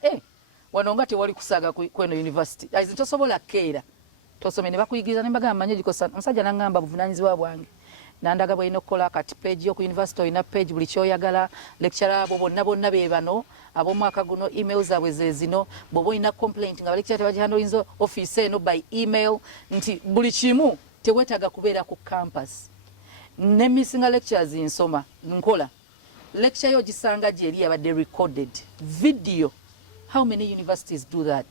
wano nga tewali kusaaga kweno university as in tosobola keera tosome ne bakuyigiriza ne bagamba manyi gikosa omusajja nangamba buvunanyizibwa bwange nandaga bwalina okukola kati page yo ku university olina page buli kyoyagala lecturer abo bonna be bano ab'omwaka guno email zaabwe ze zino bw'oba olina complaint nga lecturer tebagihandlinze office eno by email nti buli kimu teweetaaga kubeera ku campus ne missinga lectures nsoma nkola lecture yo gisanga gyeri yabadde recorded video. How many universities do that?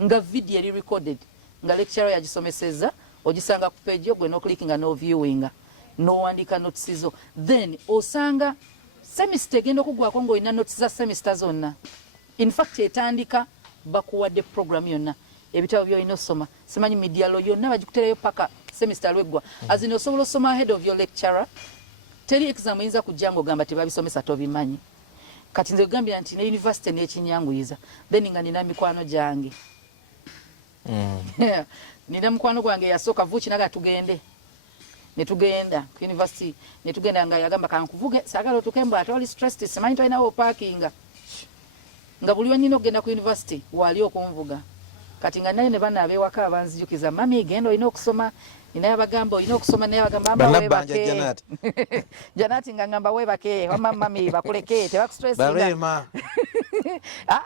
Nga video eri recorded nga lecturer yagisomeseza ogisanga ku page yo gwe no clickinga no viewinga no wandika notes zo then osanga semester genda okugwako ng'olina notes za semester zonna. In fact etandika bakuwadde program yonna ebitabo by'olina osoma simanyi midialo yonna bagikutereyo paka semester lweggwa azino osobola osoma ahead of your lecturer teri exam yinza kujja ng'ogamba tebabisomesa tobimanyi kati nze gambira nti ne university n'ekinyanguyiza then nga nina mikwano gyange nina mukwano gwange yasooka vuukinaga tugende netugenda ku university netugenda nga yagamba kankuvuge saagala otukembo ate oli stressed simanyi tolinawo parkinga nga buli wennyina okugenda ku university wali okunvuga kati nga naye ne bana ab'ewaka abanzijukiza mami genda olina okusoma ninaye abagamba olina okusoma naye abagamba webake janati nga ngamba webake wamamami bakuleke tebakustressbalema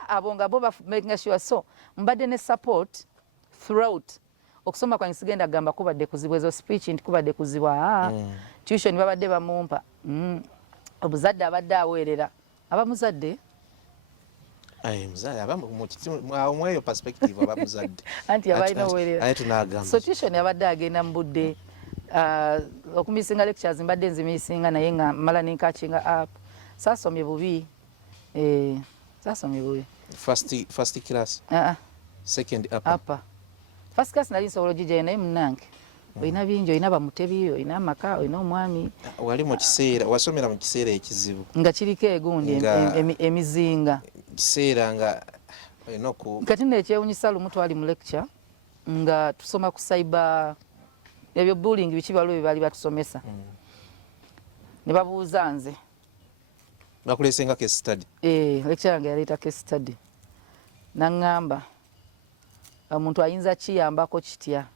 abo nga bo making sure so mbadde ne support throughout okusoma kwange sigenda gamba kubadde kuzibwa ezo speech nti kubadde kuzibwa tuition babadde bamumpa obuzadde abadde aweerera abamuzadde muzadde abamweyo perspective abamuzadde anti abalina oweerera so tuition abadde agenda mu budde okumisinga lectures mbadde nzimisinga naye nga mala nenkachinga up saasomye bubi saasomye bubi first class second upper first class nali nsobola ogijjayo naye munnange olina bingi olina bamutebi olina amaka olina omwami wali mu kiseera wasomera mu kiseera ekizibu nga kiriko egundi emizinga kiseera nga olina oku kati nno ekyewunyisa lumu twali mu lecture nga tusoma ku cyber ebyo bullying biki baliwo bye baali batusomesa ne babuuza nze bakuleesenga case study lecture yange yaleeta case study naŋŋamba omuntu ayinza kiyambako kitya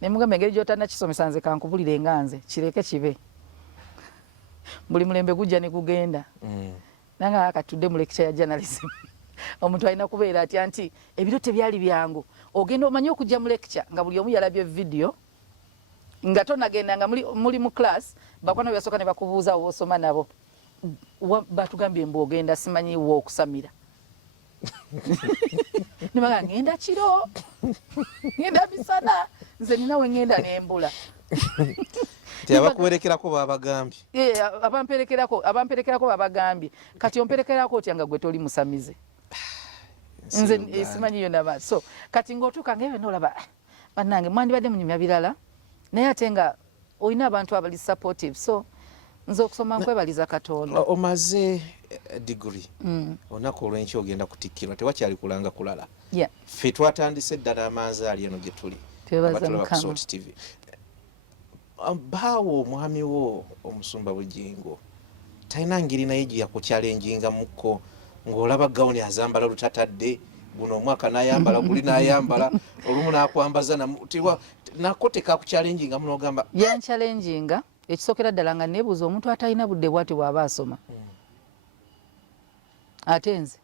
nemugamba engeri gy'otannakisomesa nze kankubulire nga nze kireke kibe buli mulembe gujja ne gugenda nange akatudde mu lecture ya journalism omuntu alina kubeera atya nti ebiro tebyali byangu ogenda omanyi okujja mu lecture nga buli omu yalabye video nga tonagenda nga muli mu class bakwana byasooka ne bakubuuza oba osoma nabo batugambye mbu ogenda simanyi wa okusamira nibaga ngenda kiro ngenda bisana nze ninawe ngenda nembula abakuberekerako babagambye abamperekerako babagambye kati omperekerako otya nga gwe toli musamize nze simanyi yo naba so kati ng'otuuka ngaebyo nolaba bannange mwandibadde munyumya birala naye ate nga olina abantu abali supportive so nze okusoma nkwebaliza Katonda omaze degree olunaku olw'enkya ogenda kutikkirwa tewakyali kulanga kulala ffe twatandise eddala amanzaali eno gye tuli abatulaba ku Salt TV baawo omwami wo omusumba Bujjingo talina ngeri naye gye yakukyalenjinga mukko ng'olaba gawuni azambala lutatadde guno omwaka n'ayambala guli n'ayambala olumu n'akwambaza nako tekakukyalenjinga munogamba yankyalenjinga ekisookera ddala nga neebuuza omuntu atalina budde bwati bw'aba asoma ate nze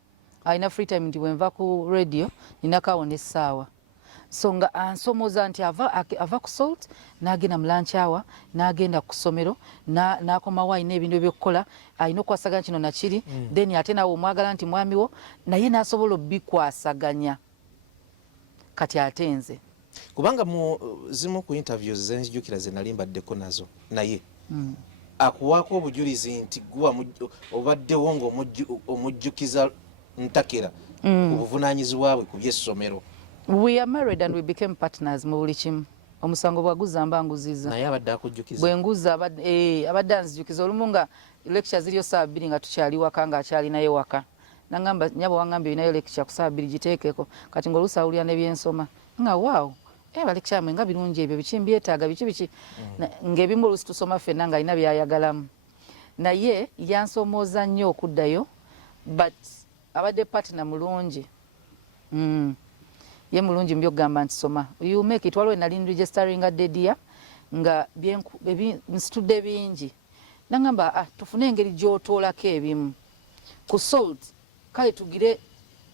alina free time nti bwenva ku radio ninakawo n'essaawa so nga ansomoza nti ava ku Salt n'agenda mu lunch hour n'agenda ku ssomero n'akomawo alina ebintu ebyokukola alina okukwasaganya kino nakiri then ate nawe omwagala nti mwami wo naye n'asobola obikwasaganya kati ate nze kubanga mu zimu ku interviews zenzijukira ze nali mbaddeko nazo naye akuwaako obujulizi nti obaddewo ng'omujjukiza ntakera ku buvunaanyizibwa bwe ku by'essomero. We are married and we became partners mu buli kimu. Omusango bwaguzza mba nguziza. Naye abadde akujjukiza. Bwe nguza abadde anzijukiza olumu nga lecture ziriyo saa 2 nga tukyali waka nga akyali naye waka. Nangamba nyabo wangambye inayo lecture ku saa 2 giteekeko kati ng'oluusi awulira n'ebyensoma. Nga waaw. Lecture mwe nga birungi ebyo biki mbyetaaga biki ng'ebimu oluusi tusoma ffenna nga alina byayagalamu. Naye yansomooza nnyo okuddayo but abadde partner mulungi. ye mulungi mbyo gamba nti soma you make it waliwo nali registering dedia nga nsitudde bingi nangamba tufune engeri gy'otoolako ebimu ku salt kale tugire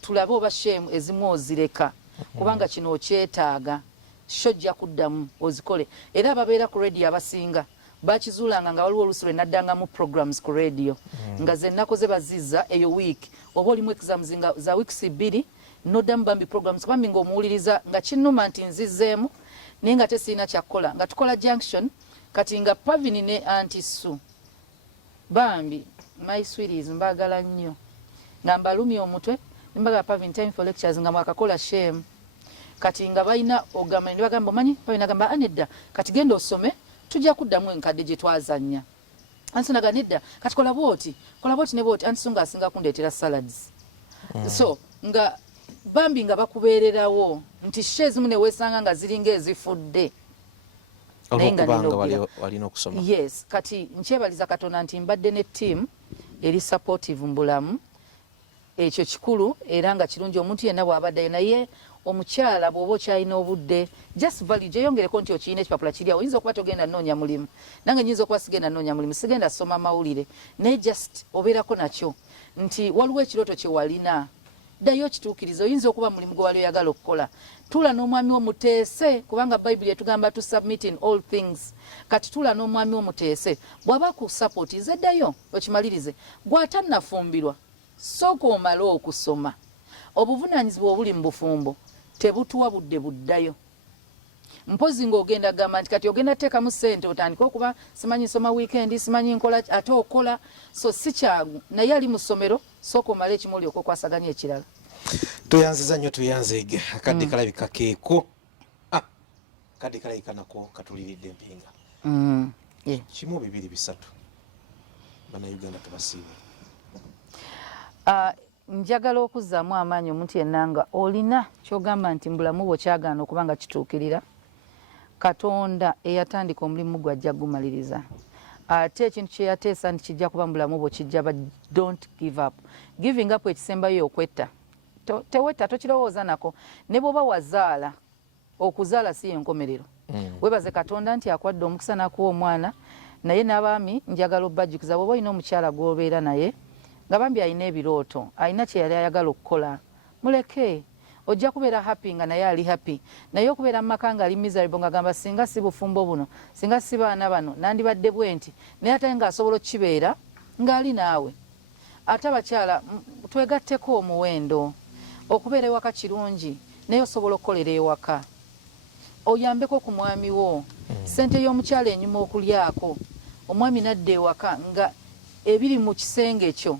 tulabe oba shemu ezimu ozireka kubanga kino okyetaaga shojja kuddamu ozikole era ababeera ku radio abasinga bakizuulanga nga waliwo olusi lwe naddangamu programs ku radio nga ze nakoze bazizza eyo week oba olimu exams za weeks 2 noddamu bambi programs bambi ng'omuwuliriza nga kinnuma nti nzizzeemu naye nga tesiina kyakkola nga tukola junction kati nga Pavini ne Auntie Sue bambi my sweeties mbagala nnyo nga mbalumya omutwe nimbaga Pavini time for lectures nga mwakakola shame kati nga balina ogamba ne bagamba omanyi Pavini agamba anedda kati genda osome tujja kuddamu enkadde gye twazannya Anti naga nedda kati kola bwoti ne bwoti Anti Sunga asinga kundeetera salads so nga bambi nga bakubeererawo nti shezimu ne weesanga nga ziringa ezifudde walina okusoma yes kati nkyebaliza Katonda nti mbadde ne team eri supportive mbulamu ekyo kikulu era nga kirungi omuntu yenna bw'abaddayo naye omukyala bw'oba okyalina obudde just value gyeyongereko nti okiyina ekipapula kiri awo oyinza okuba togenda nnoonya mulimu nange nyinza okuba sigenda nnoonya mulimu sigenda soma mawulire naye just obeerako nakyo nti waliwo ekirooto kye walina ddayo okituukiriza oyinza okuba mulimu gwe wali oyagala okukola tula n'omwami wo muteese kubanga bayibuli etugamba to submit in all things kati tula n'omwami wo muteese bw'aba ku supportize ddayo okimalirize gw'atannafumbirwa sooka omale okusoma obuvunaanyizibwa obuli mu bufumbo tebutuwa budde buddayo mpozi ng'ogenda gamba nti kati ogenda teekamu ssente otandika okuba simanyi nsoma weekend simanyi nkola ate okola so si kyagu naye ali mu ssomero sooka omale ekimu olyoka okwasaganya ekirala tuyanziza nnyo tuyanzeege akadde kalabika keeko kadde kalabika nako katuliridde empinga kimu 2 3 bannayuganda tubasiibe njagala okuzzaamu amaanyi omuntu yenna nga olina kyogamba nti mbulamu bwo kyagaana okuba nga kituukirira Katonda eyatandika omulimu gwe ajja gumaliriza ate ekintu kye yateesa nti kijja kuba mbulamu bwo kijja ba don't give up giving up ekisembayo okwetta tewetta tokirowooza nako ne bw'oba wazaala okuzaala si yenkomerero webaze Katonda nti akwadde omukisa n'akuwa omwana naye n'abaami njagala obbajjukiza bw'oba olina omukyala gw'obeera naye nga bambi alina ebirooto alina kye yali ayagala okukola muleke ojja kubeera happy nga naye ali happy naye okubeera mu maka nga ali miserable nga gamba singa si bufumbo buno singa si baana bano nandibadde bwe nti naye ate ng'asobola okukibeera ng'ali naawe ate abakyala twegatteko omuwendo okubeera ewaka kirungi naye osobola okukolera ewaka oyambeko ku mwami wo ssente y'omukyala enyuma okulyako omwami nadda ewaka nga ebiri mu kisenge kyo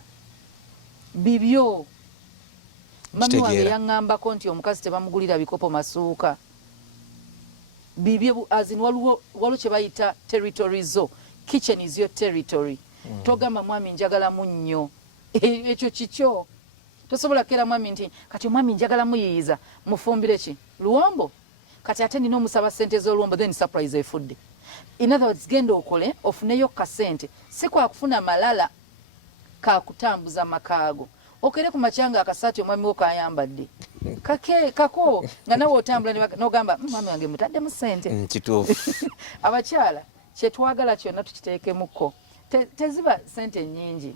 bibyo mami wange yaŋŋambako nti omukazi tebamugulira bikopo masuuka bibyo azin waliwo kye bayita territory zo kitchen is your territory togamba mwami njagalamu nnyo ekyo kikyo tosobola kera mwami nti kati omwami njagala muyiyiza mufumbire ki luwombo kati ate nina omusaba ssente z'oluwombo then surprise efudde in other words genda okole ofuneyo kasente si kwakufuna malala kakutambuza makaago okere ku makyanga akasaati omwami wo kayambadde kako nga nawe otambula n'ogamba mwami wange mutadde mu ssente kituufu abakyala kyetwagala kyonna tukiteekemukko teziba ssente nnyingi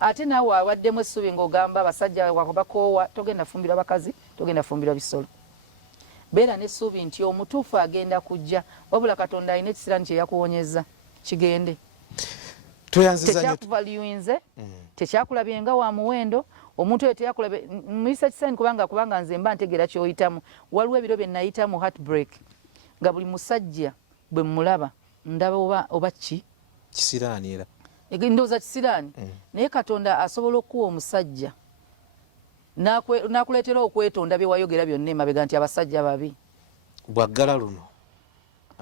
ate naawe awaddemu essuubi ng'ogamba abasajja bakoowa togenda fumbira bakazi togenda fumbira bisolo beera n'essuubi nti omutuufu agenda kujja wabula Katonda alina ekisira kye yakuwonyeza kigende tekyakuvalyuinze tekyakulabye nga wa muwendo omuntu oyo teyakulabye muyisa kisaani kubanga nze mba ntegeera kyoyitamu waliwo ebiro bye nayitamu heartbreak nga buli musajja bwe mulaba ndaba oba kisiraani era ndowooza kisiraani naye Katonda asobola okuwa omusajja n'akuleetera okwetonda bye wayogera byonna emabega nti abasajja babi bwaggala luno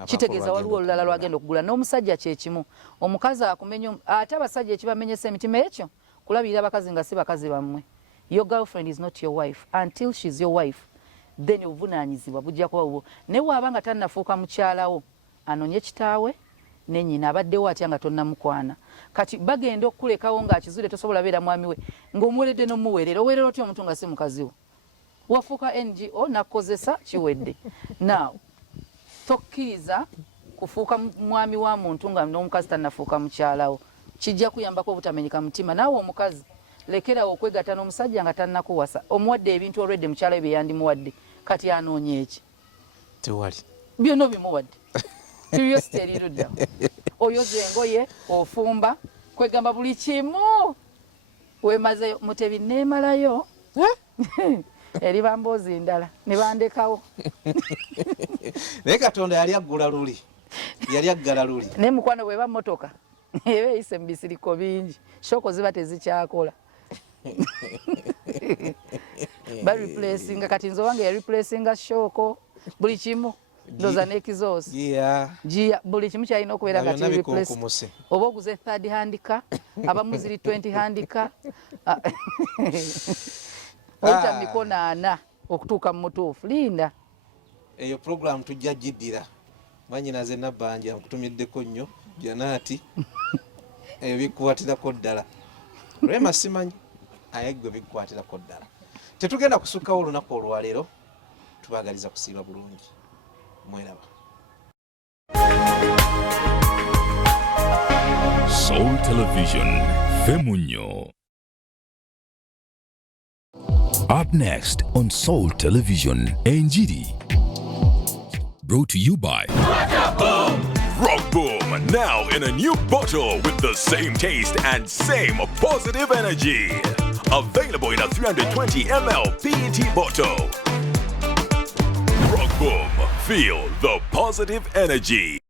kitegeeza waliwo olulala lwagenda okugula n'omusajja kyekimu omukazi akumenya ate abasajja ekibamenyesa emitima ekyo kulabirira abakazi nga si bakazi bammwe your girlfriend is not your wife until she's your wife then obuvunaanyizibwa bujja kuba bubwo naye waaba nga tannafuuka mukyalawo anonye kitaawe nenyina abaddewo atya nga tonnamukwana kati bagenda okukulekawo ng'akizule tosobola beera mwami we ng'omuweredde n'omuweerera oweerera otya omuntu nga si mukazi wo wafuuka NGO nakozesa kiwedde. Now tokkiriza kufuuka mwami wa muntu nga n'omukazi tannafuuka mukyalawo, kijja kuyambako obutamenyeka mutima. Naawe omukazi lekerawo okwegatta n'omusajja nga tannakuwasa, omuwadde ebintu olwedde mukyala we bye yandimuwadde, kati anoonya eki tewali byonna obimuwadde. Curiosity eriruddawo, oyoza engoye, ofumba, kwegamba buli kimu weemazeyo. Mutebi neemalayo eri bamboozi ndala ne bandekawo. naye Katonda yali aggala luli naye mukwano bweba motoka eba eyise mu bisiriko bingi, shoko ziba tezikyakola. Bareplacinga, kati nze owange yareplacinga shoko, buli kimu ndoza n'ekizoosi gia, buli kimu kyalina okubeera nga kiri replace. Oba oguze third hand car, abamu ziri 20 hand car, oyita mikono 4 okutuuka mu mutuufu. Linda eyo program tujja giddira. Mwanyinaze Nabbanja nkutumiddeko nnyo Janaati ebikwatirako ddala. Rema simanyi aye gwe bikwatirako ddala. Tetugenda kusukkawo olunaku olwaleero, tubaagaliza kusiiba bulungi. Mweraba. Soul Television, Femunyo. Up next on Soul Television, Enjiri. Brought to you by Rock Boom, now in a new bottle with the same taste and same positive energy. Available in a 320 ml PET bottle. Rock Boom, feel the positive energy.